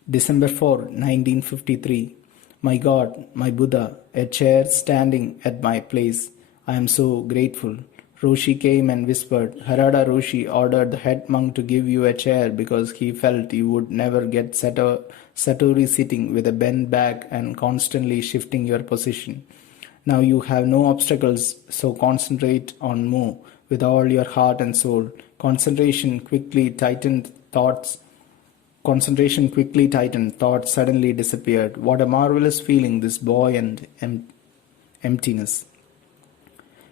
December 4, 1953. My God, my Buddha, a chair standing at my place. I am so grateful. Roshi came and whispered. Harada Roshi ordered the head monk to give you a chair because he felt you would never get Satori sitting with a bent back and constantly shifting your position. Now you have no obstacles, so concentrate on Mu with all your heart and soul. Concentration quickly tightened, thoughts suddenly disappeared. What a marvelous feeling, this buoyant emptiness.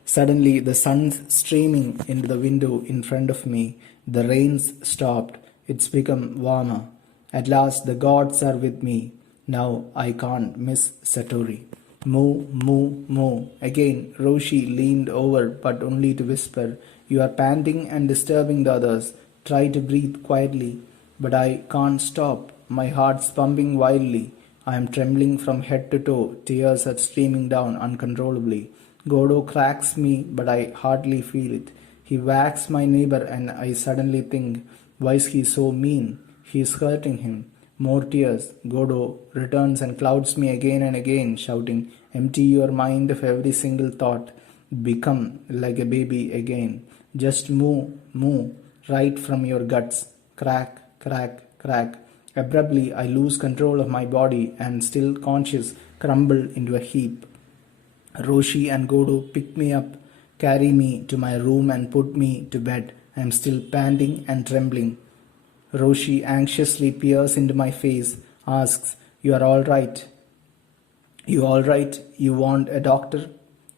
Suddenly, the sun streaming into the window in front of me. The rains stopped. It's become warmer. At last, the gods are with me. Now I can't miss Satori. Mu, mu, mu. Again, Roshi leaned over, but only to whisper, You are panting and disturbing the others. Try to breathe quietly. But I can't stop. My heart's pumping wildly. I am trembling from head to toe. Tears are streaming down uncontrollably. Godo cracks me, but I hardly feel it. He whacks my neighbor, and I suddenly think, why is he so mean? He is hurting him. More tears. Godo returns and clouds me again and again, shouting, Empty your mind of every single thought. Become like a baby again. Just moo, moo, right from your guts. Crack, crack, crack. Abruptly, I lose control of my body and, still conscious, crumble into a heap. Roshi and Godo pick me up, carry me to my room and put me to bed. I am still panting and trembling. Roshi anxiously peers into my face, asks, You are all right? You all right? You want a doctor?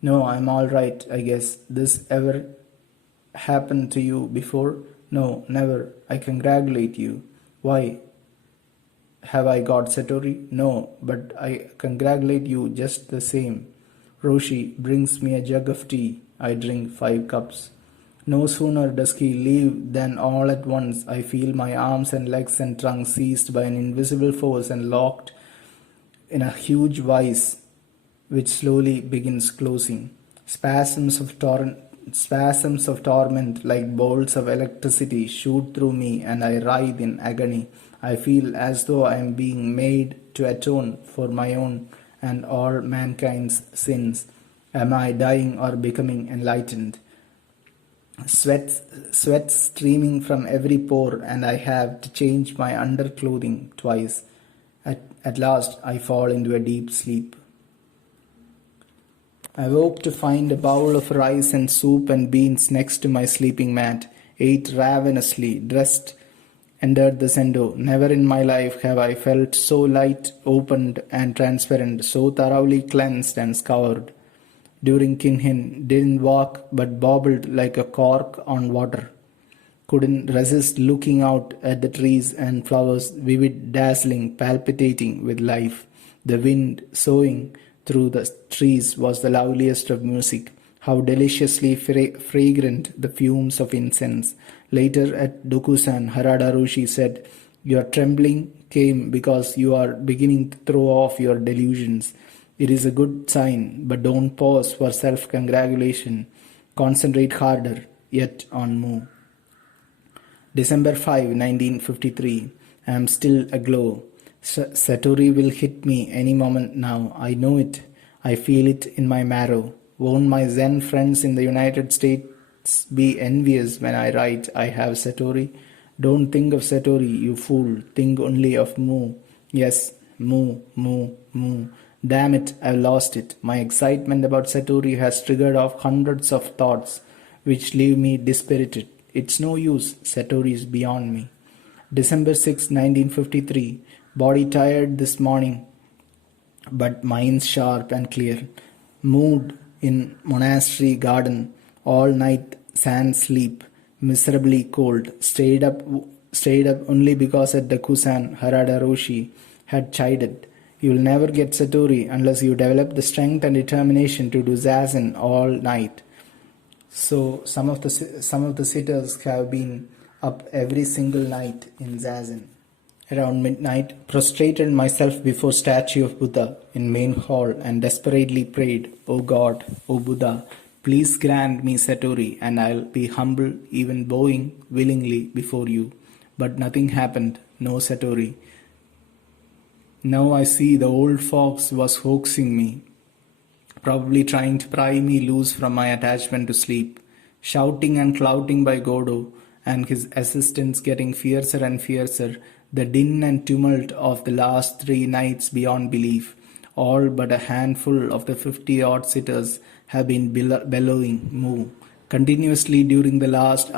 No, I'm alright, I guess. This ever happened to you before? No, never. I congratulate you. Why? Have I got Satori? No, but I congratulate you just the same. Roshi brings me a jug of tea. I drink 5 cups. No sooner does he leave than all at once I feel my arms and legs and trunk seized by an invisible force and locked in a huge vice which slowly begins closing. Spasms of torment like bolts of electricity shoot through me and I writhe in agony. I feel as though I am being made to atone for my own and all mankind's sins. Am I dying or becoming enlightened? Sweat streaming from every pore, and I have to change my underclothing twice. At last, I fall into a deep sleep. I woke to find a bowl of rice and soup and beans next to my sleeping mat, ate ravenously, dressed, entered the zendo. Never in my life have I felt so light, opened, and transparent, so thoroughly cleansed and scoured. During Kinhin, didn't walk but bobbled like a cork on water. Couldn't resist looking out at the trees and flowers, vivid, dazzling, palpitating with life. The wind soughing through the trees was the loveliest of music. How deliciously fragrant the fumes of incense. Later at Dokusan, Harada Roshi said, "Your trembling came because you are beginning to throw off your delusions. It is a good sign, but don't pause for self-congratulation. Concentrate harder, yet on Mu." December 5, 1953. I am still aglow. Satori will hit me any moment now. I know it. I feel it in my marrow. Won't my Zen friends in the United States be envious when I write I have Satori? Don't think of Satori, you fool. Think only of Mu. Yes, Mu, Mu, Mu. Damn it, I've lost it. My excitement about Satori has triggered off hundreds of thoughts which leave me dispirited. It's no use. Satori is beyond me. December 6, 1953. Body tired this morning, but mind sharp and clear. Moved in monastery garden all night, sans sleep, miserably cold. Stayed up only because at the Kusan Harada Roshi had chided. You'll never get Satori unless you develop the strength and determination to do zazen all night. So some of the sitters have been up every single night in zazen. Around midnight, prostrated myself before statue of Buddha in main hall and desperately prayed, "O God, O Buddha, please grant me Satori and I'll be humble, even bowing willingly before you." But nothing happened, no Satori. Now I see the old fox was hoaxing me, probably trying to pry me loose from my attachment to sleep. Shouting and clouting by Godo and his assistants getting fiercer and fiercer, the din and tumult of the last 3 nights beyond belief. All but a handful of the 50-odd sitters have been bellowing moo continuously during the last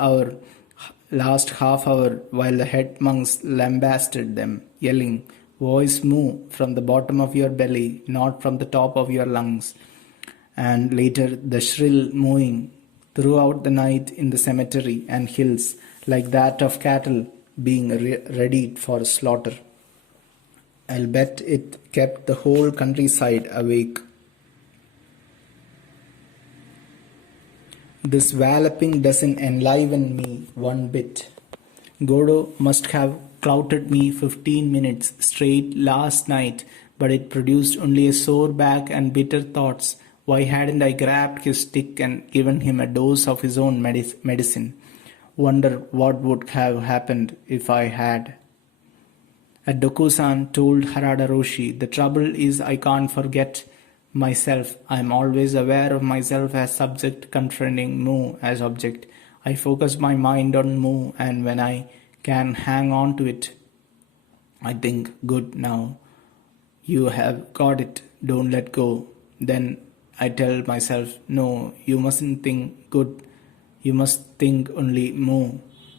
half hour, while the head monks lambasted them, yelling, "Voice moo from the bottom of your belly, not from the top of your lungs." And later the shrill mooing throughout the night in the cemetery and hills, like that of cattle being readied for slaughter. I'll bet it kept the whole countryside awake. This walloping doesn't enliven me one bit. Godo must have clouted me 15 minutes straight last night, but it produced only a sore back and bitter thoughts. Why hadn't I grabbed his stick and given him a dose of his own medicine? Wonder what would have happened if I had. At Dokusan told Harada Roshi, "The trouble is I can't forget myself. I am always aware of myself as subject confronting Mu as object. I focus my mind on Mu, and when I can hang on to it, I think, good, now you have got it, don't let go. Then I tell myself, no, you mustn't think good. You must think only Mu.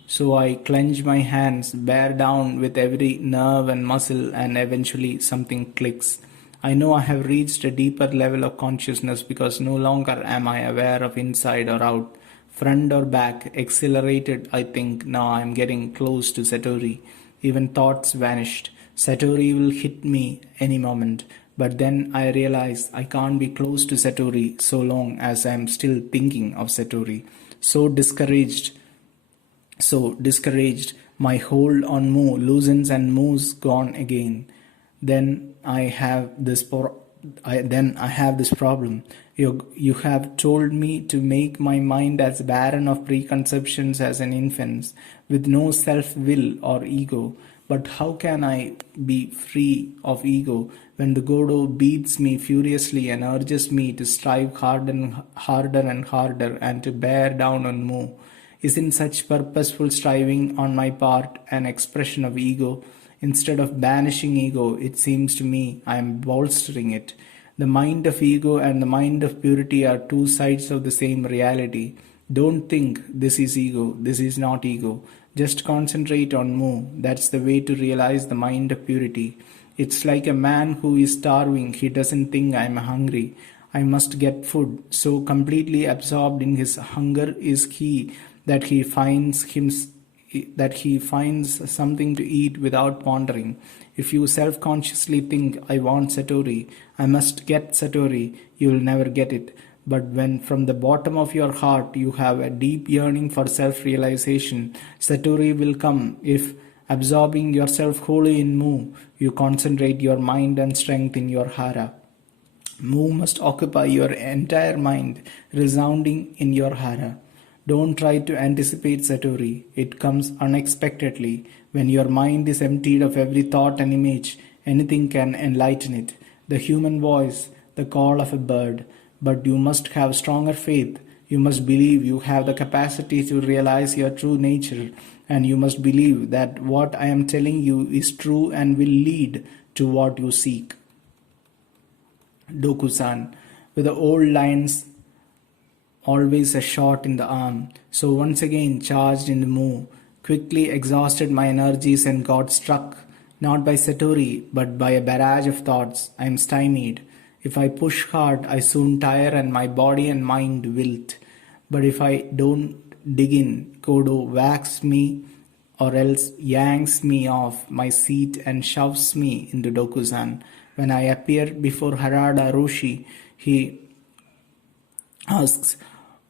So I clench my hands, bear down with every nerve and muscle, and eventually something clicks. I know I have reached a deeper level of consciousness because no longer am I aware of inside or out, front or back, accelerated. I think now I am getting close to Satori. Even thoughts vanished. Satori will hit me any moment. But then I realize I can't be close to Satori so long as I am still thinking of Satori. So discouraged, my hold on Moo loosens and Moo's gone again. Then I have this problem. You have told me to make my mind as barren of preconceptions as an infant's, with no self will or ego. But how can I be free of ego when the Godo beats me furiously and urges me to strive harder and to bear down on Moo? Isn't such purposeful striving on my part an expression of ego? Instead of banishing ego, it seems to me I am bolstering it. The mind of ego and the mind of purity are two sides of the same reality. Don't think this is ego, this is not ego. Just concentrate on Mu. That's the way to realize the mind of purity. It's like a man who is starving. He doesn't think I'm hungry. I must get food. So completely absorbed in his hunger is he that he finds something to eat without pondering. If you self-consciously think, I want Satori, I must get Satori, you will never get it. But when from the bottom of your heart you have a deep yearning for self-realization, Satori will come. If absorbing yourself wholly in Mu, you concentrate your mind and strength in your Hara. Mu must occupy your entire mind, resounding in your Hara. Don't try to anticipate Satori. It comes unexpectedly. When your mind is emptied of every thought and image, anything can enlighten it. The human voice, the call of a bird. But you must have stronger faith. You must believe you have the capacity to realize your true nature. And you must believe that what I am telling you is true and will lead to what you seek. Dokusan, with the old lines always a shot in the arm, so once again charged in the Mu, quickly exhausted my energies and got struck, not by Satori, but by a barrage of thoughts. I am stymied. If I push hard, I soon tire and my body and mind wilt. But if I don't dig in, Kodo whacks me or else yanks me off my seat and shoves me into Dokuzan. When I appear before Harada Roshi, he asks,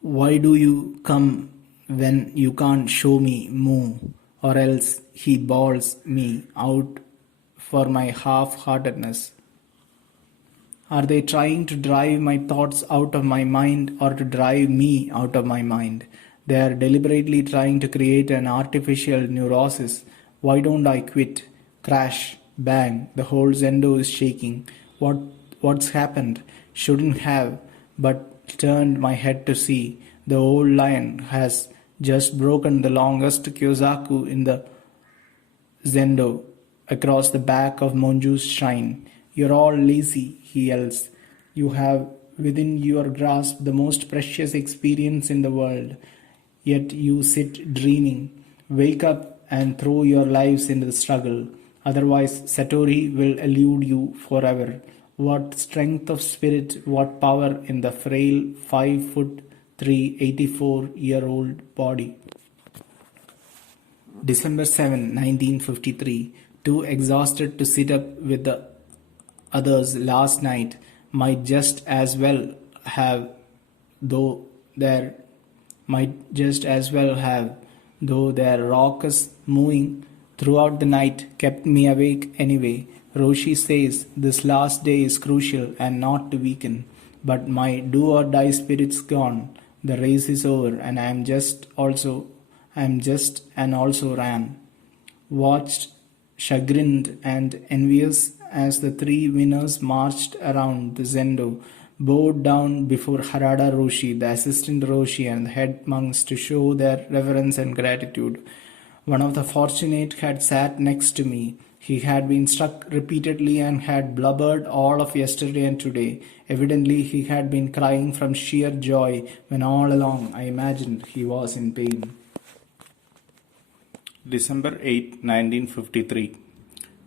why do you come when you can't show me Mu? Or else he bawls me out for my half-heartedness. Are they trying to drive my thoughts out of my mind or to drive me out of my mind? They are deliberately trying to create an artificial neurosis. Why don't I quit? Crash, bang, the whole Zendo is shaking. What's happened? Shouldn't have, but turned my head to see. The old lion has just broken the longest Kyozaku in the Zendo across the back of Monju's shrine. You're all lazy, he yells. You have within your grasp the most precious experience in the world. Yet you sit dreaming. Wake up and throw your lives into the struggle. Otherwise, Satori will elude you forever. What strength of spirit, what power in the frail 5'3", 84-year-old body. December 7, 1953. Too exhausted to sit up with the others last night, might just as well have, though their raucous mooing throughout the night kept me awake anyway. Roshi says this last day is crucial and not to weaken, but my do-or-die spirit's gone. The race is over, and I am just and also ran. Watched, chagrined and envious, as the three winners marched around the Zendo, bowed down before Harada Roshi, the assistant Roshi, and the head monks to show their reverence and gratitude. One of the fortunate had sat next to me. He had been struck repeatedly and had blubbered all of yesterday and today. Evidently, he had been crying from sheer joy when all along I imagined he was in pain. December 8, 1953.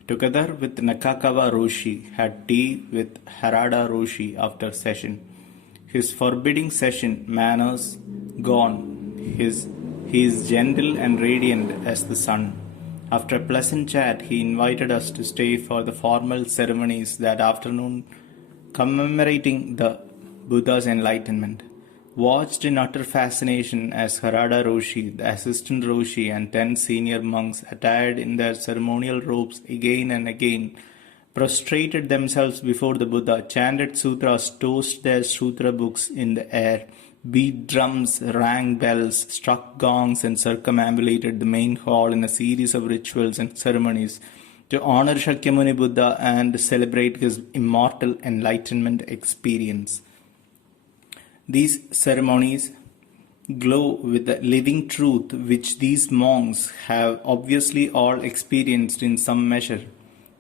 together with Nakakawa Roshi, had tea with Harada Roshi after session. His forbidding session manners gone, he is gentle and radiant as the sun. After a pleasant chat, he invited us to stay for the formal ceremonies that afternoon commemorating the Buddha's enlightenment. Watched in utter fascination as Harada Roshi, the assistant Roshi, and 10 senior monks, attired in their ceremonial robes, again and again prostrated themselves before the Buddha, chanted sutras, tossed their sutra books in the air, beat drums, rang bells, struck gongs, and circumambulated the main hall in a series of rituals and ceremonies to honor Shakyamuni Buddha and celebrate his immortal enlightenment experience. These ceremonies glow with the living truth which these monks have obviously all experienced in some measure.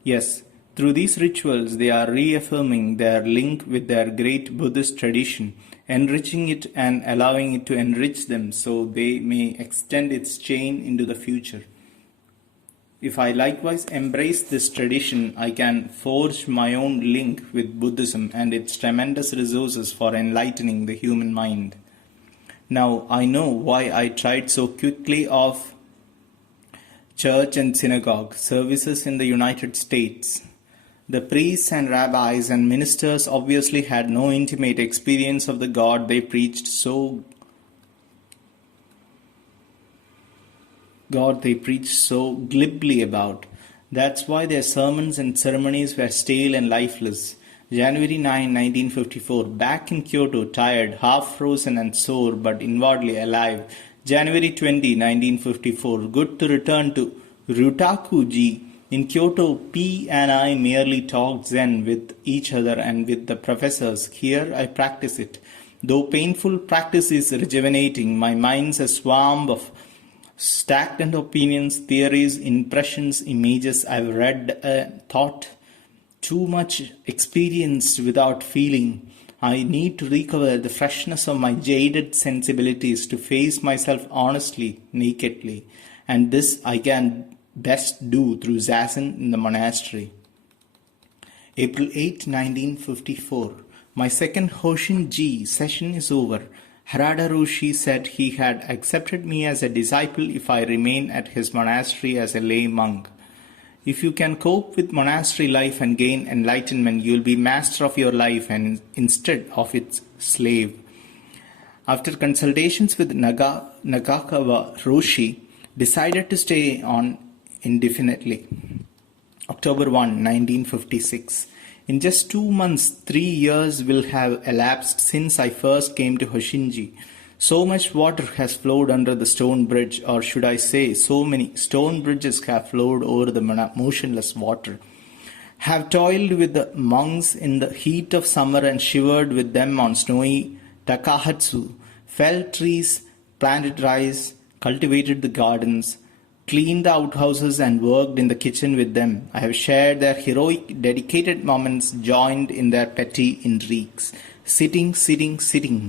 Yes, through these rituals they are reaffirming their link with their great Buddhist tradition, enriching it and allowing it to enrich them so they may extend its chain into the future. If I likewise embrace this tradition, I can forge my own link with Buddhism and its tremendous resources for enlightening the human mind. Now I know why I tried so quickly off church and synagogue services in the United States. The priests and rabbis and ministers obviously had no intimate experience of the God they preached so glibly about. That's why their sermons and ceremonies were stale and lifeless. January 9, 1954, back in Kyoto, tired, half frozen and sore, but inwardly alive. January 20, 1954, good to return to Rutaku-ji. In Kyoto, P and I merely talked Zen with each other and with the professors. Here I practice it. Though painful, practice is rejuvenating. My mind's a swarm of stagnant opinions, theories, impressions, images I've read, thought, too much experienced without feeling. I need to recover the freshness of my jaded sensibilities to face myself honestly, nakedly. And this I can best do through Zazen in the monastery. April 8, 1954. My second Hoshin-ji session is over. Harada Roshi said he had accepted me as a disciple if I remain at his monastery as a lay monk. If you can cope with monastery life and gain enlightenment, you will be master of your life and instead of its slave. After consultations with Nakakawa Roshi, decided to stay on indefinitely. October 1, 1956. In just 2 months, 3 years will have elapsed since I first came to Hoshinji. So much water has flowed under the stone bridge, or should I say, so many stone bridges have flowed over the motionless water. Have toiled with the monks in the heat of summer and shivered with them on snowy Takahatsu, felled trees, planted rice, cultivated the gardens, cleaned the outhouses and worked in the kitchen with them. I have shared their heroic, dedicated moments, joined in their petty intrigues. Sitting,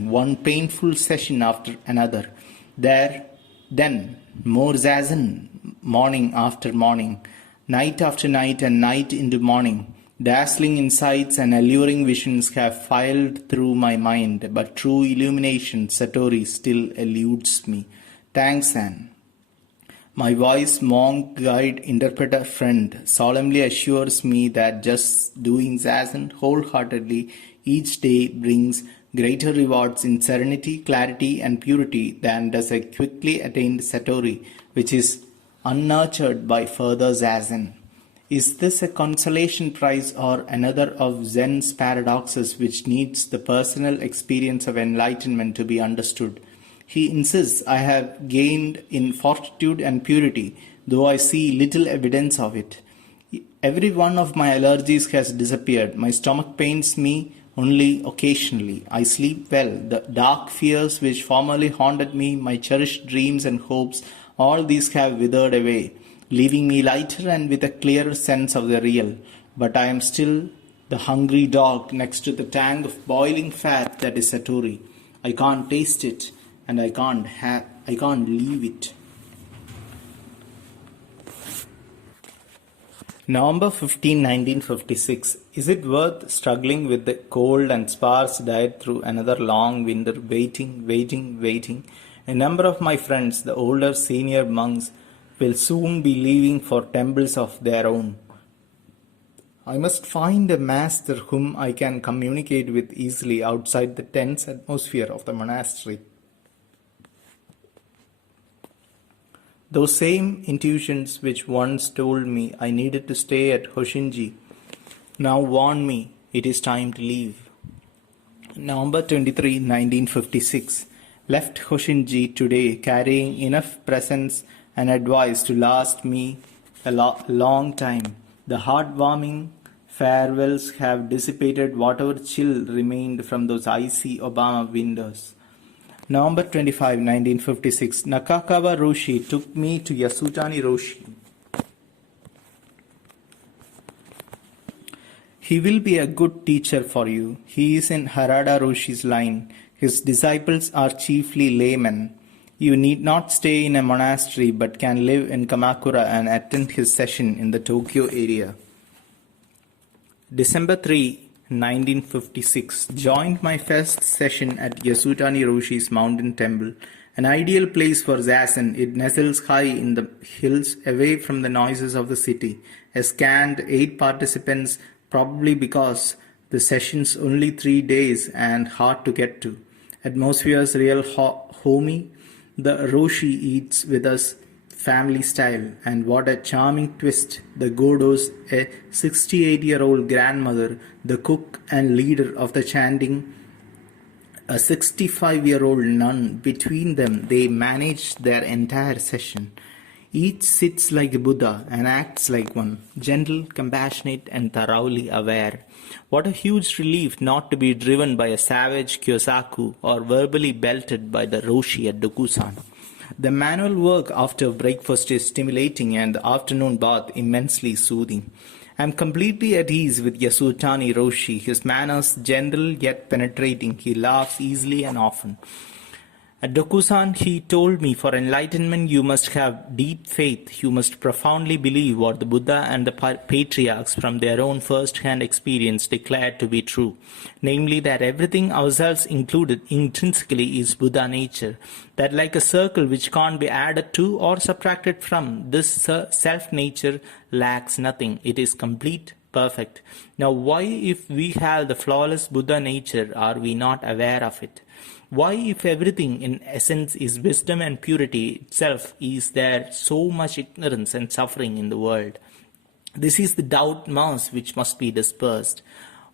one painful session after another. Then, more zazen, morning after morning, night after night and night into morning. Dazzling insights and alluring visions have filed through my mind, but true illumination, Satori, still eludes me. Thanks, Anne. My wise monk, guide, interpreter, friend solemnly assures me that just doing Zazen wholeheartedly each day brings greater rewards in serenity, clarity, and purity than does a quickly attained Satori, which is unnurtured by further Zazen. Is this a consolation prize or another of Zen's paradoxes which needs the personal experience of enlightenment to be understood? He insists I have gained in fortitude and purity, though I see little evidence of it. Every one of my allergies has disappeared. My stomach pains me only occasionally. I sleep well. The dark fears which formerly haunted me, my cherished dreams and hopes, all these have withered away, leaving me lighter and with a clearer sense of the real. But I am still the hungry dog next to the tank of boiling fat that is Satori. I can't taste it. And I can't leave it. November 15, 1956. Is it worth struggling with the cold and sparse diet through another long winter, waiting? A number of my friends, the older senior monks, will soon be leaving for temples of their own. I must find a master whom I can communicate with easily outside the tense atmosphere of the monastery. Those same intuitions which once told me I needed to stay at Hoshinji now warn me it is time to leave. November 23, 1956. Left Hoshinji today carrying enough presence and advice to last me a long time. The heartwarming farewells have dissipated whatever chill remained from those icy Obama windows. November 25, 1956. Nakakawa Roshi took me to Yasutani Roshi. He will be a good teacher for you. He is in Harada Roshi's line. His disciples are chiefly laymen. You need not stay in a monastery but can live in Kamakura and attend his session in the Tokyo area. December 3, 1956. Joined my first session at Yasutani Roshi's mountain temple, an ideal place for zazen. It nestles high in the hills away from the noises of the city. A scant 8 participants, probably because the session's only 3 days and hard to get to. Atmosphere's real homey. The Roshi eats with us family style, and what a charming twist. The Godos, a 68-year-old grandmother, the cook and leader of the chanting, a 65-year-old nun. Between them, they manage their entire session. Each sits like a Buddha and acts like one, gentle, compassionate, and thoroughly aware. What a huge relief not to be driven by a savage Kyosaku or verbally belted by the Roshi at Dokusan. The manual work after breakfast is stimulating and the afternoon bath immensely soothing. I am completely at ease with Yasutani Roshi. His manners gentle yet penetrating. He laughs easily and often. At Dokusan, he told me, for enlightenment you must have deep faith. You must profoundly believe what the Buddha and the patriarchs from their own first-hand experience declared to be true. Namely, that everything, ourselves included, intrinsically is Buddha nature. That like a circle which can't be added to or subtracted from, this self-nature lacks nothing. It is complete, perfect. Now, why, if we have the flawless Buddha nature, are we not aware of it? Why, if everything in essence is wisdom and purity itself, is there so much ignorance and suffering in the world? This is the doubt mass which must be dispersed.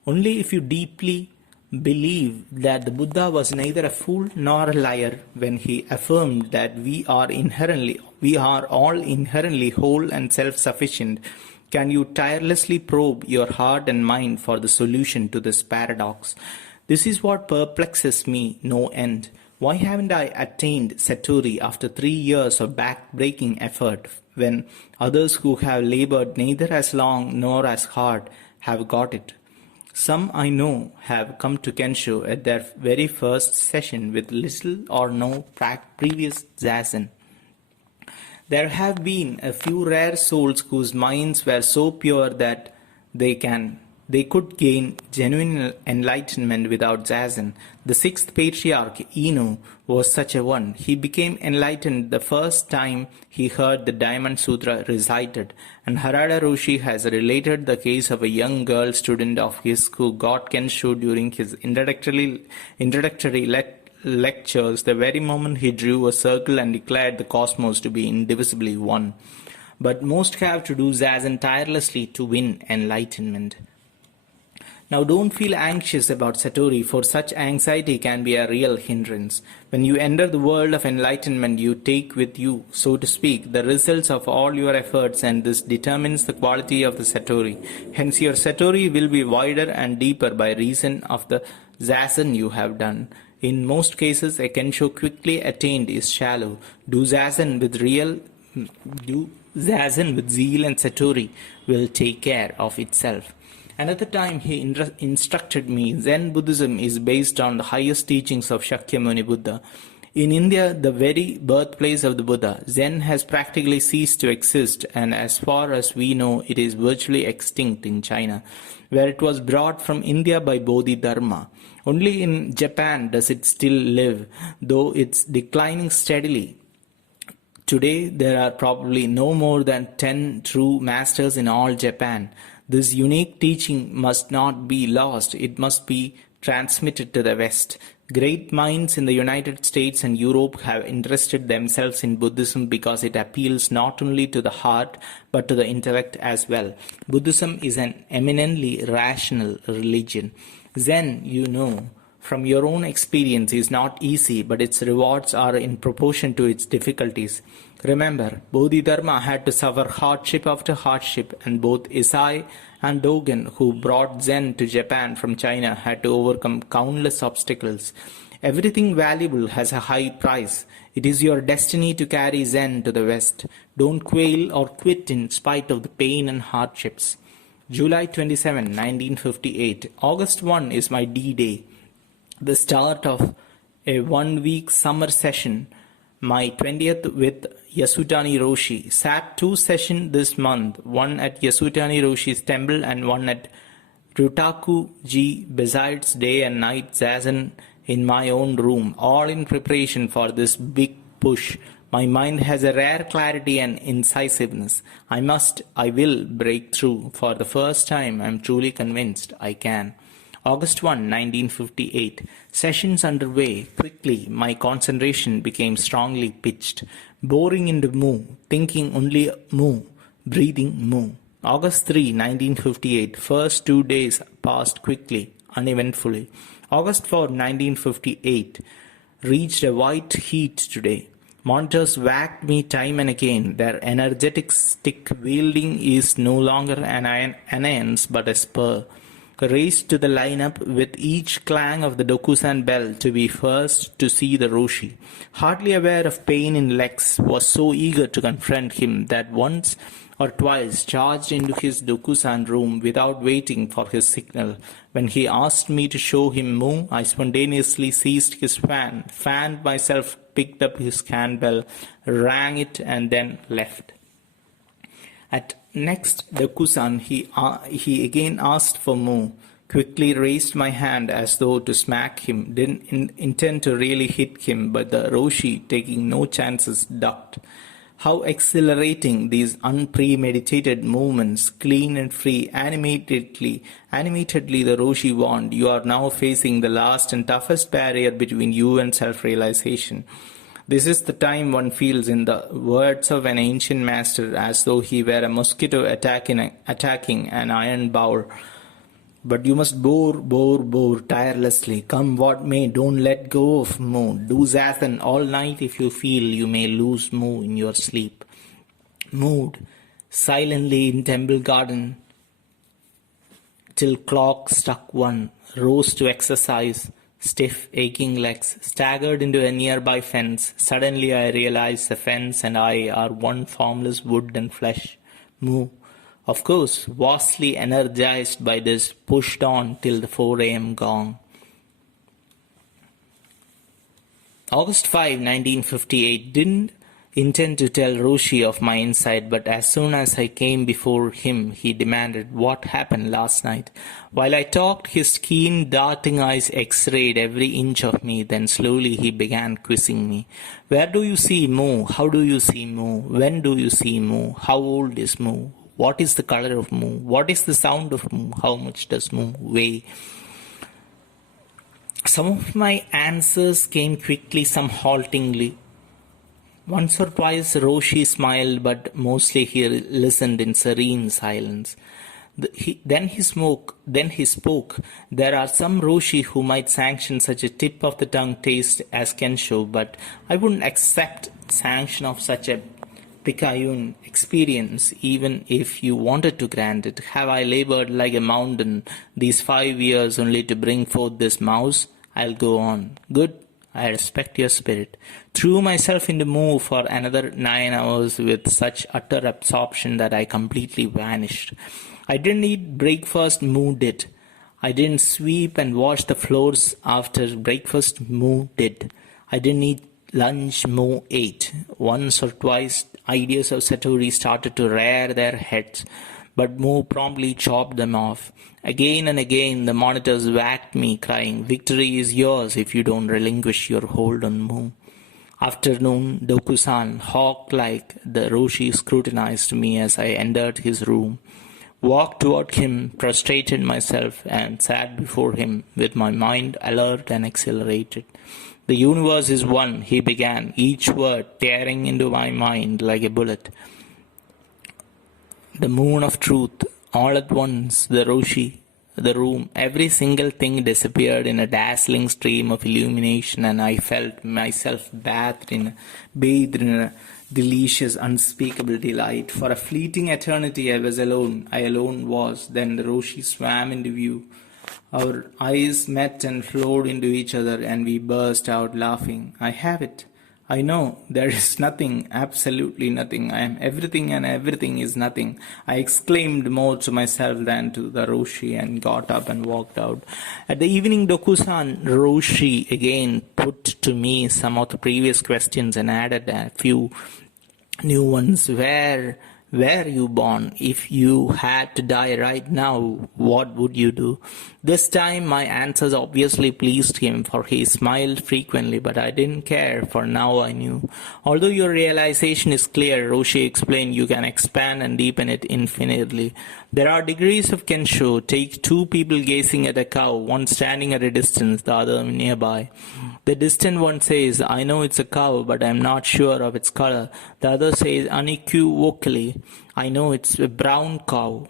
Only if you deeply believe that the Buddha was neither a fool nor a liar when he affirmed that we are all inherently whole and self-sufficient, can you tirelessly probe your heart and mind for the solution to this paradox. This is what perplexes me no end. Why haven't I attained Satori after 3 years of back-breaking effort, when others who have labored neither as long nor as hard have got it? Some I know have come to Kensho at their very first session with little or no previous zazen. There have been a few rare souls whose minds were so pure that they could gain genuine enlightenment without zazen. The 6th patriarch, Inu, was such a one. He became enlightened the first time he heard the Diamond Sutra recited, and Harada Roshi has related the case of a young girl student of his who got Kensho during his introductory lectures the very moment he drew a circle and declared the cosmos to be indivisibly one. But most have to do zazen tirelessly to win enlightenment. Now don't feel anxious about Satori, for such anxiety can be a real hindrance. When you enter the world of enlightenment, you take with you, so to speak, the results of all your efforts, and this determines the quality of the Satori. Hence your Satori will be wider and deeper by reason of the zazen you have done. In most cases, a Kensho quickly attained is shallow. Do zazen with zeal, and Satori will take care of itself. Another time he instructed me, Zen Buddhism is based on the highest teachings of Shakyamuni Buddha. In India, the very birthplace of the Buddha, Zen has practically ceased to exist, and as far as we know, it is virtually extinct in China, where it was brought from India by Bodhidharma. Only in Japan does it still live, though it's declining steadily. Today, there are probably no more than 10 true masters in all Japan. This unique teaching must not be lost, it must be transmitted to the West. Great minds in the United States and Europe have interested themselves in Buddhism because it appeals not only to the heart but to the intellect as well. Buddhism is an eminently rational religion. Zen, from your own experience, is not easy, but its rewards are in proportion to its difficulties. Remember, Bodhidharma had to suffer hardship after hardship, and both Isai and Dogen, who brought Zen to Japan from China, had to overcome countless obstacles. Everything valuable has a high price. It is your destiny to carry Zen to the West. Don't quail or quit in spite of the pain and hardships. July 27, 1958. August 1 is my D-Day, the start of a one-week summer session, my 20th with Yasutani Roshi. Sat 2 sessions this month, one at Yasutani Roshi's temple and one at Rutaku-ji, besides day and night zazen in my own room, all in preparation for this big push. My mind has a rare clarity and incisiveness. I will break through. For the first time, I am truly convinced I can. August 1, 1958. Sessions underway. Quickly, my concentration became strongly pitched. Boring into mu, thinking only mu, breathing mu. August 3, 1958. First 2 days passed quickly, uneventfully. August 4, 1958. Reached a white heat today. Monitors whacked me time and again. Their energetic stick wielding is no longer an annoyance but a spur. Raced to the lineup with each clang of the Dokusan bell to be first to see the Roshi. Hardly aware of pain in legs, was so eager to confront him that once or twice charged into his Dokusan room without waiting for his signal. When he asked me to show him Mu, I spontaneously seized his fan, fanned myself, picked up his handbell, rang it, and then left. At next Dokusan, he again asked for Mu. Quickly raised my hand as though to smack him. Didn't intend to really hit him, but the Roshi, taking no chances, ducked. How exhilarating these unpremeditated movements, clean and free, animatedly the Roshi warned, you are now facing the last and toughest barrier between you and self-realization. This is the time one feels, in the words of an ancient master, as though he were a mosquito attacking an iron bower. But you must bore tirelessly. Come what may, don't let go of Mu. Do zazen all night if you feel you may lose Mu in your sleep. Moved silently in temple garden till clock struck 1. Rose to exercise. Stiff, aching legs, staggered into a nearby fence. Suddenly I realized the fence and I are one formless wood and flesh. Mu. Of course, vastly energized by this, pushed on till the 4 a.m. gong. August 5, 1958. Didn't intend to tell Roshi of my insight, but as soon as I came before him, he demanded what happened last night. While I talked, his keen, darting eyes x-rayed every inch of me, then slowly he began quizzing me. Where do you see Mu? How do you see Mu? When do you see Mu? How old is Mu? What is the color of Mu? What is the sound of Mu? How much does Mu weigh? Some of my answers came quickly, some haltingly. Once or twice Roshi smiled, but mostly he listened in serene silence. Then he spoke. There are some Roshi who might sanction such a tip-of-the-tongue taste as Kensho, but I wouldn't accept sanction of such a Picayune experience, even if you wanted to grant it. Have I labored like a mountain these 5 years only to bring forth this mouse? I'll go on. Good. I respect your spirit. Threw myself into Mu for another 9 hours with such utter absorption that I completely vanished. I didn't eat breakfast, Mu did. I didn't sweep and wash the floors after breakfast, Mu did. I didn't eat lunch Mo ate. Once or twice, ideas of Satori started to rear their heads, but Mo promptly chopped them off. Again and again, the monitors whacked me, crying, "Victory is yours if you don't relinquish your hold on Mo." Afternoon, Dokusan, hawk-like, the Roshi scrutinized me as I entered his room, walked toward him, prostrated myself, and sat before him with my mind alert and exhilarated. "The universe is one," he began, each word tearing into my mind like a bullet. "The moon of truth." All at once, the room, every single thing disappeared in a dazzling stream of illumination, and I felt myself bathed in a delicious, unspeakable delight. For a fleeting eternity I was alone. I alone was. Then the Roshi swam into view. Our eyes met and flowed into each other, and we burst out laughing. "I have it. I know there is nothing, absolutely nothing. I am everything and everything is nothing," I exclaimed more to myself than to the Roshi, and got up and walked out. At the evening, Dokusan Roshi again put to me some of the previous questions and added a few new ones. Where were you born? If you had to die right now, what would you do? This time my answers obviously pleased him, for he smiled frequently, but I didn't care, for now I knew. "Although your realization is clear," Roshi explained, "you can expand and deepen it infinitely. There are degrees of Kensho. Take two people gazing at a cow, one standing at a distance, the other nearby. The distant one says, 'I know it's a cow, but I am not sure of its color.' The other says unequivocally, 'I know it's a brown cow.'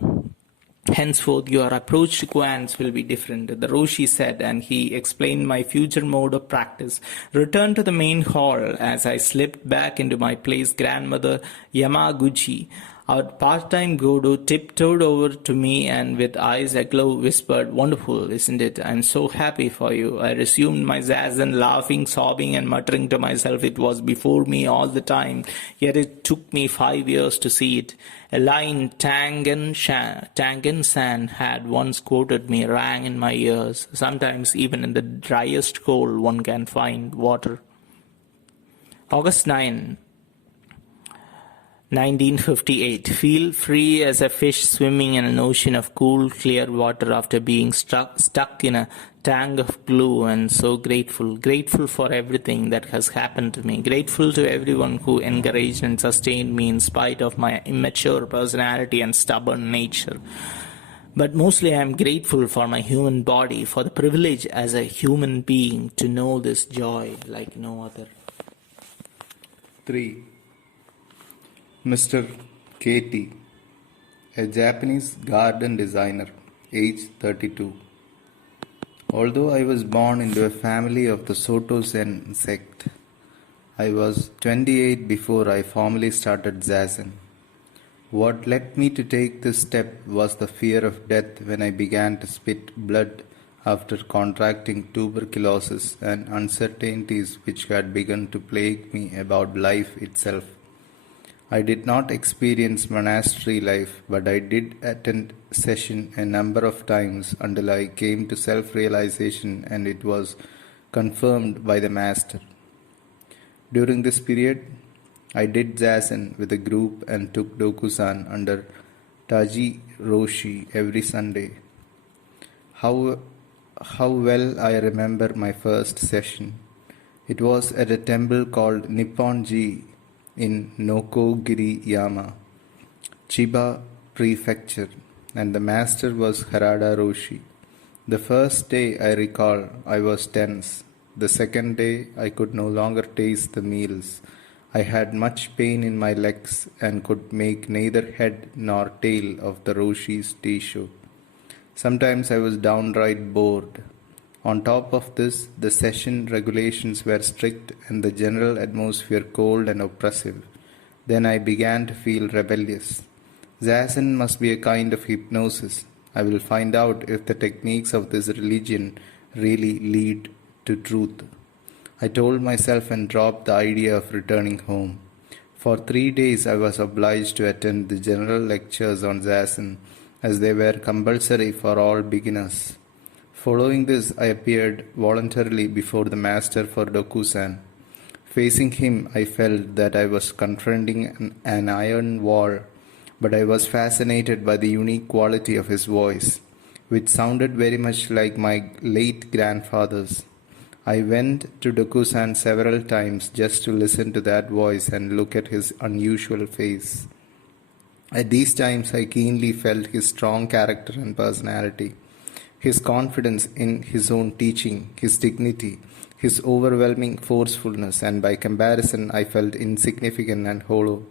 Henceforth your approach to koans will be different," the Roshi said, and he explained my future mode of practice. Returned to the main hall, as I slipped back into my place, Grandmother Yamaguchi, our part-time Godo, tiptoed over to me and with eyes aglow whispered, "Wonderful, isn't it? I'm so happy for you." I resumed my zazen, laughing, sobbing, and muttering to myself, "It was before me all the time, yet it took me 5 years to see it." A line Tangen-san had once quoted me rang in my ears. Sometimes even in the driest coal one can find water. August 9, 1958. Feel free as a fish swimming in an ocean of cool, clear water after being stuck in a tank of glue, and so grateful. Grateful for everything that has happened to me. Grateful to everyone who encouraged and sustained me in spite of my immature personality and stubborn nature. But mostly I am grateful for my human body, for the privilege as a human being to know this joy like no other. 3. Mr. Katie, a Japanese garden designer, age 32. Although I was born into a family of the Soto Zen sect, I was 28 before I formally started Zazen. What led me to take this step was the fear of death when I began to spit blood after contracting tuberculosis and uncertainties which had begun to plague me about life itself. I did not experience monastery life, but I did attend session a number of times until I came to self-realization and it was confirmed by the master. During this period, I did Zazen with a group and took Dokusan under Taji Roshi every Sunday. How well I remember my first session. It was at a temple called Nipponji in Nokogiri-yama, Chiba Prefecture, and the master was Harada Roshi. The first day I recall I was tense. The second day I could no longer taste the meals. I had much pain in my legs and could make neither head nor tail of the Roshi's tea-show. Sometimes I was downright bored. On top of this, the session regulations were strict and the general atmosphere cold and oppressive. Then I began to feel rebellious. Zazen must be a kind of hypnosis. I will find out if the techniques of this religion really lead to truth. I told myself and dropped the idea of returning home. For 3 days I was obliged to attend the general lectures on Zazen, as they were compulsory for all beginners. Following this, I appeared voluntarily before the master for Dokusan. Facing him, I felt that I was confronting an iron wall, but I was fascinated by the unique quality of his voice, which sounded very much like my late grandfather's. I went to Dokusan several times just to listen to that voice and look at his unusual face. At these times, I keenly felt his strong character and personality, his confidence in his own teaching, his dignity, his overwhelming forcefulness, and by comparison, I felt insignificant and hollow.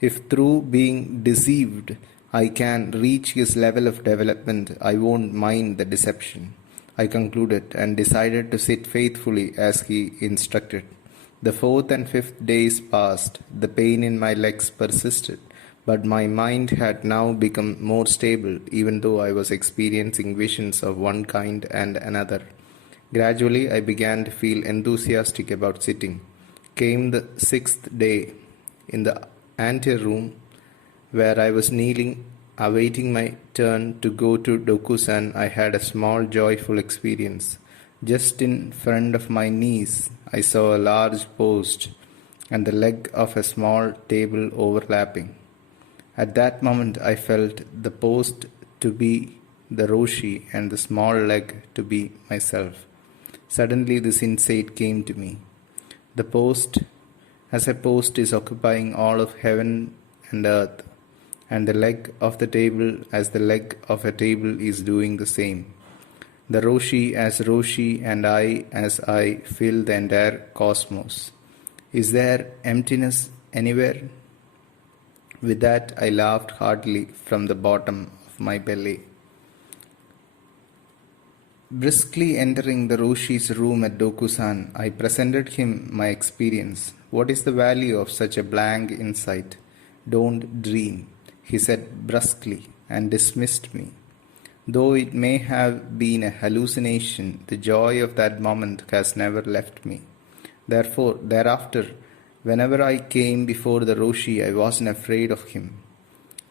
If through being deceived I can reach his level of development, I won't mind the deception, I concluded, and decided to sit faithfully as he instructed. The fourth and fifth days passed. The pain in my legs persisted, but my mind had now become more stable, even though I was experiencing visions of one kind and another. Gradually, I began to feel enthusiastic about sitting. Came the sixth day. In the anteroom, where I was kneeling, awaiting my turn to go to Dokusan, I had a small joyful experience. Just in front of my knees, I saw a large post and the leg of a small table overlapping. At that moment, I felt the post to be the Roshi and the small leg to be myself. Suddenly, this insight came to me. The post, as a post, is occupying all of heaven and earth, and the leg of the table, as the leg of a table, is doing the same. The Roshi as Roshi and I as I fill the entire cosmos. Is there emptiness anywhere? With that, I laughed heartily from the bottom of my belly. Briskly entering the Roshi's room at Dokusan, I presented him my experience. What is the value of such a blank insight? Don't dream, he said brusquely, and dismissed me. Though it may have been a hallucination, the joy of that moment has never left me. Therefore, thereafter, whenever I came before the Roshi, I wasn't afraid of him.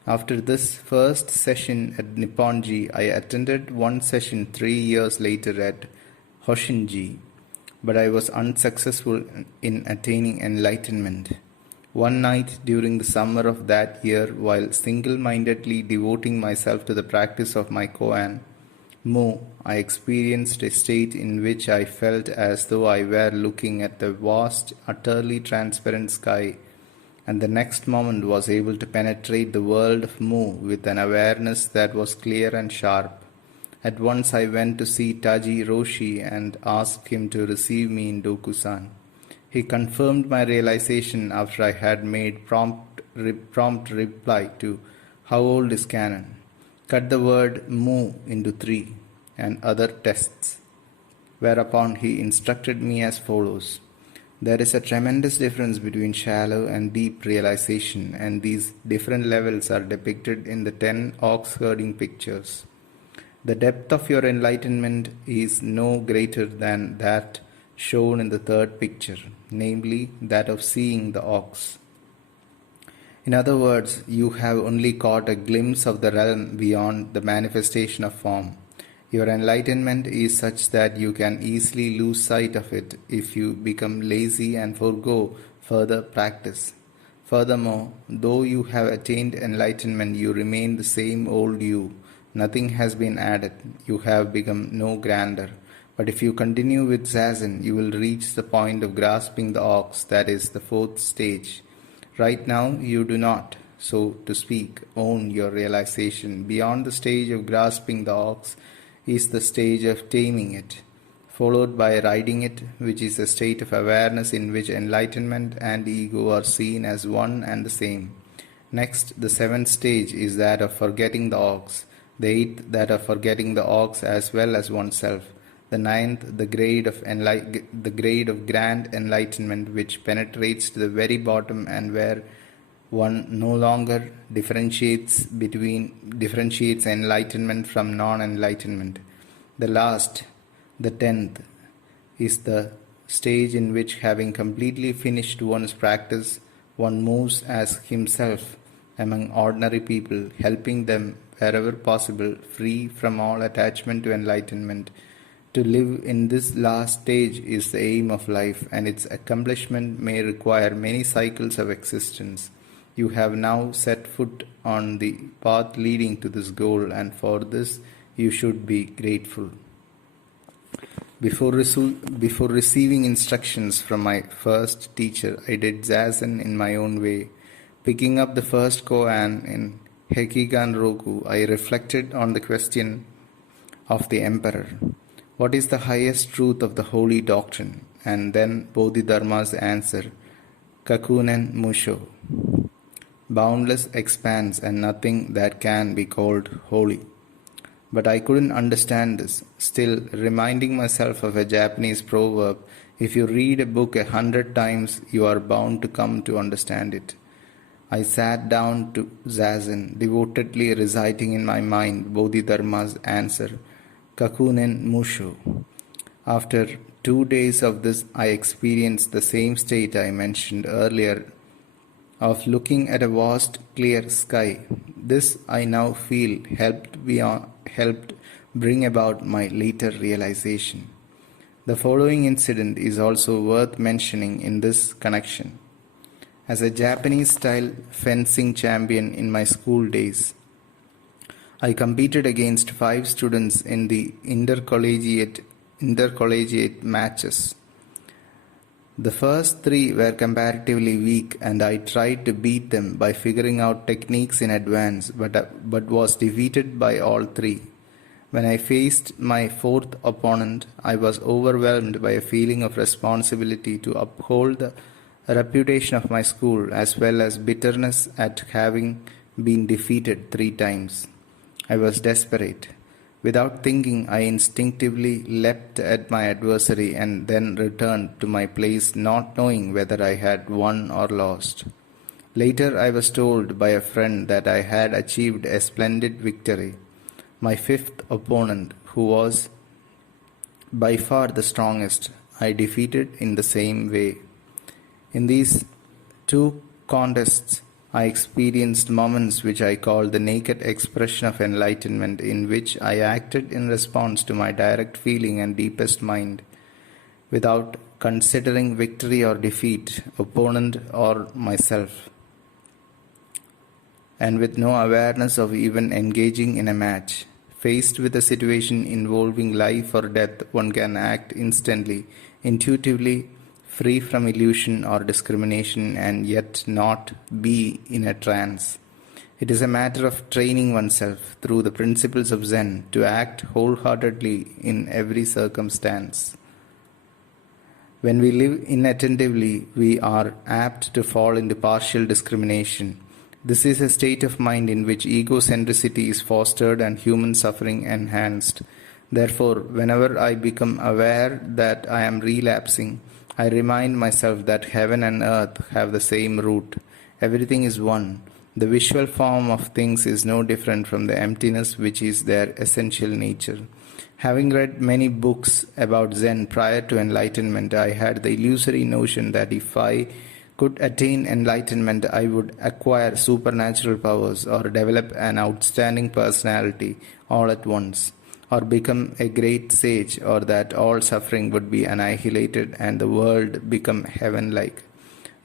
After this first session at Nipponji, I attended one session 3 years later at Hoshinji, but I was unsuccessful in attaining enlightenment. One night during the summer of that year, while single-mindedly devoting myself to the practice of my koan, Mu, I experienced a state in which I felt as though I were looking at the vast, utterly transparent sky, and the next moment was able to penetrate the world of Mu with an awareness that was clear and sharp. At once I went to see Taji Roshi and asked him to receive me in Dokusan. He confirmed my realization after I had made prompt reply to "How old is Canon?" Cut the word "mu" into 3 and other tests, whereupon he instructed me as follows. There is a tremendous difference between shallow and deep realization, and these different levels are depicted in the 10 ox herding pictures. The depth of your enlightenment is no greater than that shown in the third picture, namely that of seeing the ox. In other words, you have only caught a glimpse of the realm beyond the manifestation of form. Your enlightenment is such that you can easily lose sight of it if you become lazy and forego further practice. Furthermore, though you have attained enlightenment, you remain the same old you. Nothing has been added. You have become no grander. But if you continue with Zazen, you will reach the point of grasping the ox, that is, the fourth stage. Right now, you do not, so to speak, own your realization. Beyond the stage of grasping the ox is the stage of taming it, followed by riding it, which is a state of awareness in which enlightenment and ego are seen as one and the same. Next, the seventh stage is that of forgetting the ox, the eighth that of forgetting the ox as well as oneself, the ninth the grade of grand enlightenment which penetrates to the very bottom and where one no longer differentiates enlightenment from non-enlightenment. The last, the 10th, is the stage in which, having completely finished one's practice, one moves as himself among ordinary people, helping them wherever possible, free from all attachment to enlightenment, To live in this last stage is the aim of life, and its accomplishment may require many cycles of existence. You have now set foot on the path leading to this goal, and for this you should be grateful. Before receiving instructions from my first teacher, I did zazen in my own way. Picking up the first koan in Hekigan Roku, I reflected on the question of the emperor. What is the highest truth of the holy doctrine? And then Bodhidharma's answer, Kakunen Musho, boundless expanse and nothing that can be called holy. But I couldn't understand this. Still, reminding myself of a Japanese proverb, if you read a book 100 times, you are bound to come to understand it. I sat down to zazen, devotedly reciting in my mind Bodhidharma's answer, Kakunen Musho. After 2 days of this, I experienced the same state I mentioned earlier of looking at a vast clear sky. This I now feel helped bring about my later realization. The following incident is also worth mentioning in this connection. As a Japanese-style fencing champion in my school days, I competed against 5 students in the intercollegiate matches. The first 3 were comparatively weak, and I tried to beat them by figuring out techniques in advance, but was defeated by all 3. When I faced my 4th opponent, I was overwhelmed by a feeling of responsibility to uphold the reputation of my school, as well as bitterness at having been defeated 3 times. I was desperate. Without thinking, I instinctively leapt at my adversary and then returned to my place, not knowing whether I had won or lost. Later, I was told by a friend that I had achieved a splendid victory. My 5th opponent, who was by far the strongest, I defeated in the same way. In these 2 contests, I experienced moments which I call the naked expression of enlightenment, in which I acted in response to my direct feeling and deepest mind, without considering victory or defeat, opponent or myself, and with no awareness of even engaging in a match. Faced with a situation involving life or death, one can act instantly, intuitively, free from illusion or discrimination, and yet not be in a trance. It is a matter of training oneself through the principles of Zen to act wholeheartedly in every circumstance. When we live inattentively, we are apt to fall into partial discrimination. This is a state of mind in which egocentricity is fostered and human suffering enhanced. Therefore, whenever I become aware that I am relapsing, I remind myself that heaven and earth have the same root. Everything is one. The visual form of things is no different from the emptiness which is their essential nature. Having read many books about Zen prior to enlightenment, I had the illusory notion that if I could attain enlightenment, I would acquire supernatural powers or develop an outstanding personality all at once, or become a great sage, or that all suffering would be annihilated and the world become heaven-like.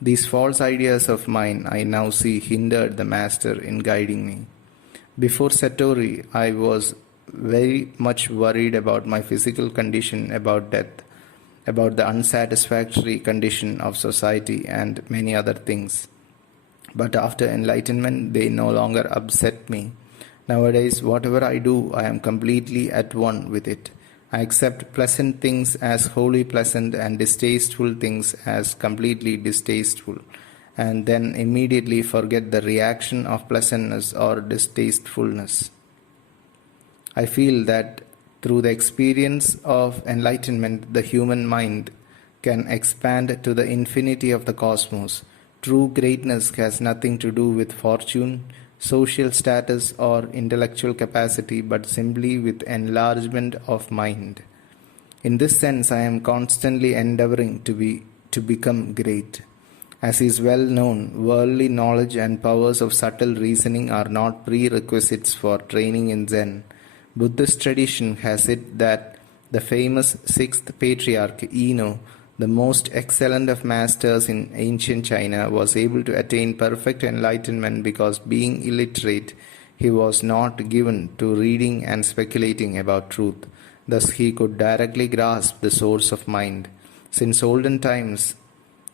These false ideas of mine I now see hindered the Master in guiding me. Before Satori, I was very much worried about my physical condition, about death, about the unsatisfactory condition of society, and many other things. But after enlightenment, they no longer upset me. Nowadays, whatever I do, I am completely at one with it. I accept pleasant things as wholly pleasant and distasteful things as completely distasteful, and then immediately forget the reaction of pleasantness or distastefulness. I feel that through the experience of enlightenment, the human mind can expand to the infinity of the cosmos. True greatness has nothing to do with fortune, social status, or intellectual capacity, but simply with enlargement of mind. In this sense, I am constantly endeavoring to become great. As is well known, worldly knowledge and powers of subtle reasoning are not prerequisites for training in Zen. Buddhist tradition has it that The famous sixth patriarch Eno, the most excellent of masters in ancient China, was able to attain perfect enlightenment because, being illiterate, he was not given to reading and speculating about truth. Thus, he could directly grasp the source of mind. Since olden times,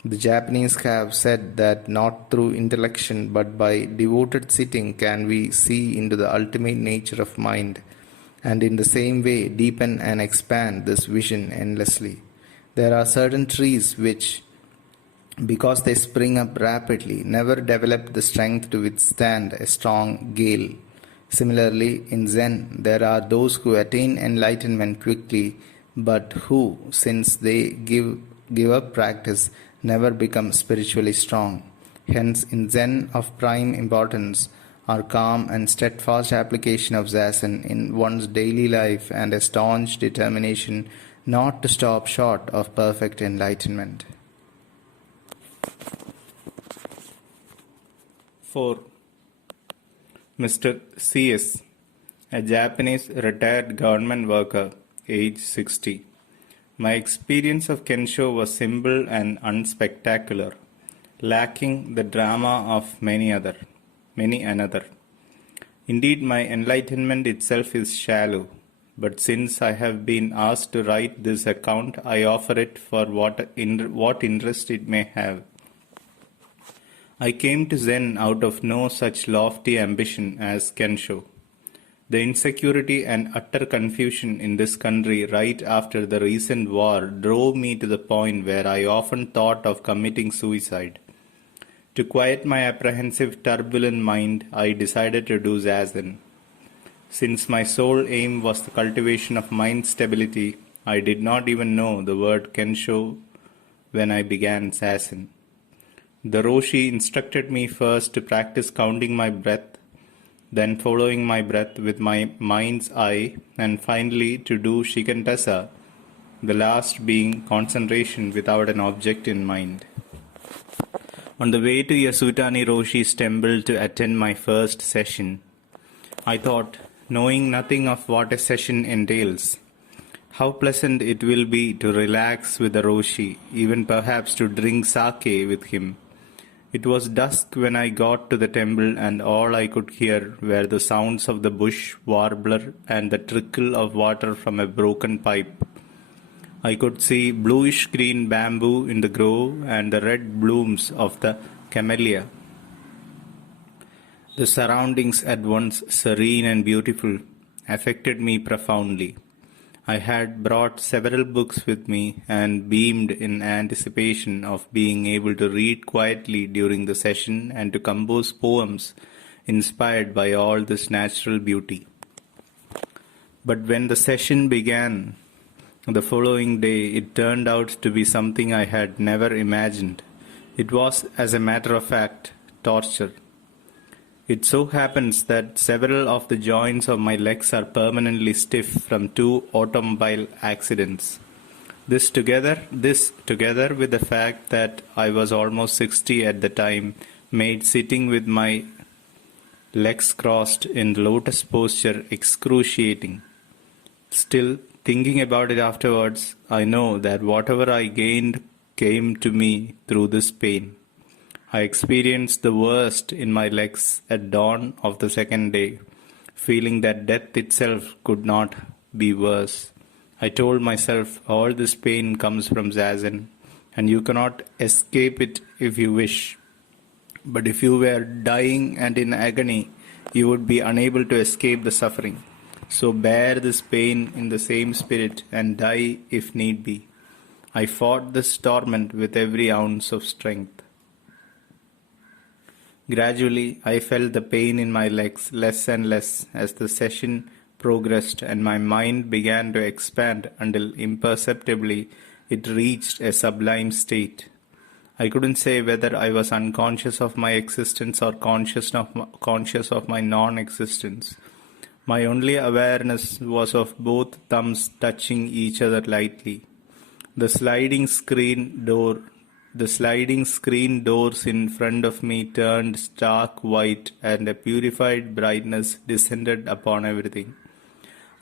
the Japanese have said that not through intellection but by devoted sitting can we see into the ultimate nature of mind, and in the same way deepen and expand this vision endlessly. There are certain trees which, because they spring up rapidly, never develop the strength to withstand a strong gale. Similarly, in Zen, there are those who attain enlightenment quickly, but who, since they give up practice, never become spiritually strong. Hence, in Zen of prime importance are calm and steadfast application of Zazen in one's daily life and a staunch determination not to stop short of perfect enlightenment. 4. Mr. C.S., a Japanese retired government worker, age 60. My experience of Kensho was simple and unspectacular, lacking the drama of many another. Indeed, my enlightenment itself is shallow, but since I have been asked to write this account, I offer it for what interest it may have. I came to Zen out of no such lofty ambition as Kensho. The insecurity and utter confusion in this country right after the recent war drove me to the point where I often thought of committing suicide. To quiet my apprehensive, turbulent mind, I decided to do Zazen. Since my sole aim was the cultivation of mind stability, I did not even know the word Kensho when I began Zazen. The Roshi instructed me first to practice counting my breath, then following my breath with my mind's eye, and finally to do Shikantasa, the last being concentration without an object in mind. On the way to Yasutani Roshi's temple to attend my first session, I thought, knowing nothing of what a session entails, how pleasant it will be to relax with the Roshi, even perhaps to drink sake with him. It was dusk when I got to the temple, and all I could hear were the sounds of the bush warbler and the trickle of water from a broken pipe. I could see bluish-green bamboo in the grove and the red blooms of the camellia. The surroundings, at once serene and beautiful, affected me profoundly. I had brought several books with me and beamed in anticipation of being able to read quietly during the session and to compose poems inspired by all this natural beauty. But when the session began the following day, it turned out to be something I had never imagined. It was, as a matter of fact, torture. It so happens that several of the joints of my legs are permanently stiff from 2 automobile accidents. This together with the fact that I was almost 60 at the time, made sitting with my legs crossed in lotus posture excruciating. Still, thinking about it afterwards, I know that whatever I gained came to me through this pain. I experienced the worst in my legs at dawn of the second day, feeling that death itself could not be worse. I told myself, all this pain comes from Zazen, and you cannot escape it if you wish. But if you were dying and in agony, you would be unable to escape the suffering. So bear this pain in the same spirit and die if need be. I fought this torment with every ounce of strength. Gradually, I felt the pain in my legs less and less as the session progressed and my mind began to expand until imperceptibly it reached a sublime state. I couldn't say whether I was unconscious of my existence or conscious of my non-existence. My only awareness was of both thumbs touching each other lightly. The sliding screen doors in front of me turned stark white and a purified brightness descended upon everything.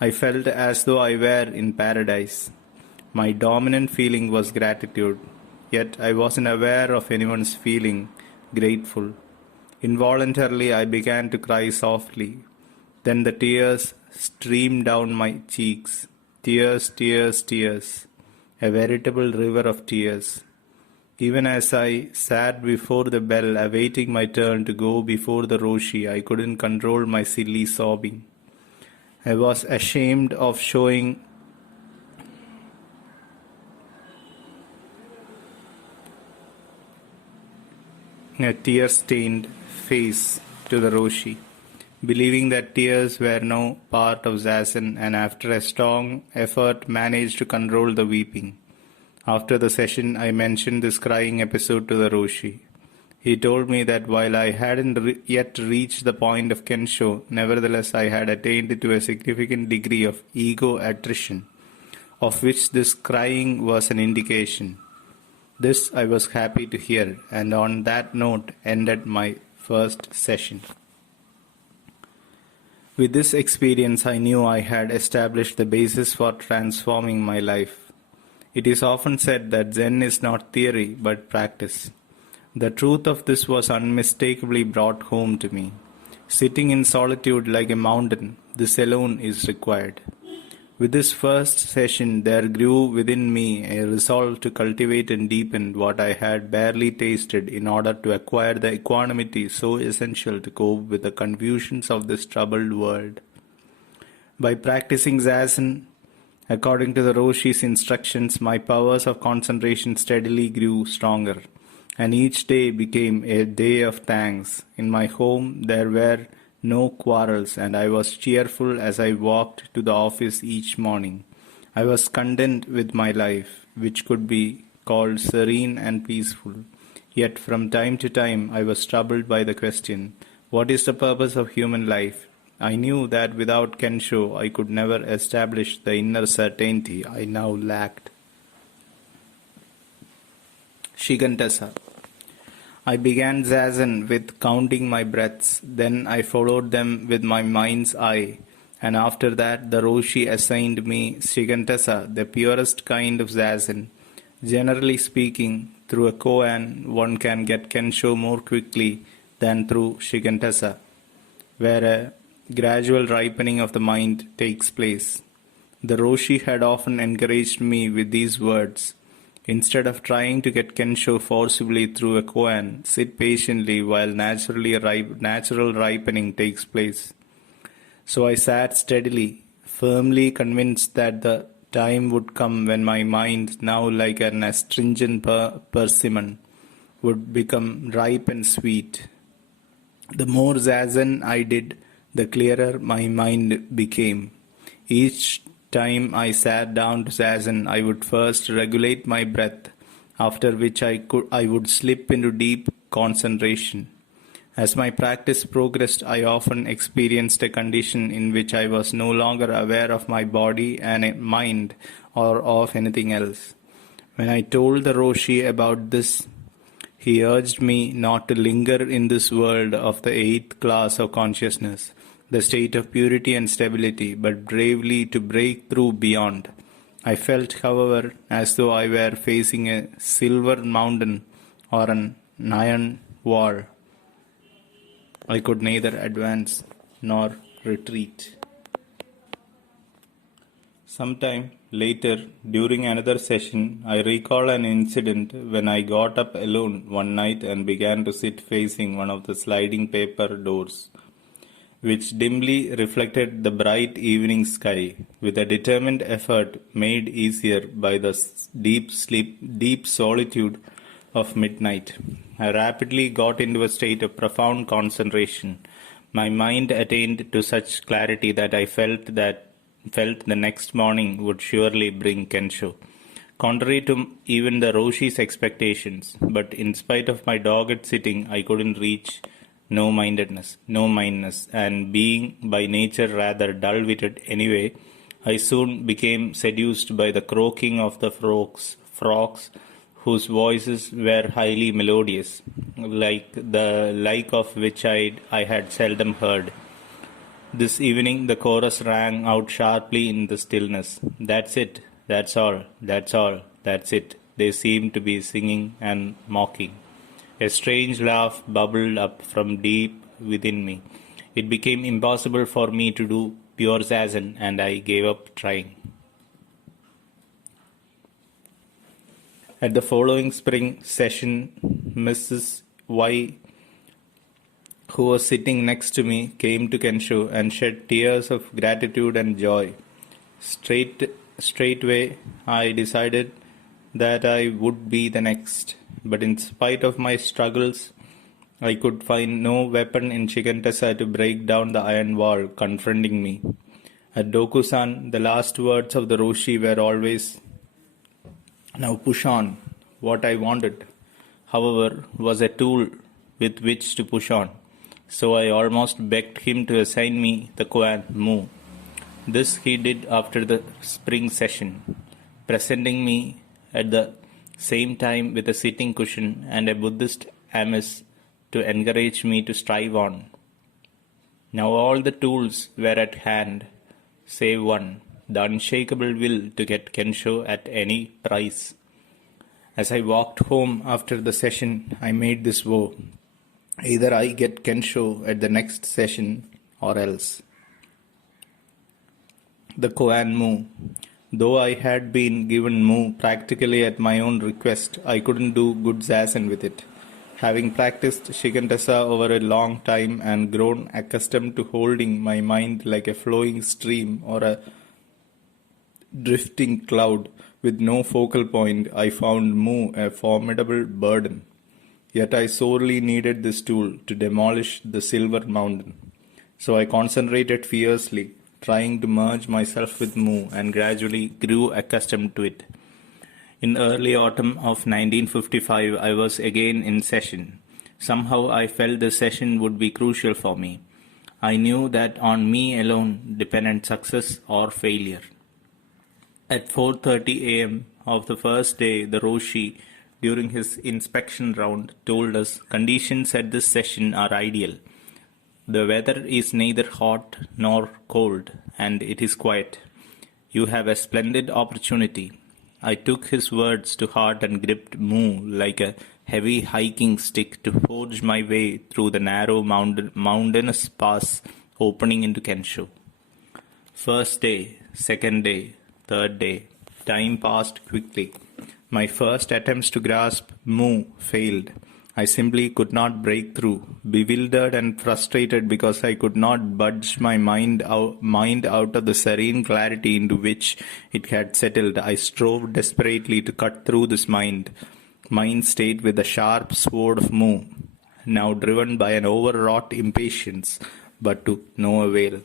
I felt as though I were in paradise. My dominant feeling was gratitude, yet I wasn't aware of anyone's feeling grateful. Involuntarily, I began to cry softly. Then the tears streamed down my cheeks. Tears, tears, tears. A veritable river of tears. Even as I sat before the bell awaiting my turn to go before the Roshi, I couldn't control my silly sobbing. I was ashamed of showing a tear-stained face to the Roshi, believing that tears were no part of Zazen, and after a strong effort managed to control the weeping. After the session, I mentioned this crying episode to the Roshi. He told me that while I hadn't yet reached the point of Kensho, nevertheless I had attained to a significant degree of ego attrition, of which this crying was an indication. This I was happy to hear, and on that note ended my first session. With this experience, I knew I had established the basis for transforming my life. It is often said that Zen is not theory but practice. The truth of this was unmistakably brought home to me. Sitting in solitude like a mountain, this alone is required. With this first session, there grew within me a resolve to cultivate and deepen what I had barely tasted in order to acquire the equanimity so essential to cope with the confusions of this troubled world. By practicing Zazen, according to the Roshi's instructions, my powers of concentration steadily grew stronger, and each day became a day of thanks. In my home, there were no quarrels, and I was cheerful as I walked to the office each morning. I was content with my life, which could be called serene and peaceful. Yet from time to time I was troubled by the question, what is the purpose of human life? I knew that without Kensho I could never establish the inner certainty I now lacked. Shigantasa. I began Zazen with counting my breaths, then I followed them with my mind's eye, and after that the Roshi assigned me Shigantasa, the purest kind of Zazen. Generally speaking, through a koan one can get Kensho more quickly than through Shigantasa, where a gradual ripening of the mind takes place. The Roshi had often encouraged me with these words. Instead of trying to get Kensho forcibly through a koan, sit patiently while natural ripening takes place. So I sat steadily, firmly convinced that the time would come when my mind, now like an astringent persimmon, would become ripe and sweet. The more Zazen I did, the clearer my mind became. Each time I sat down to Zazen, I would first regulate my breath, after which I would slip into deep concentration. As my practice progressed, I often experienced a condition in which I was no longer aware of my body and mind or of anything else. When I told the Roshi about this, he urged me not to linger in this world of the eighth class of consciousness, the state of purity and stability, but bravely to break through beyond. I felt, however, as though I were facing a silver mountain or an iron wall. I could neither advance nor retreat. Sometime later, during another session, I recall an incident when I got up alone one night and began to sit facing one of the sliding paper doors, which dimly reflected the bright evening sky, with a determined effort made easier by the deep solitude of midnight. I rapidly got into a state of profound concentration. My mind attained to such clarity that I felt the next morning would surely bring Kensho. Contrary to even the Roshi's expectations, but in spite of my dogged sitting, I couldn't reach no mindedness, and being by nature rather dull-witted anyway, I soon became seduced by the croaking of the frogs, whose voices were highly melodious, like of which I had seldom heard. This evening the chorus rang out sharply in the stillness. That's it, that's all, that's all, that's it. They seemed to be singing and mocking. A strange laugh bubbled up from deep within me. It became impossible for me to do pure zazen, and I gave up trying. At the following spring session, Mrs. Y, who was sitting next to me, came to Kensho and shed tears of gratitude and joy. Straightway, I decided that I would be the next, but in spite of my struggles, I could find no weapon in Shigantasa to break down the iron wall confronting me. At Dokusan, the last words of the Roshi were always, "Now push on." What I wanted, however, was a tool with which to push on, so I almost begged him to assign me the koan mu. This he did after the spring session, presenting me at the same time with a sitting cushion and a Buddhist amice to encourage me to strive on. Now all the tools were at hand, save one, the unshakable will to get Kensho at any price. As I walked home after the session, I made this vow. Either I get Kensho at the next session or else. The koan mu. Though I had been given mu practically at my own request, I couldn't do good zazen with it. Having practiced Shigantasa over a long time and grown accustomed to holding my mind like a flowing stream or a drifting cloud with no focal point, I found mu a formidable burden. Yet I sorely needed this tool to demolish the silver mountain. So I concentrated fiercely, trying to merge myself with mu, and gradually grew accustomed to it. In early autumn of 1955, I was again in session. Somehow I felt the session would be crucial for me. I knew that on me alone depended success or failure. At 4:30 a.m. of the first day, the Roshi, during his inspection round, told us conditions at this session are ideal. The weather is neither hot nor cold, and it is quiet. You have a splendid opportunity. I took his words to heart and gripped mu like a heavy hiking stick to forge my way through the narrow mountainous pass opening into Kensho. First day, second day, third day. Time passed quickly. My first attempts to grasp mu failed. I simply could not break through, bewildered and frustrated because I could not budge my mind out of the serene clarity into which it had settled. I strove desperately to cut through this mind state with the sharp sword of mu, now driven by an overwrought impatience, but to no avail.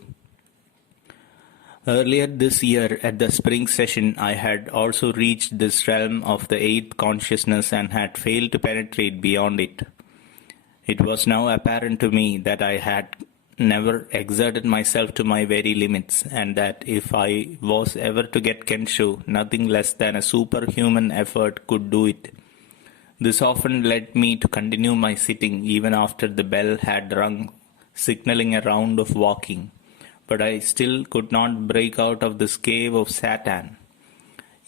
Earlier this year, at the spring session, I had also reached this realm of the eighth consciousness and had failed to penetrate beyond it. It was now apparent to me that I had never exerted myself to my very limits, and that if I was ever to get Kensho, nothing less than a superhuman effort could do it. This often led me to continue my sitting even after the bell had rung, signaling a round of walking. But I still could not break out of this cave of Satan,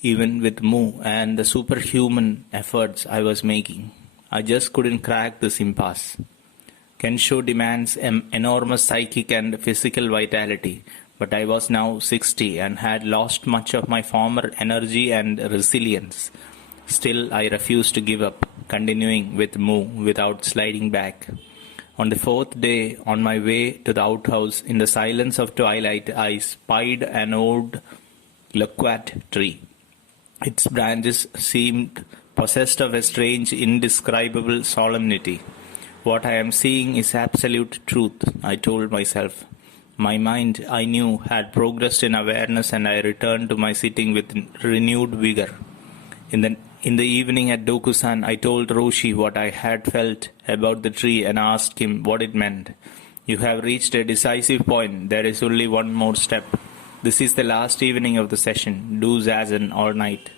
even with mu and the superhuman efforts I was making. I just couldn't crack this impasse. Kensho demands enormous psychic and physical vitality, but I was now 60 and had lost much of my former energy and resilience. Still, I refused to give up, continuing with mu without sliding back. On the fourth day, on my way to the outhouse, in the silence of twilight, I spied an old loquat tree. Its branches seemed possessed of a strange, indescribable solemnity. What I am seeing is absolute truth, I told myself. My mind, I knew, had progressed in awareness, and I returned to my sitting with renewed vigor. In the evening at Dokusan, I told Roshi what I had felt about the tree and asked him what it meant. You have reached a decisive point. There is only one more step. This is the last evening of the session. Do zazen all night.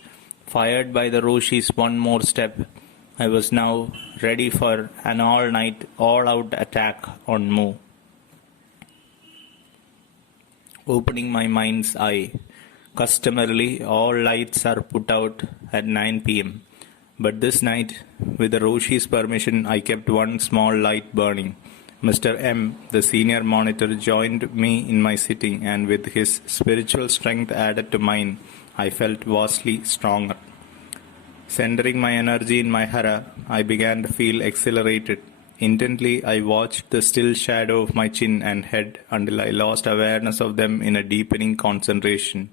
Fired by the Roshi's one more step, I was now ready for an all-night, all-out attack on mu. opening my mind's eye. Customarily, all lights are put out at 9 pm. But this night, with the Roshi's permission, I kept one small light burning. Mr. M, the senior monitor, joined me in my sitting, and with his spiritual strength added to mine, I felt vastly stronger. Centering my energy in my hara, I began to feel exhilarated. Intently, I watched the still shadow of my chin and head until I lost awareness of them in a deepening concentration.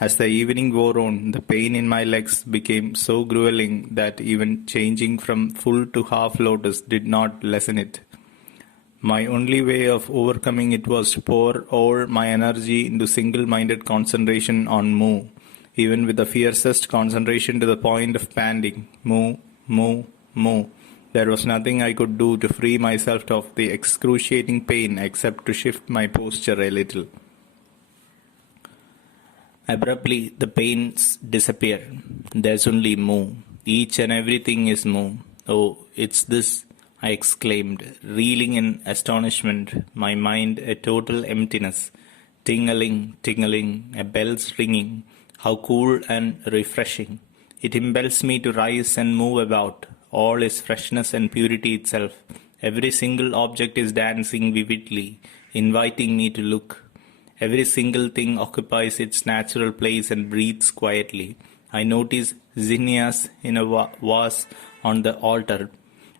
As the evening wore on, the pain in my legs became so grueling that even changing from full to half lotus did not lessen it. My only way of overcoming it was to pour all my energy into single-minded concentration on Mu, even with the fiercest concentration to the point of panting. Mu, Mu, Mu. There was nothing I could do to free myself of the excruciating pain except to shift my posture a little. Abruptly, the pains disappeared. There's only Mu. Each and everything is Mu. Oh, it's this, I exclaimed, reeling in astonishment, my mind a total emptiness. Tingling, tingling, a bell's ringing. How cool and refreshing. It impels me to rise and move about. All is freshness and purity itself. Every single object is dancing vividly, inviting me to look. Every single thing occupies its natural place and breathes quietly. I notice zinnias in a vase on the altar,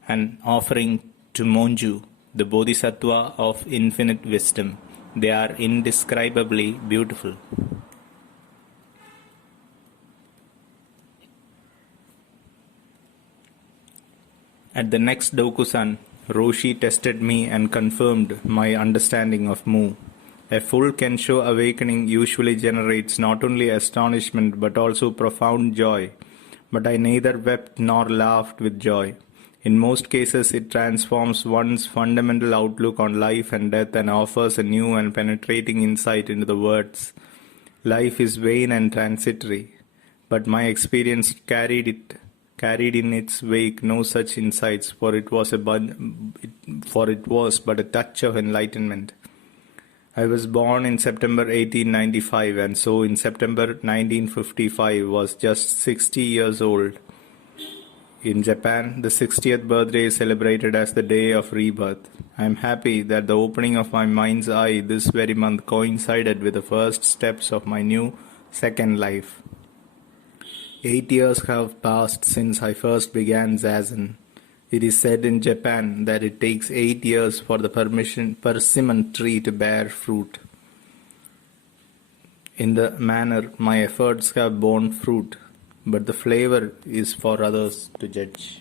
an offering to Monju, the Bodhisattva of infinite wisdom. They are indescribably beautiful. At the next Dokusan, Roshi tested me and confirmed my understanding of Mu. A full Kensho awakening usually generates not only astonishment but also profound joy. But I neither wept nor laughed with joy. In most cases, it transforms one's fundamental outlook on life and death and offers a new and penetrating insight into the words. Life is vain and transitory, but my experience carried in its wake no such insights, for it was but a touch of enlightenment. I was born in September 1895, and so in September 1955 was just 60 years old. In Japan, the 60th birthday is celebrated as the day of rebirth. I am happy that the opening of my mind's eye this very month coincided with the first steps of my new second life. 8 years have passed since I first began Zazen. It is said in Japan that it takes 8 years for the persimmon tree to bear fruit. In the manner, my efforts have borne fruit, but the flavor is for others to judge.